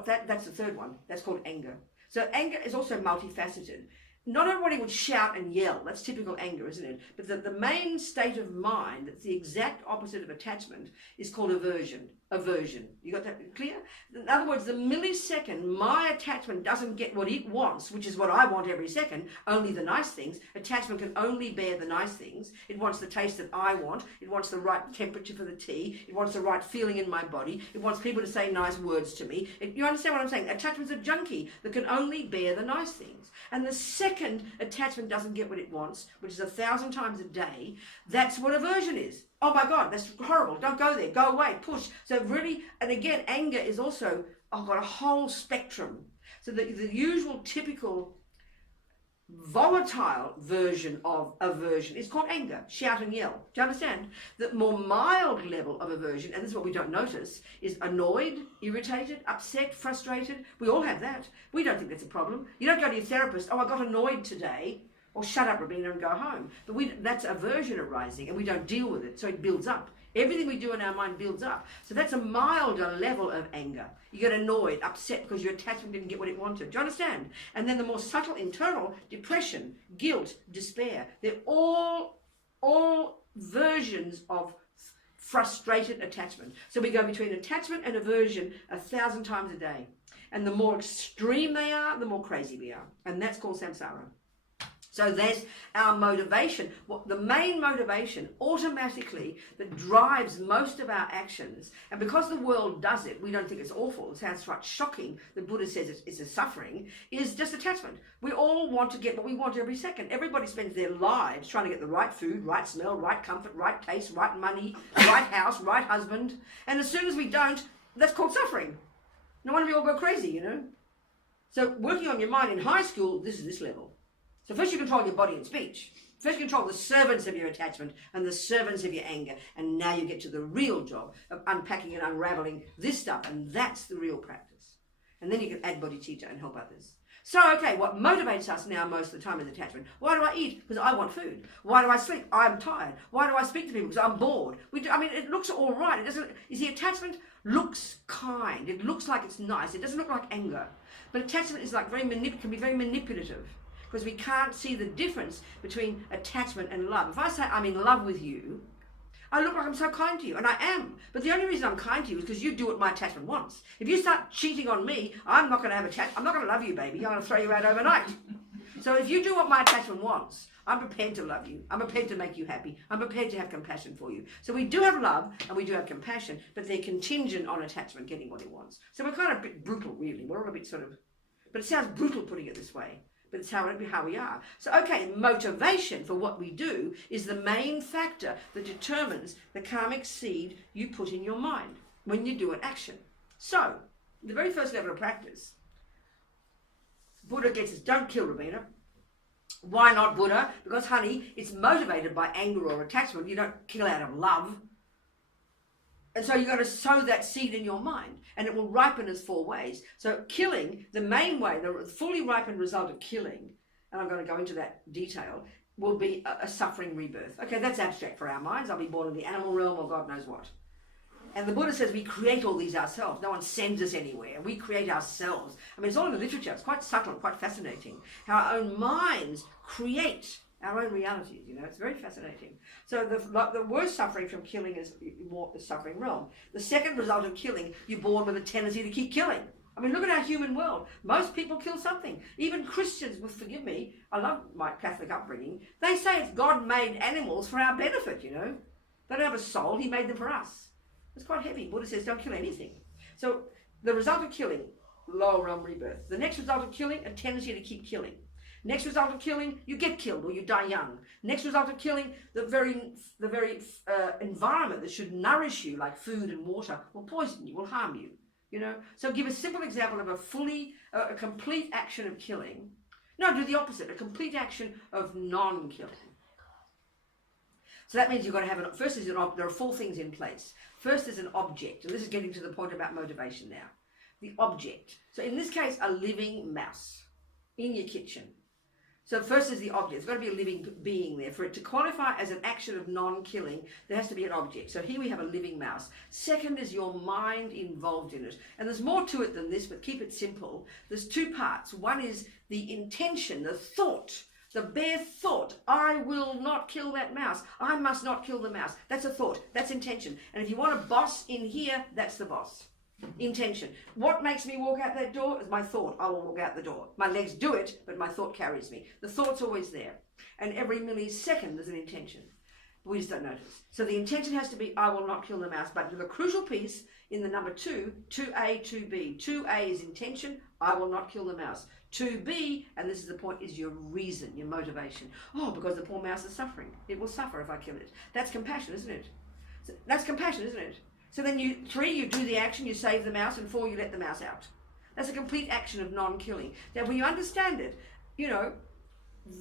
That's the third one. That's called anger. So anger is also multifaceted. Not everybody would shout and yell. That's typical anger, isn't it? But the main state of mind that's the exact opposite of attachment is called aversion. Aversion. You got that clear? In other words, the millisecond my attachment doesn't get what it wants, which is what I want every second, only the nice things. Attachment can only bear the nice things. It wants the taste that I want. It wants the right temperature for the tea. It wants the right feeling in my body. It wants people to say nice words to me. You understand what I'm saying? Attachment's a junkie that can only bear the nice things. And the second attachment doesn't get what it wants, which is 1,000 times a day, that's what aversion is. Oh my God, that's horrible. Don't go there. Go away. Push. So really, and again, anger is also, got a whole spectrum. So the usual typical volatile version of aversion is called anger, shout and yell. Do you understand? The more mild level of aversion, and this is what we don't notice, is annoyed, irritated, upset, frustrated. We all have that. We don't think that's a problem. You don't go to your therapist, oh, I got annoyed today, or shut up, Robina, and go home. But that's aversion arising, and we don't deal with it, so it builds up. Everything we do in our mind builds up. So that's a milder level of anger. You get annoyed, upset because your attachment didn't get what it wanted. Do you understand? And then the more subtle internal, depression, guilt, despair. They're all versions of frustrated attachment. So we go between attachment and aversion 1,000 times a day. And the more extreme they are, the more crazy we are. And that's called samsara. So there's our motivation. The main motivation automatically that drives most of our actions, and because the world does it, we don't think it's awful. It sounds right shocking. The Buddha says it's a suffering, is just attachment. We all want to get what we want every second. Everybody spends their lives trying to get the right food, right smell, right comfort, right taste, right money, right house, right husband. And as soon as we don't, that's called suffering. No wonder we all go crazy, you know. So working on your mind in high school, this is this level. So first you control your body and speech. First you control the servants of your attachment and the servants of your anger. And now you get to the real job of unpacking and unraveling this stuff. And that's the real practice. And then you can add bodhicitta and help others. So, okay, what motivates us now most of the time is attachment. Why do I eat? Because I want food. Why do I sleep? I'm tired. Why do I speak to people? Because I'm bored. It looks all right. It doesn't. You see, attachment looks kind. It looks like it's nice. It doesn't look like anger. But attachment is like can be very manipulative. Because we can't see the difference between attachment and love. If I say I'm in love with you, I look like I'm so kind to you, and I am. But the only reason I'm kind to you is because you do what my attachment wants. If you start cheating on me, I'm not going to have I'm not going to love you, baby. I'm going to throw you out overnight. So if you do what my attachment wants, I'm prepared to love you. I'm prepared to make you happy. I'm prepared to have compassion for you. So we do have love and we do have compassion, but they're contingent on attachment getting what it wants. So we're kind of a bit brutal, really. We're all a bit sort of, but it sounds brutal putting it this way. But it's how we are. So, okay, motivation for what we do is the main factor that determines the karmic seed you put in your mind when you do an action. So, the very first level of practice, Buddha gets us, don't kill, Robina. Why not, Buddha? Because, honey, it's motivated by anger or attachment. You don't kill out of love. And so you've got to sow that seed in your mind, and it will ripen as 4 ways. So killing, the main way, the fully ripened result of killing, and I'm going to go into that detail, will be a suffering rebirth. Okay, that's abstract for our minds. I'll be born in the animal realm or God knows what. And the Buddha says we create all these ourselves. No one sends us anywhere. We create ourselves. I mean, it's all in the literature. It's quite subtle and quite fascinating how our own minds create our own realities. You know, it's very fascinating. So the worst suffering from killing is more the suffering realm. The second result of killing, you're born with a tendency to keep killing. I mean, look at our human world. Most people kill something. Even Christians, will forgive me, I love my Catholic upbringing, they say it's God made animals for our benefit, you know. They don't have a soul, he made them for us. It's quite heavy. Buddha says don't kill anything. So the result of killing, lower realm rebirth. The next result of killing, a tendency to keep killing. Next result of killing, you get killed or you die young. Next result of killing, the very environment that should nourish you, like food and water, will poison you, will harm you. You know, so give a simple example of a complete action of killing. No, do the opposite, a complete action of non-killing. So that means you've got to have first is there are 4 things in place. First is an object, and this is getting to the point about motivation now. The object. So in this case, a living mouse in your kitchen. So first is the object. There's got to be a living being there. For it to qualify as an action of non-killing, there has to be an object. So here we have a living mouse. Second is your mind involved in it. And there's more to it than this, but keep it simple. There's 2 parts. One is the intention, the thought, the bare thought. I will not kill that mouse. I must not kill the mouse. That's a thought. That's intention. And if you want a boss in here, that's the boss. Intention. What makes me walk out that door is my thought. I will walk out the door. My legs do it, but my thought carries me. The thought's always there. And every millisecond there's an intention. We just don't notice. So the intention has to be, I will not kill the mouse. But the crucial piece in the number 2, 2A, 2B. 2A is intention, I will not kill the mouse. 2B, and this is the point, is your reason, your motivation. Oh, because the poor mouse is suffering. It will suffer if I kill it. That's compassion, isn't it? That's compassion, isn't it? So then 3, you do the action, you save the mouse, and 4, you let the mouse out. That's a complete action of non-killing. Now, when you understand it, you know,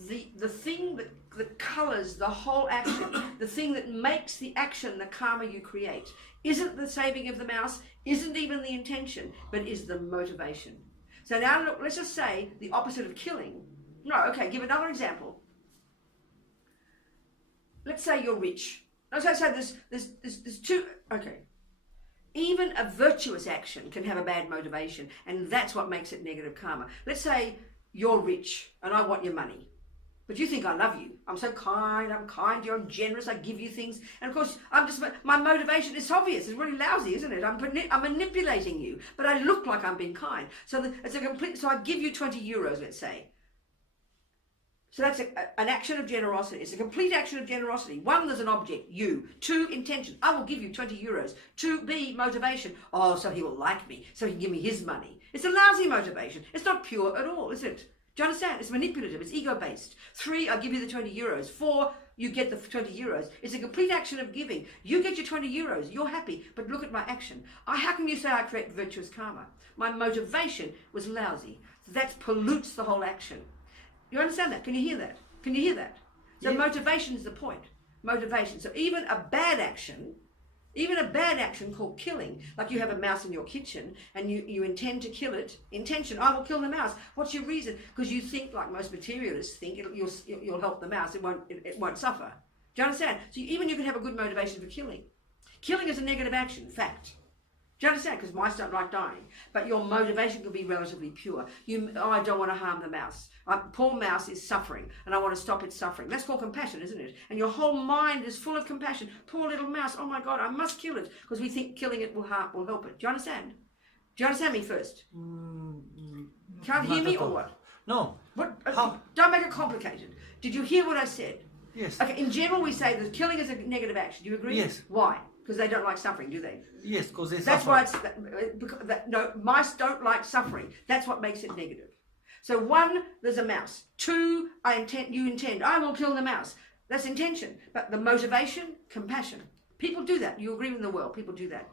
the thing that colours the whole action, the thing that makes the action the karma you create, isn't the saving of the mouse, isn't even the intention, but is the motivation. So now look, let's just say the opposite of killing. No, okay, give another example. Let's say you're rich. Let's say there's 2, okay. Even a virtuous action can have a bad motivation, and that's what makes it negative karma. Let's say you're rich and I want your money, but you think I love you. I'm so kind, I'm kind to you, I'm generous, I give you things. And of course, my motivation is obvious, it's really lousy, isn't it? I'm manipulating you, but I look like I'm being kind. So so I give you 20 euros, let's say. So that's an action of generosity. It's a complete action of generosity. 1, there's an object, you. 2, intention. I will give you 20 euros. 2B, motivation. Oh, so he will like me, so he can give me his money. It's a lousy motivation. It's not pure at all, is it? Do you understand? It's manipulative. It's ego-based. 3, I'll give you the 20 euros. 4, you get the 20 euros. It's a complete action of giving. You get your 20 euros. You're happy, but look at my action. How can you say I create virtuous karma? My motivation was lousy. That pollutes the whole action. You understand that? Can you hear that? Can you hear that? So yeah. Motivation is the point. Motivation. So even a bad action called killing, like you have a mouse in your kitchen and you intend to kill it, intention, I will kill the mouse. What's your reason? Because you think, like most materialists think, you'll help the mouse, it won't suffer. Do you understand? So even you can have a good motivation for killing. Killing is a negative action, fact. Do you understand? Because mice don't like dying. But your motivation could be relatively pure. I don't want to harm the mouse. Poor mouse is suffering, and I want to stop its suffering. That's called compassion, isn't it? And your whole mind is full of compassion. Poor little mouse, oh my God, I must kill it, because we think killing it will help it. Do you understand? Do you understand me first? Can't hear me or what? No. What? Don't make it complicated. Did you hear what I said? Yes. Okay, in general we say that killing is a negative action. Do you agree? Yes. Why? Because they don't like suffering, do they? Yes, because they That's suffer. why no, mice don't like suffering. That's what makes it negative. So 1, there's a mouse. 2, you intend, I will kill the mouse. That's intention. But the motivation, compassion. People do that. You agree with the world. People do that.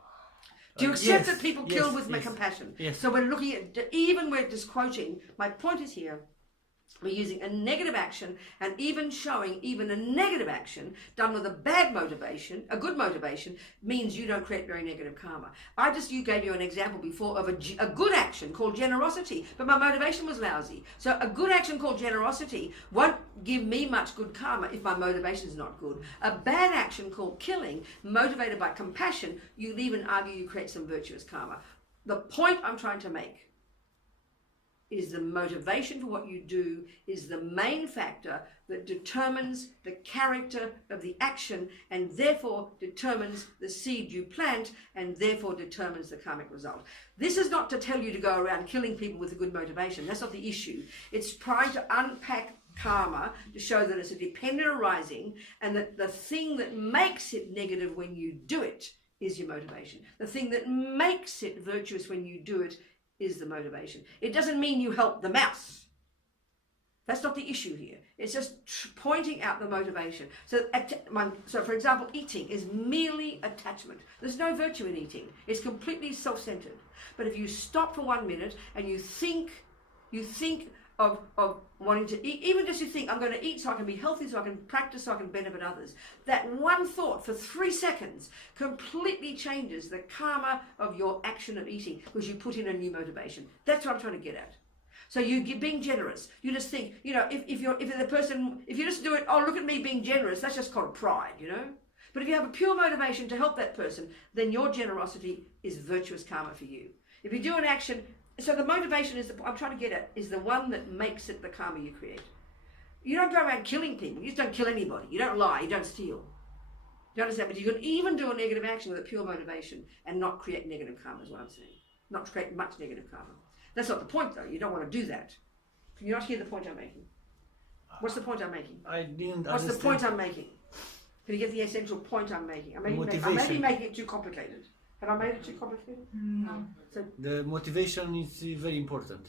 Do you accept that people kill with compassion? Yes. So we're looking at, even we're just quoting, my point is here, We're using a negative action, and even showing even a negative action done with a bad motivation, a good motivation, means you don't create very negative karma. You gave you an example before of a good action called generosity, but my motivation was lousy. So a good action called generosity won't give me much good karma if my motivation is not good. A bad action called killing, motivated by compassion, you'd even argue you create some virtuous karma. The point I'm trying to make is the motivation for what you do is the main factor that determines the character of the action, and therefore determines the seed you plant, and therefore determines the karmic result. This is not to tell you to go around killing people with a good motivation. That's not the issue. It's trying to unpack karma to show that it's a dependent arising, and that the thing that makes it negative when you do it is your motivation. The thing that makes it virtuous when you do it is the motivation. It doesn't mean you help the mouse. That's not the issue here. It's just pointing out the motivation. So for example, eating is merely attachment. There's no virtue in eating. It's completely self-centered. But if you stop for 1 minute and you think of wanting to eat, even just you think, I'm going to eat so I can be healthy, so I can practice, so I can benefit others. That one thought for 3 seconds completely changes the karma of your action of eating, because you put in a new motivation. That's what I'm trying to get at. So being generous, you just think, if you just do it, oh, look at me being generous, that's just called pride, But if you have a pure motivation to help that person, then your generosity is virtuous karma for you. If you do an action, so the motivation I'm trying to get at, is the one that makes it the karma you create. You don't go around killing people. You just don't kill anybody. You don't lie. You don't steal. Do you understand? But you can even do a negative action with a pure motivation and not create negative karma, is what I'm saying. Not create much negative karma. That's not the point, though. You don't want to do that. Can you not hear the point I'm making? What's the point I'm making? I didn't What's understand. the point I'm making? Can you get the essential point I'm making? I may be making it too complicated. Have I made it too complicated? No. So The motivation is very important.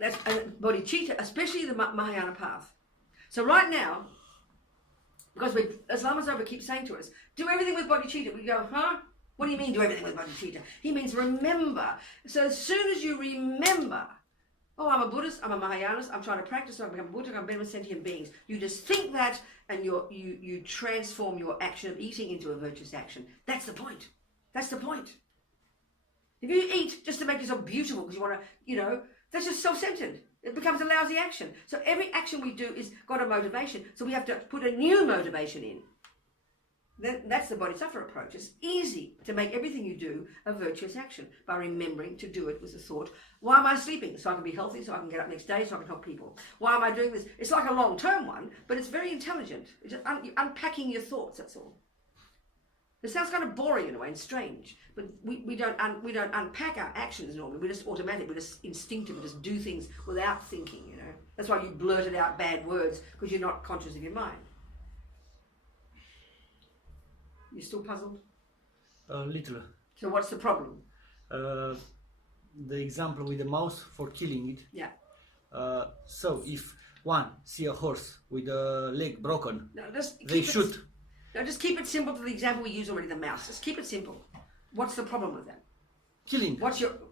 that's bodhicitta, especially the Mahayana path. So right now, because as Lama Zopa keeps saying to us, do everything with bodhicitta. We go, huh? What do you mean do everything with bodhicitta? He means remember. So as soon as you remember, oh, I'm a Buddhist, I'm a Mahayanist, I'm trying to practice so I can become a Buddha, I'm better with sentient beings. You just think that, and you transform your action of eating into a virtuous action. That's the point. That's the point. If you eat just to make yourself beautiful because you want to, that's just self-centered. It becomes a lousy action. So every action we do is got a motivation. So we have to put a new motivation in. Then that's the bodhisattva approach. It's easy to make everything you do a virtuous action by remembering to do it with the thought, why am I sleeping? So I can be healthy, so I can get up next day, so I can help people. Why am I doing this? It's like a long-term one, but it's very intelligent. It's just unpacking your thoughts, that's all. It sounds kind of boring in a way and strange, but we don't unpack our actions normally. We're just automatic, we're just instinctive, we just do things without thinking, That's why you blurted out bad words, because you're not conscious of your mind. You still puzzled? A little. So what's the problem? The example with the mouse for killing it. Yeah. So if one see a horse with a leg broken, No, they shoot. No, just keep it simple to the example we use already, the mouse. Just keep it simple. What's the problem with that? Killing.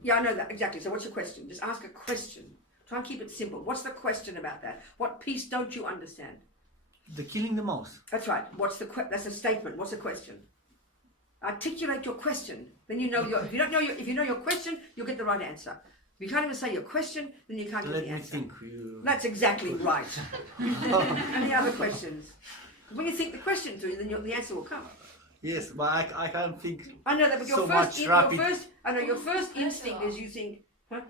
Yeah, I know that, exactly. So what's your question? Just ask a question. Try and keep it simple. What's the question about that? What piece don't you understand? The killing the mouse. That's right. That's a statement. What's the question? Articulate your question. Then you know if you know your question, you'll get the right answer. If you can't even say your question, then you can't get the answer. Let me think. That's exactly right. Any other questions? When you think the question through, then the answer will come. Yes, but I can't think. I know that, but your first instinct is you think, huh?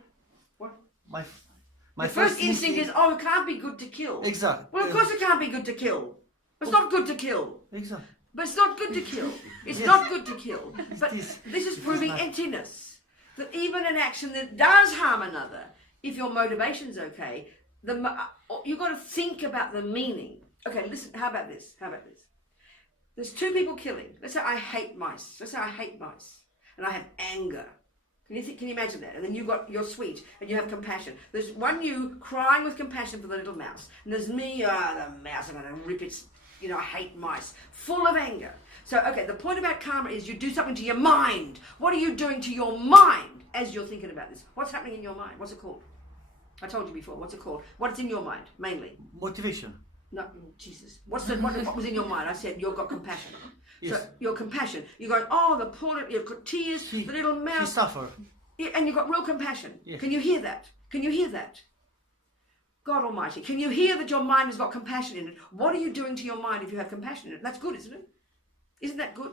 What? My first instinct is, oh, it can't be good to kill. Exactly. Well, of course it can't be good to kill. It's not good to kill. Exactly. But it's not good to kill. It's not good to kill. But this is proving emptiness. That even an action that does harm another, if your motivation's okay, you've got to think about the meaning. Okay, listen, how about this? There's two people killing. Let's say I hate mice. And I have anger. Can you imagine that? And then you're sweet and you have compassion. There's one you crying with compassion for the little mouse. And there's me, the mouse, I'm going to rip its, I hate mice. Full of anger. So, okay, the point about karma is you do something to your mind. What are you doing to your mind as you're thinking about this? What's happening in your mind? What's it called? I told you before. What's it called? What's in your mind, mainly? Motivation. No, Jesus. What was in your mind? I said you've got compassion. Yes. So your compassion. You're going, oh, the poor, you've got tears, the little She mouse. suffer. Yeah, and you've got real compassion. Yes. Can you hear that? Can you hear that? God Almighty, can you hear that your mind has got compassion in it? What are you doing to your mind if you have compassion in it? That's good, isn't it? Isn't that good?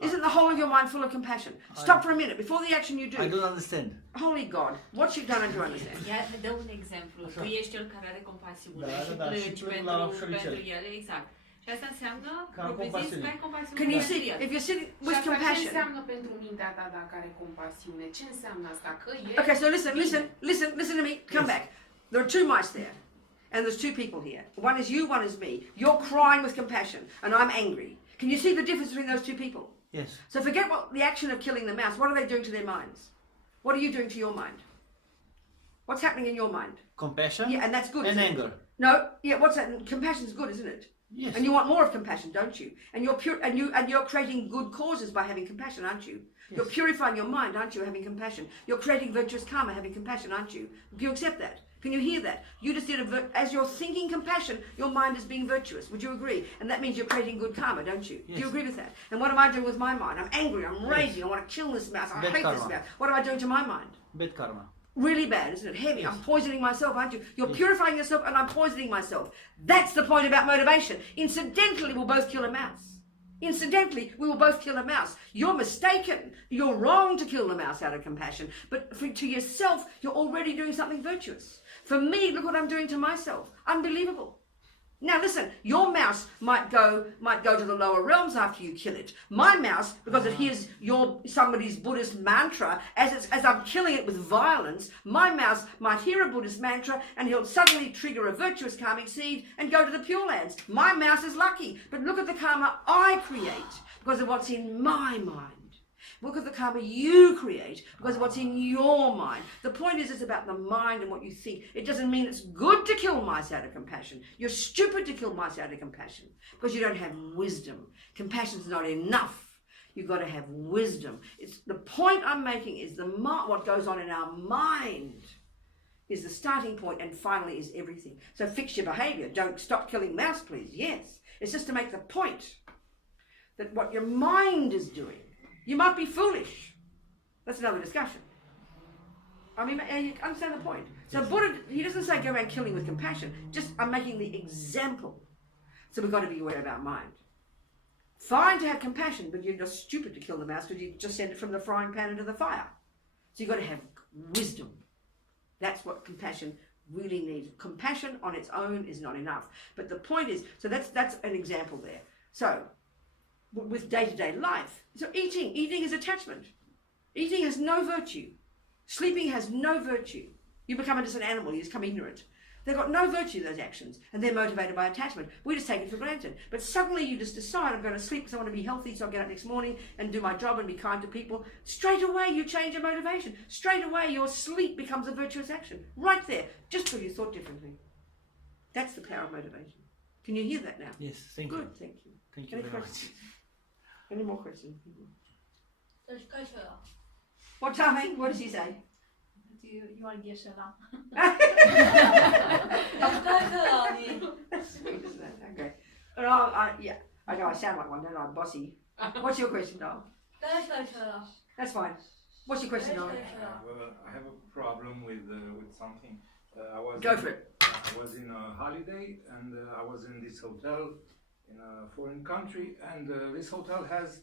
Isn't the whole of your mind full of compassion? Stop for a minute, before the action you do. I don't understand. Holy God, what you've done, I don't understand. Ia ne dă un exemplu. Tu ești cel care are compasiune Da, și da, da, și plângi plâng la pentru șoricel. ele, exact. Și asta înseamnă, Că am propriu-zis, compasiune. că ai compasiune Can you pentru see, el. if you're sitting Și with asta ce compassion. înseamnă pentru mintea ta dacă are compasiune? Ce înseamnă asta? Că e... Okay, so listen to me, come Yes. back. There are two mice there, and there's two people here. One is you, one is me. You're crying with compassion, and I'm angry. Can you see the difference between those two people? Yes. So forget what the action of killing the mouse. What are they doing to their minds? What are you doing to your mind? What's happening in your mind? Compassion Yeah, and that's good. and isn't it? anger. No, yeah, what's that? Compassion's good, isn't it? Yes. And you want more of compassion, don't you? And you're pure, and you're creating good causes by having compassion, aren't you? Yes. You're purifying your mind, aren't you? Having compassion. You're creating virtuous karma, having compassion, aren't you? Do you accept that? Can you hear that? You just did as you're thinking compassion, your mind is being virtuous. Would you agree? And that means you're creating good karma, don't you? Yes. Do you agree with that? And what am I doing with my mind? I'm angry. I'm raging. I want to kill this mouse. I Bad hate this karma. mouse. What am I doing to my mind? Bad karma. Really bad, isn't it? Heavy. Yes. I'm poisoning myself, aren't you? You're Yes. purifying yourself and I'm poisoning myself. That's the point about motivation. Incidentally, we'll both kill a mouse. Incidentally, we will both kill a mouse. You're mistaken. You're wrong to kill the mouse out of compassion. But to yourself, you're already doing something virtuous. For me, look what I'm doing to myself. Unbelievable. Now listen, your mouse might go to the lower realms after you kill it. My mouse, because it hears somebody's Buddhist mantra, as I'm killing it with violence, my mouse might hear a Buddhist mantra and he'll suddenly trigger a virtuous karmic seed and go to the Pure Lands. My mouse is lucky, but look at the karma I create because of what's in my mind. Look at the karma you create because of what's in your mind. The point is it's about the mind and what you think. It doesn't mean it's good to kill mice out of compassion. You're stupid to kill mice out of compassion because you don't have wisdom. Compassion's not enough. You've got to have wisdom. It's the point I'm making is what goes on in our mind is the starting point and finally is everything. So fix your behavior. Don't stop killing mouse, please. Yes. It's just to make the point that what your mind is doing. You might be foolish. That's another discussion. I mean, you understand the point. So Buddha, he doesn't say go around killing with compassion. Just, I'm making the example. So we've got to be aware of our mind. Fine to have compassion, but you're just stupid to kill the mouse because you just send it from the frying pan into the fire. So you've got to have wisdom. That's what compassion really needs. Compassion on its own is not enough. But the point is, so that's an example there. So, with day-to-day life. So eating is attachment. Eating has no virtue. Sleeping has no virtue. You become just an animal, you just become ignorant. They've got no virtue, those actions, and they're motivated by attachment. We just take it for granted. But suddenly you just decide, I'm going to sleep because I want to be healthy, so I'll get up next morning and do my job and be kind to people. Straight away you change your motivation. Straight away your sleep becomes a virtuous action. Right there, just because you thought differently. That's the power of motivation. Can you hear that now? Yes, thank Good, you. thank you. Thank you Any very much. questions? Any more questions? Deci cășăla. What, Tommy? What does he say? You are gheșăla. Sweet, isn't it? Okay. Yeah, I know I sound like one, don't I? Bossy. What's your question, Noel? That's fine. What's your question, Noel? I have a problem with something. Go for it. I was in a holiday and I was in this hotel in a foreign country, and this hotel has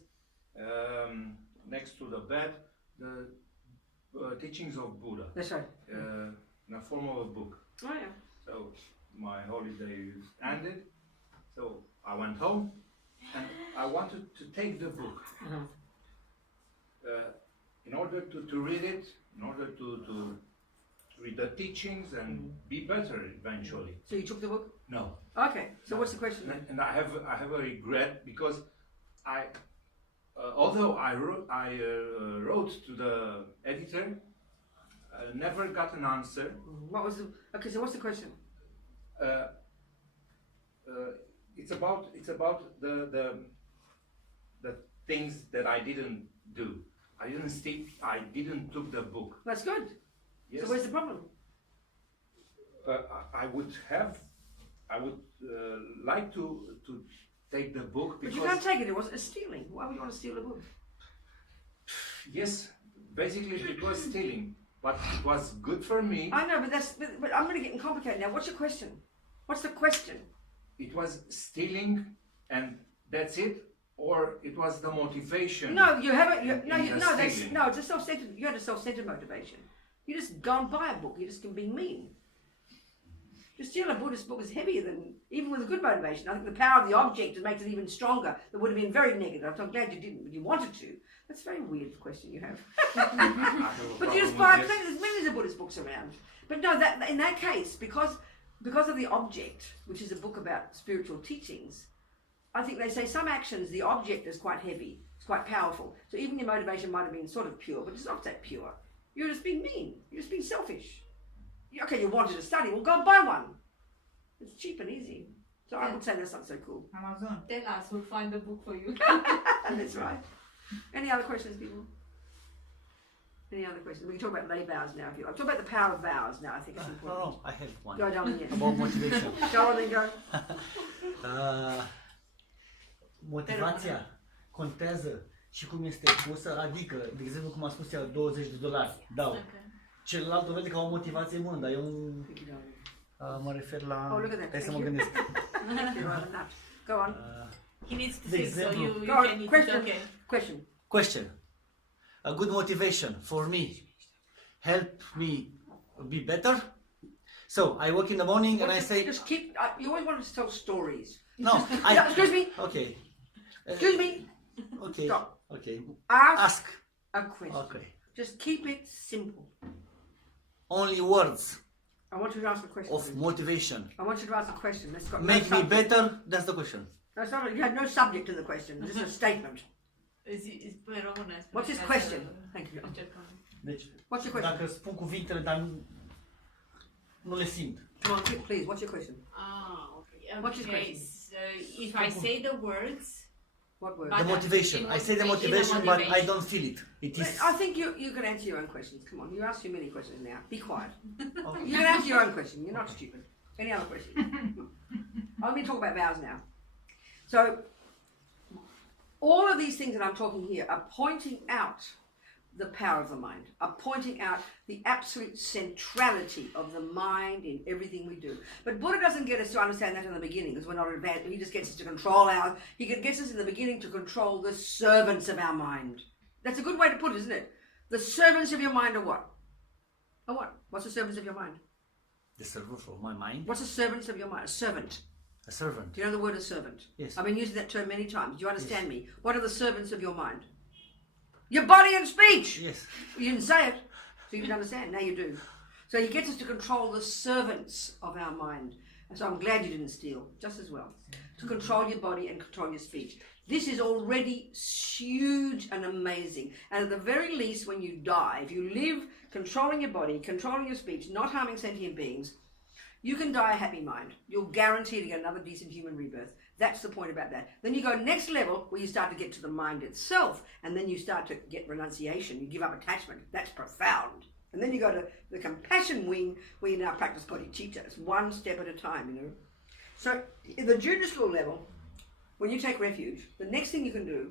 next to the bed the teachings of Buddha That's right. in the form of a book. Oh yeah. So my holiday ended, so I went home and I wanted to take the book in order to read it, in order to read the teachings and be better eventually. So you took the book? No. Okay. So what's the question? And I have a regret because although I wrote to the editor, I never got an answer. What was the? Okay. So what's the question? It's about the things that I didn't do. I didn't took the book. That's good. Yes. So where's the problem? I would like to take the book But because you can't take it. It wasn't a stealing. Why would you want to steal a book? yes, basically it was stealing, but it was good for me. I know, but I'm really getting complicated now. What's your question? What's the question? It was stealing, and that's it, or it was the motivation. No, you haven't. stealing. No, it's a self-centered. You had a self-centered motivation. You just go and buy a book. You just can be mean. To steal a Buddhist book is heavier than, even with a good motivation. I think the power of the object makes it even stronger. That would have been very negative. I'm glad you didn't, but you wanted to. That's a very weird question you have. But you just buy, there's millions of Buddhist books around. But no, in that case, because of the object, which is a book about spiritual teachings, I think they say some actions, the object is quite heavy, it's quite powerful. So even your motivation might have been sort of pure, but it's not that pure. You're just being mean. You're just being selfish. Okay, you wanted to study, well go and buy one. It's cheap and easy. So I would say that's not so cool. Amazon. Tell us, we'll find the book for you. That's right. Any other questions, people? Any other questions? We can talk about lay vows now if you like. Talk about the power of vows now, I think it's important. No, I have one. Go down yes. About motivation. Go on then go. Motivația contează și cum este pusă, adică, de exemplu, cum a spus ea, $20, dau. Celălalt o vede ca o motivație bună, dar eu mă refer la... Oh, look at that. Hai să Thank mă you. gândesc. Go on. He needs to De think, so exemplu. you Go can on. eat it, Question. okay. Question. A good motivation for me help me be better. So I work in the morning and I say Just keep, you always want to tell stories. no. Yeah, excuse me. Okay. Excuse me. Okay. Stop. Okay. Ask Ask. a question. Okay. Just keep it simple. Only words I want you to ask a question. of motivation I want you to ask a question. That's got no make me subject. better. That's the question. No, you had no subject in the question. Just a statement. Pe română. What's his question? Thank you. Deci, What's your question? dacă spun cuvintele, dar nu le simt. Come on, please. What's your question? Okay. What's his Okay, question? so if I say the words, What word? The motivation. I say the motivation, but I don't feel it. It is. I think you can answer your own questions. Come on, you ask too many questions now. Be quiet. Okay. You can answer your own question. You're not stupid. Any other questions? Let me talk about vows now. So, all of these things that I'm talking here are pointing out the power of the mind, are pointing out the absolute centrality of the mind in everything we do. But Buddha doesn't get us to understand that in the beginning, because we're not advanced. He just gets us to control he gets us in the beginning to control the servants of our mind. That's a good way to put it, isn't it? The servants of your mind are what? Are what? What's the servants of your mind? The servant for my mind. What's the servants of your mind? A servant. A servant. Do you know the word a servant? Yes. I've been using that term many times. Do you understand me? What are the servants of your mind? Your body and speech. Yes. You didn't say it, so you didn't understand. Now you do. So he gets us to control the servants of our mind. And so I'm glad you didn't steal, just as well. To control your body and control your speech. This is already huge and amazing. And at the very least, when you die, if you live controlling your body, controlling your speech, not harming sentient beings, you can die a happy mind. You'll guarantee to get another decent human rebirth. That's the point about that. Then you go next level where you start to get to the mind itself, and then you start to get renunciation. You give up attachment. That's profound. And then you go to the compassion wing where you now practice bodhicitta. It's one step at a time, you know. So in the junior school level, when you take refuge, the next thing you can do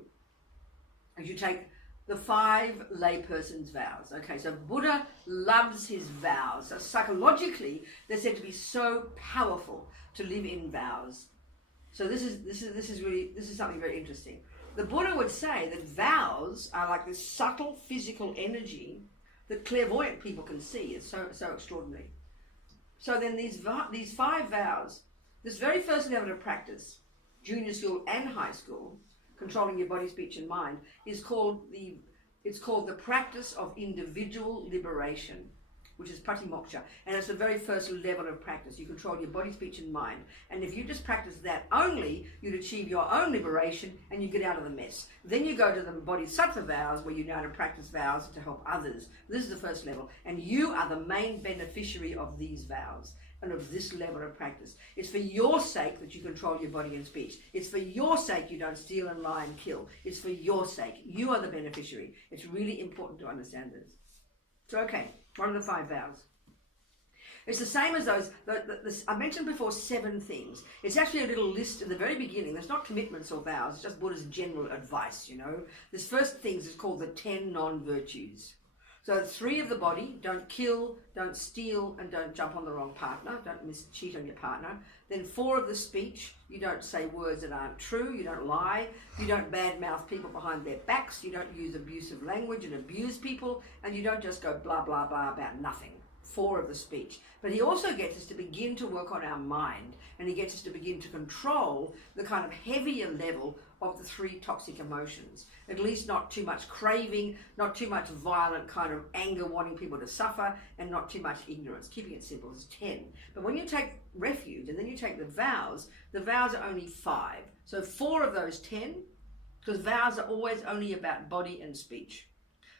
is you take the 5 layperson's vows. Okay, so Buddha loves his vows. So psychologically, they're said to be so powerful to live in vows. So this is something very interesting. The Buddha would say that vows are like this subtle physical energy that clairvoyant people can see. It's so extraordinary. So then these 5 vows, this very first level of practice, junior school and high school, controlling your body, speech and mind, is called the practice of individual liberation, which is patimokkha, and it's the very first level of practice. You control your body, speech and mind, and if you just practice that only, you'd achieve your own liberation and you get out of the mess. Then you go to the bodhisattva vows, where you know how to practice vows to help others. This is the first level, and you are the main beneficiary of these vows and of this level of practice. It's for your sake that you control your body and speech. It's for your sake you don't steal and lie and kill. It's for your sake. You are the beneficiary. It's really important to understand this. So okay, what are the 5 vows? It's the same as those, I mentioned before 7 things. It's actually a little list at the very beginning. There's not commitments or vows, it's just Buddha's general advice, you know. This first thing is called the 10 non-virtues. So 3 of the body: don't kill, don't steal, and don't jump on the wrong partner, don't cheat on your partner. Then 4 of the speech: you don't say words that aren't true, you don't lie, you don't badmouth people behind their backs, you don't use abusive language and abuse people, and you don't just go blah blah blah about nothing. 4 of the speech. But he also gets us to begin to work on our mind, and he gets us to begin to control the kind of heavier level of the 3 toxic emotions. At least not too much craving, not too much violent kind of anger wanting people to suffer, and not too much ignorance. Keeping it simple is 10. But when you take refuge and then you take the vows are only 5. So 4 of those 10, because vows are always only about body and speech.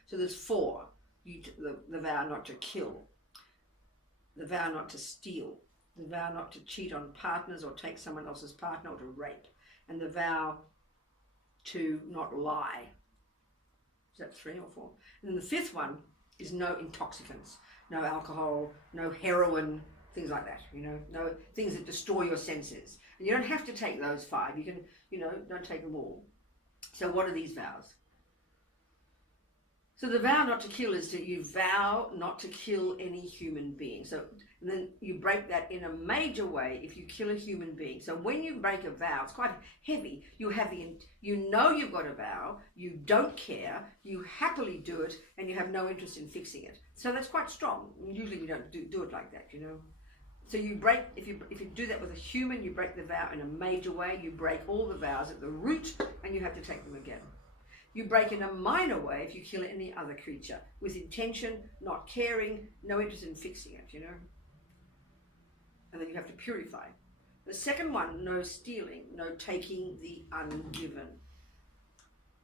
So there's 4. The vow not to kill, the vow not to steal, the vow not to cheat on partners or take someone else's partner or to rape, and the vow to not lie. Is that 3 or 4? And then the 5th one is no intoxicants, no alcohol, no heroin, things like that, you know, no things that destroy your senses. And you don't have to take those 5, you can, you know, don't take them all. So what are these vows? So the vow not to kill is that you vow not to kill any human being. So and then you break that in a major way if you kill a human being. So when you break a vow, it's quite heavy. You know you've got a vow, you don't care, you happily do it, and you have no interest in fixing it. So that's quite strong. Usually we don't do it like that, you know. So you break, if you do that with a human, you break the vow in a major way. You break all the vows at the root, and you have to take them again. You break in a minor way if you kill any other creature, with intention, not caring, no interest in fixing it, you know. And then you have to purify. The second one, no stealing, no taking the ungiven.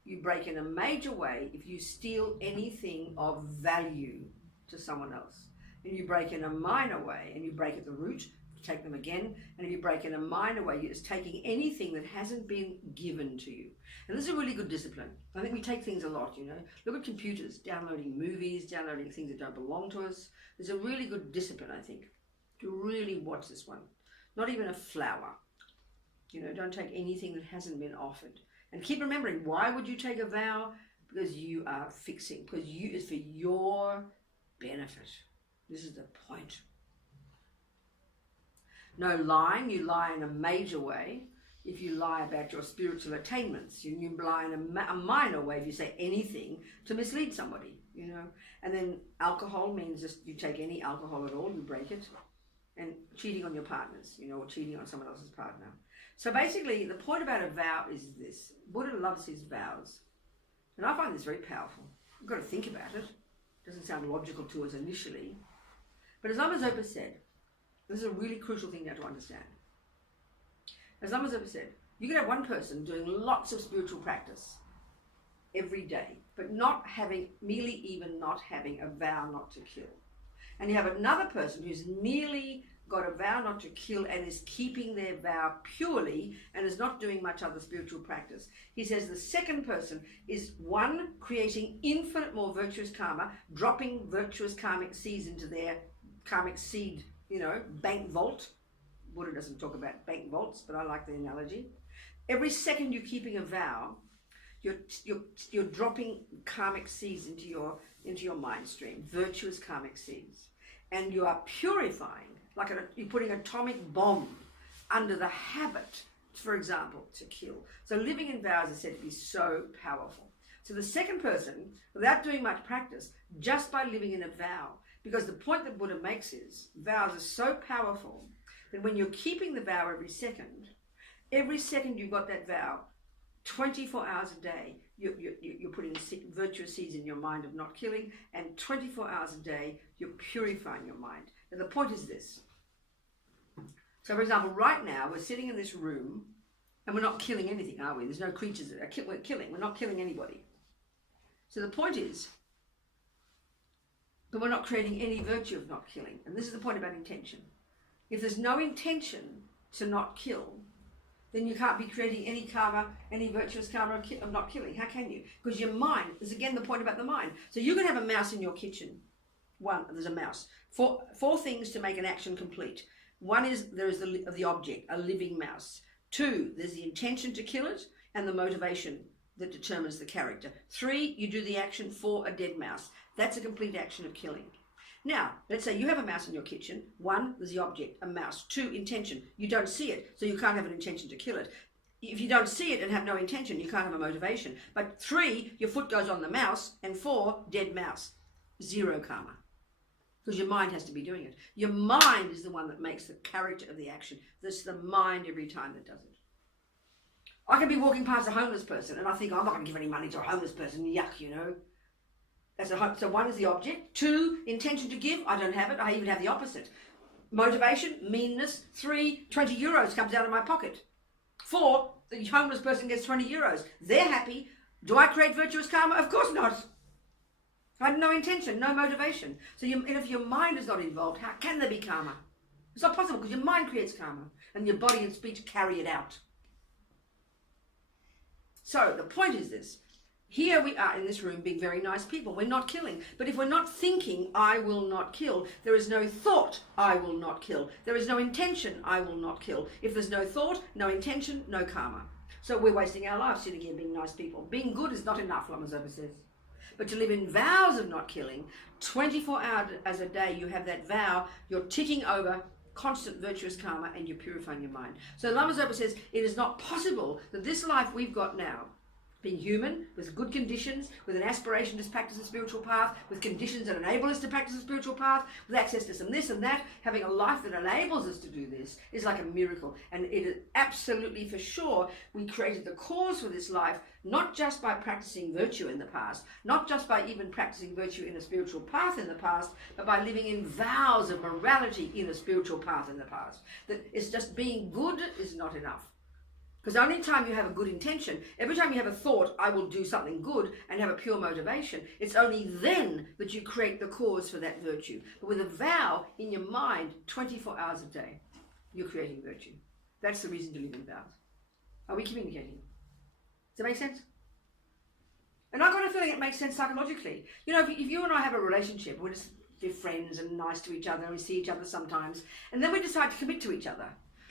You break in a major way if you steal anything of value to someone else. And you break in a minor way, and you break at the root, you take them again, and if you break in a minor way, you're just taking anything that hasn't been given to you. And this is a really good discipline. I think we take things a lot, you know. Look at computers, downloading movies, downloading things that don't belong to us. There's a really good discipline, I think, to really watch this one. Not even a flower. You know, don't take anything that hasn't been offered. And keep remembering, why would you take a vow? Because you are fixing, because it's for your benefit. This is the point. No lying, you lie in a major way. If you lie about your spiritual attainments, you lie in a minor way if you say anything to mislead somebody, you know. And then alcohol means just you take any alcohol at all, you break it. And cheating on your partners, you know, or cheating on someone else's partner. So basically, the point about a vow is this. Buddha loves his vows. And I find this very powerful. You've got to think about it. It doesn't sound logical to us initially. But as Lama Zopa said, this is a really crucial thing now to understand. As Lama Zopa said, you can have one person doing lots of spiritual practice every day, but merely even not having a vow not to kill. And you have another person who's merely got a vow not to kill and is keeping their vow purely and is not doing much other spiritual practice. He says the second person is one, creating infinite more virtuous karma, dropping virtuous karmic seeds into their karmic seed, you know, bank vault. Buddha doesn't talk about bank vaults, but I like the analogy. Every second you're keeping a vow, you're dropping karmic seeds into your mind stream, virtuous karmic seeds. And you are purifying, like you're putting an atomic bomb under the habit, for example, to kill. So living in vows is said to be so powerful. So the second person, without doing much practice, just by living in a vow, because the point that Buddha makes is vows are so powerful that when you're keeping the vow every second you've got that vow, 24 hours a day, you're putting virtuous seeds in your mind of not killing, and 24 hours a day, you're purifying your mind. And the point is this. So, for example, right now, we're sitting in this room, and we're not killing anything, are we? There's no creatures that we're killing. We're not killing anybody. So the point is, but we're not creating any virtue of not killing. And this is the point about intention. If there's no intention to not kill, then you can't be creating any karma, any virtuous karma of not killing. How can you? Because your mind is, again, the point about the mind. So you can have a mouse in your kitchen, One, there's a mouse. Four things to make an action complete. One is there is the object, a living mouse. Two, there's the intention to kill it and the motivation that determines the character. Three, you do the action. Four, a dead mouse. That's a complete action of killing. Now, let's say you have a mouse in your kitchen. One, there's the object, a mouse. Two, intention. You don't see it, so you can't have an intention to kill it. If you don't see it and have no intention, you can't have a motivation. But three, your foot goes on the mouse, and four, dead mouse. Zero karma. Because your mind has to be doing it. Your mind is the one that makes the character of the action. That's the mind every time that does it. I can be walking past a homeless person and I think, I'm not going to give any money to a homeless person. Yuck, you know. So one is the object. Two, intention to give. I don't have it. I even have the opposite. Motivation, meanness. Three, 20 euros comes out of my pocket. Four, the homeless person gets 20 euros. They're happy. Do I create virtuous karma? Of course not. I had no intention, no motivation. So if your mind is not involved, how can there be karma? It's not possible because your mind creates karma and your body and speech carry it out. So the point is this. Here we are in this room being very nice people. We're not killing. But if we're not thinking, I will not kill, there is no thought, I will not kill. There is no intention, I will not kill. If there's no thought, no intention, no karma. So we're wasting our lives sitting here being nice people. Being good is not enough, Lama Zopa says. But to live in vows of not killing, 24 hours a day you have that vow, you're ticking over constant virtuous karma and you're purifying your mind. So Lama Zopa says it is not possible that this life we've got now, being human, with good conditions, with an aspiration to practice a spiritual path, with conditions that enable us to practice a spiritual path, with access to some this and that, having a life that enables us to do this is like a miracle. And it is absolutely for sure we created the cause for this life, not just by practicing virtue in the past, not just by even practicing virtue in a spiritual path in the past, but by living in vows of morality in a spiritual path in the past. That it's just being good is not enough. Because only time you have a good intention, every time you have a thought, I will do something good and have a pure motivation, it's only then that you create the cause for that virtue. But with a vow in your mind, 24 hours a day, you're creating virtue. That's the reason to live in vows. Are we communicating? Does that make sense? And I've got a feeling it makes sense psychologically. You know, if you and I have a relationship, we're just friends and nice to each other, and we see each other sometimes, and then we decide to commit to each other.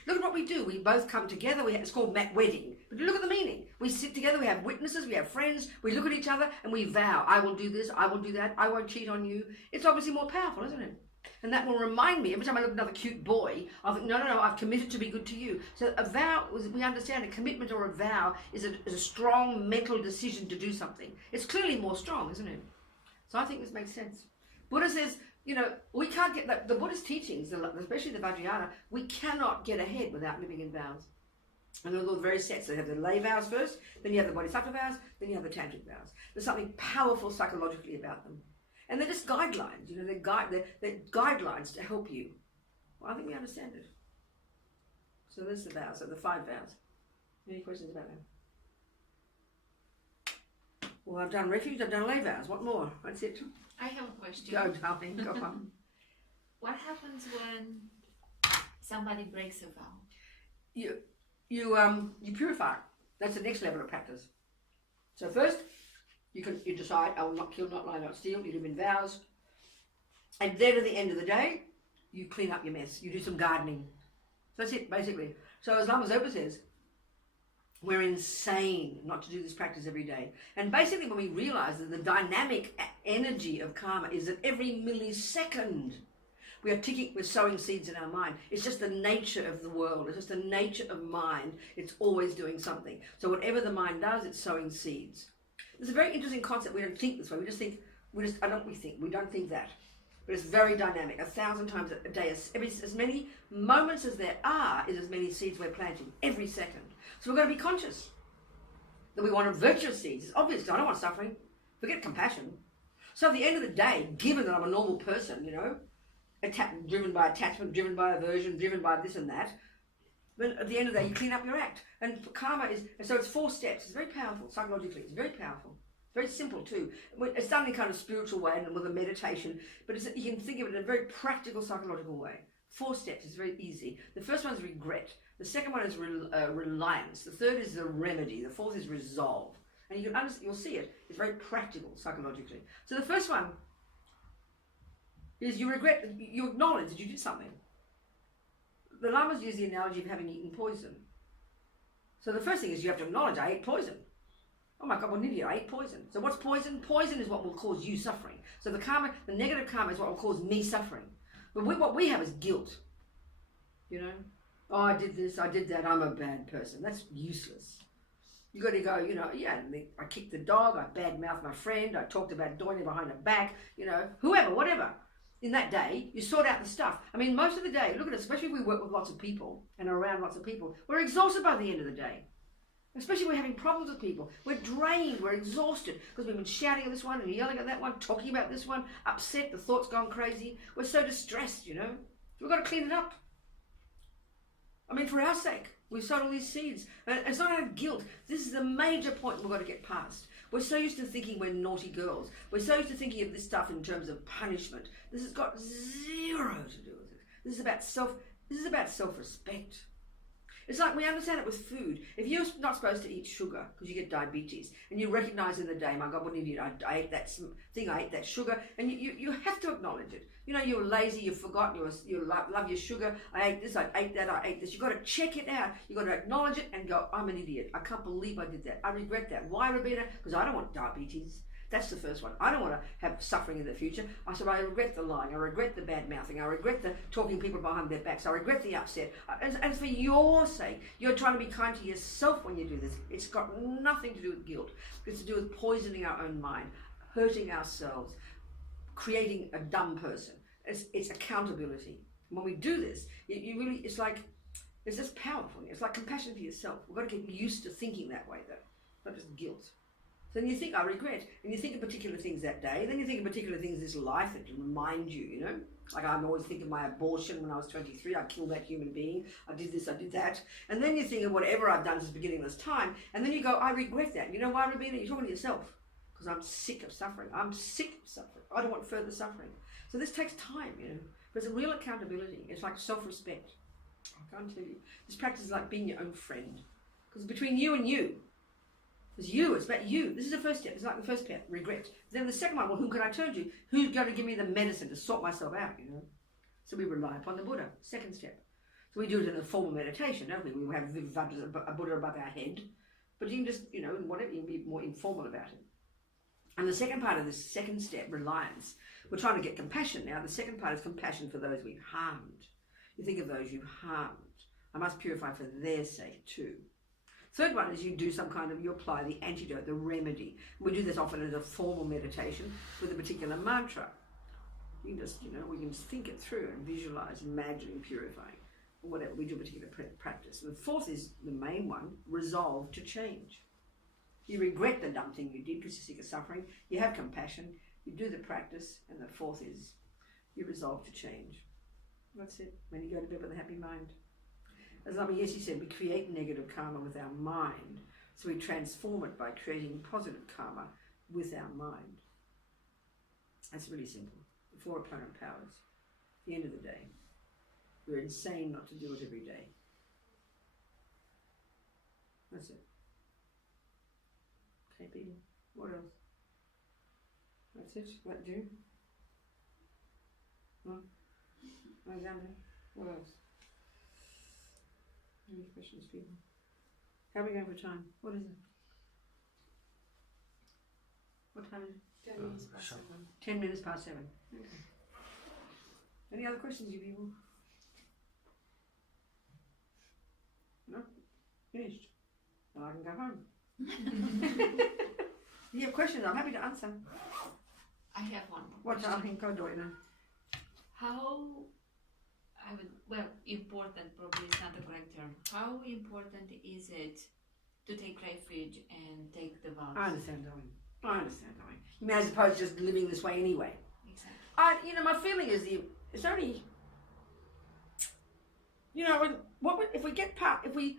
Look at what we do. We both come together. It's called mat wedding. But look at the meaning. We sit together. We have witnesses. We have friends. We look at each other and we vow. I will do this. I will do that. I won't cheat on you. It's obviously more powerful, isn't it? And that will remind me, every time I look at another cute boy, I'll think, no, I've committed to be good to you. So a vow, we understand a commitment or a vow is a strong mental decision to do something. It's clearly more strong, isn't it? So I think this makes sense. Buddha says, you know, we can't get that. The Buddhist teachings, especially the Vajrayana, we cannot get ahead without living in vows. And they're all very set. So you have the lay vows first, then you have the bodhisattva vows, then you have the tantric vows. There's something powerful psychologically about them. And they're just guidelines, you know, they're guidelines to help you. Well, I think we understand it. So there's the vows, so the 5 vows. Any questions about that? Well, I've done refuge, I've done lay vows. What more? That's it. I have a question. Go, darling, go on. What happens when somebody breaks a vow? You purify. That's the next level of practice. So first, you decide, I will not kill, not lie, not steal. You live in vows. And then at the end of the day, you clean up your mess. You do some gardening. So that's it, basically. So as Lama Zopa says, we're insane not to do this practice every day. And basically when we realize that the dynamic energy of karma is that every millisecond we're sowing seeds in our mind. It's just the nature of the world. It's just the nature of mind. It's always doing something. So whatever the mind does, it's sowing seeds. It's a very interesting concept. We don't think this way. We don't think that. But it's very dynamic. 1,000 times a day, as many moments as there are, is as many seeds we're planting every second. So we've got to be conscious that we want virtuous seeds. It's obvious. I don't want suffering. Forget compassion. So at the end of the day, given that I'm a normal person, you know, driven by attachment, driven by aversion, driven by this and that, but at the end of the day, you clean up your act. And karma is, so it's 4 steps. It's very powerful psychologically. It's very powerful. Very simple too. It's done in a kind of spiritual way and with a meditation, but you can think of it in a very practical psychological way. 4 steps. It's very easy. The first one is regret. The second one is reliance. The third is the remedy. The fourth is resolve. And you'll see it. It's very practical psychologically. So the first one is you regret, you acknowledge that you did something. The Lamas use the analogy of having eaten poison. So the first thing is you have to acknowledge, I ate poison. Oh my God, what an idiot, I ate poison. So what's poison? Poison is what will cause you suffering. So the karma, the negative karma is what will cause me suffering. But what we have is guilt. You know? Oh, I did this, I did that, I'm a bad person. That's useless. You got to go, you know, yeah, I kicked the dog, I badmouthed my friend, I talked about Doina behind her back, you know, whoever, whatever. In that day, you sort out the stuff. I mean, most of the day, look at it, especially if we work with lots of people and are around lots of people, we're exhausted by the end of the day. Especially if we're having problems with people. We're drained, we're exhausted because we've been shouting at this one and yelling at that one, talking about this one, upset, the thoughts gone crazy. We're so distressed, you know. We've got to clean it up. I mean, for our sake, we've sowed all these seeds. And it's not out of guilt. This is a major point we've got to get past. We're so used to thinking we're naughty girls. We're so used to thinking of this stuff in terms of punishment. This has got zero to do with it. This is about self-respect. It's like we understand it with food. If you're not supposed to eat sugar because you get diabetes, and you recognize in the day, my God, what an idiot, I ate that thing, I ate that sugar, and you have to acknowledge it. You know, you're lazy, you've forgotten, you love your sugar, I ate this, I ate that, I ate this. You've got to check it out. You've got to acknowledge it and go, I'm an idiot. I can't believe I did that. I regret that. Why, Robina? Because I don't want diabetes. That's the first one. I don't want to have suffering in the future. I said, I regret the lying. I regret the bad mouthing. I regret the talking people behind their backs. I regret the upset. And for your sake, you're trying to be kind to yourself when you do this. It's got nothing to do with guilt. It's to do with poisoning our own mind, hurting ourselves, creating a dumb person. It's accountability. When we do this, you really, it's just powerful. It's like compassion for yourself. We've got to get used to thinking that way, though, not just guilt. So then you think, I regret, and you think of particular things that day, then you think of particular things this life that remind you, you know? Like I'm always thinking of my abortion when I was 23, I killed that human being, I did this, I did that. And then you think of whatever I've done since the beginning of this time, and then you go, I regret that. You know why, Robina? You're talking to yourself. Because I'm sick of suffering. I'm sick of suffering. I don't want further suffering. So this takes time, you know? But it's a real accountability. It's like self-respect. I can't tell you. This practice is like being your own friend. Because it's between you and you. It's you, it's about you. This is the first step. It's like the first step, regret. Then the second one, well, who can I turn to? Who's going to give me the medicine to sort myself out, you know? So we rely upon the Buddha, second step. So we do it in a formal meditation, don't we? We have a Buddha above our head. But you can just, you know, whatever, you can be more informal about it. And the second part of this second step, reliance, we're trying to get compassion now. The second part is compassion for those we've harmed. You think of those you've harmed. I must purify for their sake too. Third one is you do some kind of, you apply the antidote, the remedy. We do this often as a formal meditation with a particular mantra. You can just, you know, we can just think it through and visualize, imagine purifying, or whatever. We do a particular practice. And the fourth is the main one, resolve to change. You regret the dumb thing you did because you're sick of suffering. You have compassion. You do the practice. And the fourth is you resolve to change. That's it. When you go to bed with a happy mind. As Lama Yesi said, we create negative karma with our mind, so we transform it by creating positive karma with our mind. That's really simple. The four opponent powers. At the end of the day, we're insane not to do it every day. That's it. Okay, people. What else? That's it. That do? No? Alexander? What else? Any questions, people? How are we going for time? What is it? What time is it? 10 minutes past 7. 10 minutes past 7. Okay. Any other questions, you people? No? Finished. Well, I can go home. If you have questions, I'm happy to answer. I have one more What question. I think I do it now. How, important probably is not the correct term. How important is it to take refuge and take the vows? I understand, darling. I understand, darling. You mean as opposed to just living this way anyway? Exactly. My feeling is it's only, if we get if we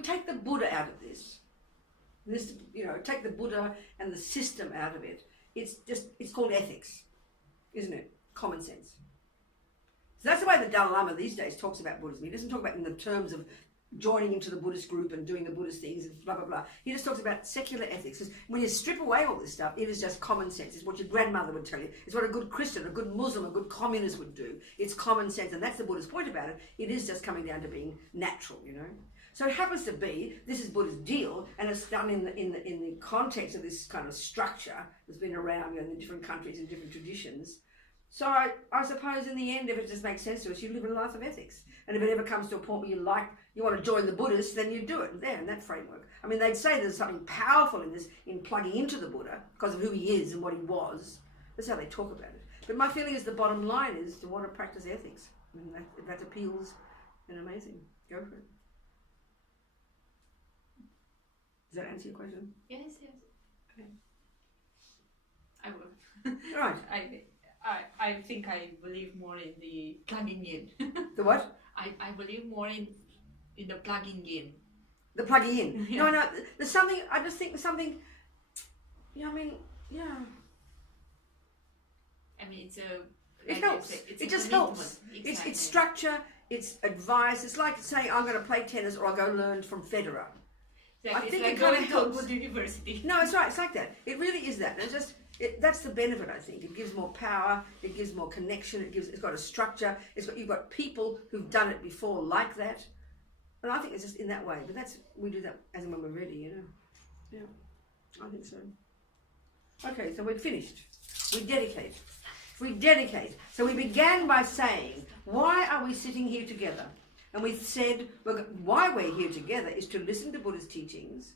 take the Buddha out of this, take the Buddha and the system out of it, it's called ethics, isn't it? Common sense. So that's the way the Dalai Lama these days talks about Buddhism. He doesn't talk about it in the terms of joining into the Buddhist group and doing the Buddhist things and blah, blah, blah. He just talks about secular ethics. When you strip away all this stuff, it is just common sense. It's what your grandmother would tell you. It's what a good Christian, a good Muslim, a good communist would do. It's common sense, and that's the Buddhist point about it. It is just coming down to being natural, you know. So it happens to be, this is Buddha's deal, and it's done in the context of this kind of structure that's been around, you know, in different countries and different traditions. So I suppose in the end, if it just makes sense to us, you live a life of ethics. And if it ever comes to a point where you want to join the Buddhists, then you do it there in that framework. I mean, they'd say there's something powerful in this, in plugging into the Buddha because of who he is and what he was. That's how they talk about it. But my feeling is the bottom line is to want to practice ethics. And if that appeals, then amazing. Go for it. Does that answer your question? Yes, yes. Okay. I will. Right. I think I believe more in the plugging in. The what? I believe more in the plugging in. The plugging in. Yeah. No, there's something, I just think there's something, yeah, I mean, yeah. I mean, it's a... It helps. It just helps. Exactly. It's structure, it's advice. It's like saying I'm going to play tennis or I'll go learn from Federer. Exactly. I think it's like it kind of going to helps. Oxford University. No, it's right. It's like that. It really is that. And it's just that's the benefit. I think it gives more power. It gives more connection. It's got a structure. You've got people who've done it before like that. And I think it's just in that way. But we do that as and when we're ready. You know. Yeah, I think so. Okay, so we're finished. We dedicate. So we began by saying, why are we sitting here together? And we said, why we're here together is to listen to Buddha's teachings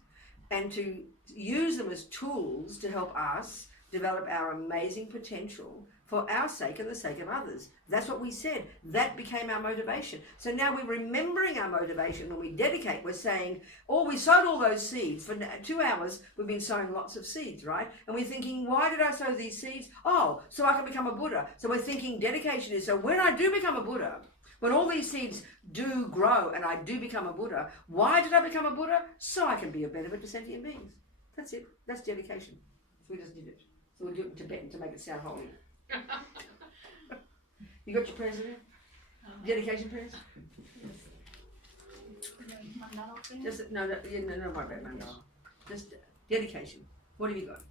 and to use them as tools to help us develop our amazing potential for our sake and the sake of others. That's what we said. That became our motivation. So now we're remembering our motivation. When we dedicate, we're saying, we sowed all those seeds. For 2 hours, we've been sowing lots of seeds, right? And we're thinking, why did I sow these seeds? Oh, so I can become a Buddha. So we're thinking dedication is, so when I do become a Buddha, when all these seeds do grow and I do become a Buddha, why did I become a Buddha? So I can be of benefit to sentient beings. That's it. That's dedication. So we just did it. So we'll do it in Tibetan to make it sound holy. You got your prayers in there? Dedication prayers? Just no worry about mandala. Just dedication. What have you got?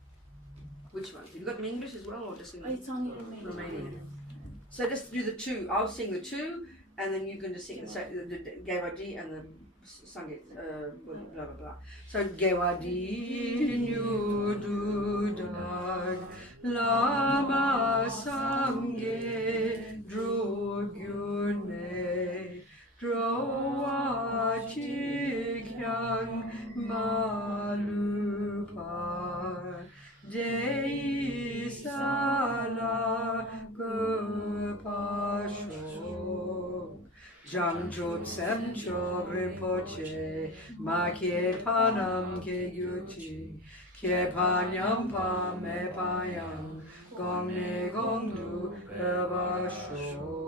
Which one? Have you got them in English as well, or just in It's only Romanian? So just do the two. I'll sing the two, and then you can just sing the Gewadi and the Sangit, blah blah blah. So Gewadi Nyududag Lama Sange Drogyune Drowachikyang Malupa Dei Sala Gopasho Jamjot Semcho Rinpoche Ma Kye Panam Ke Yuchi Kye Panyam Pa Me Payam Gong Ne Gong Du Evasho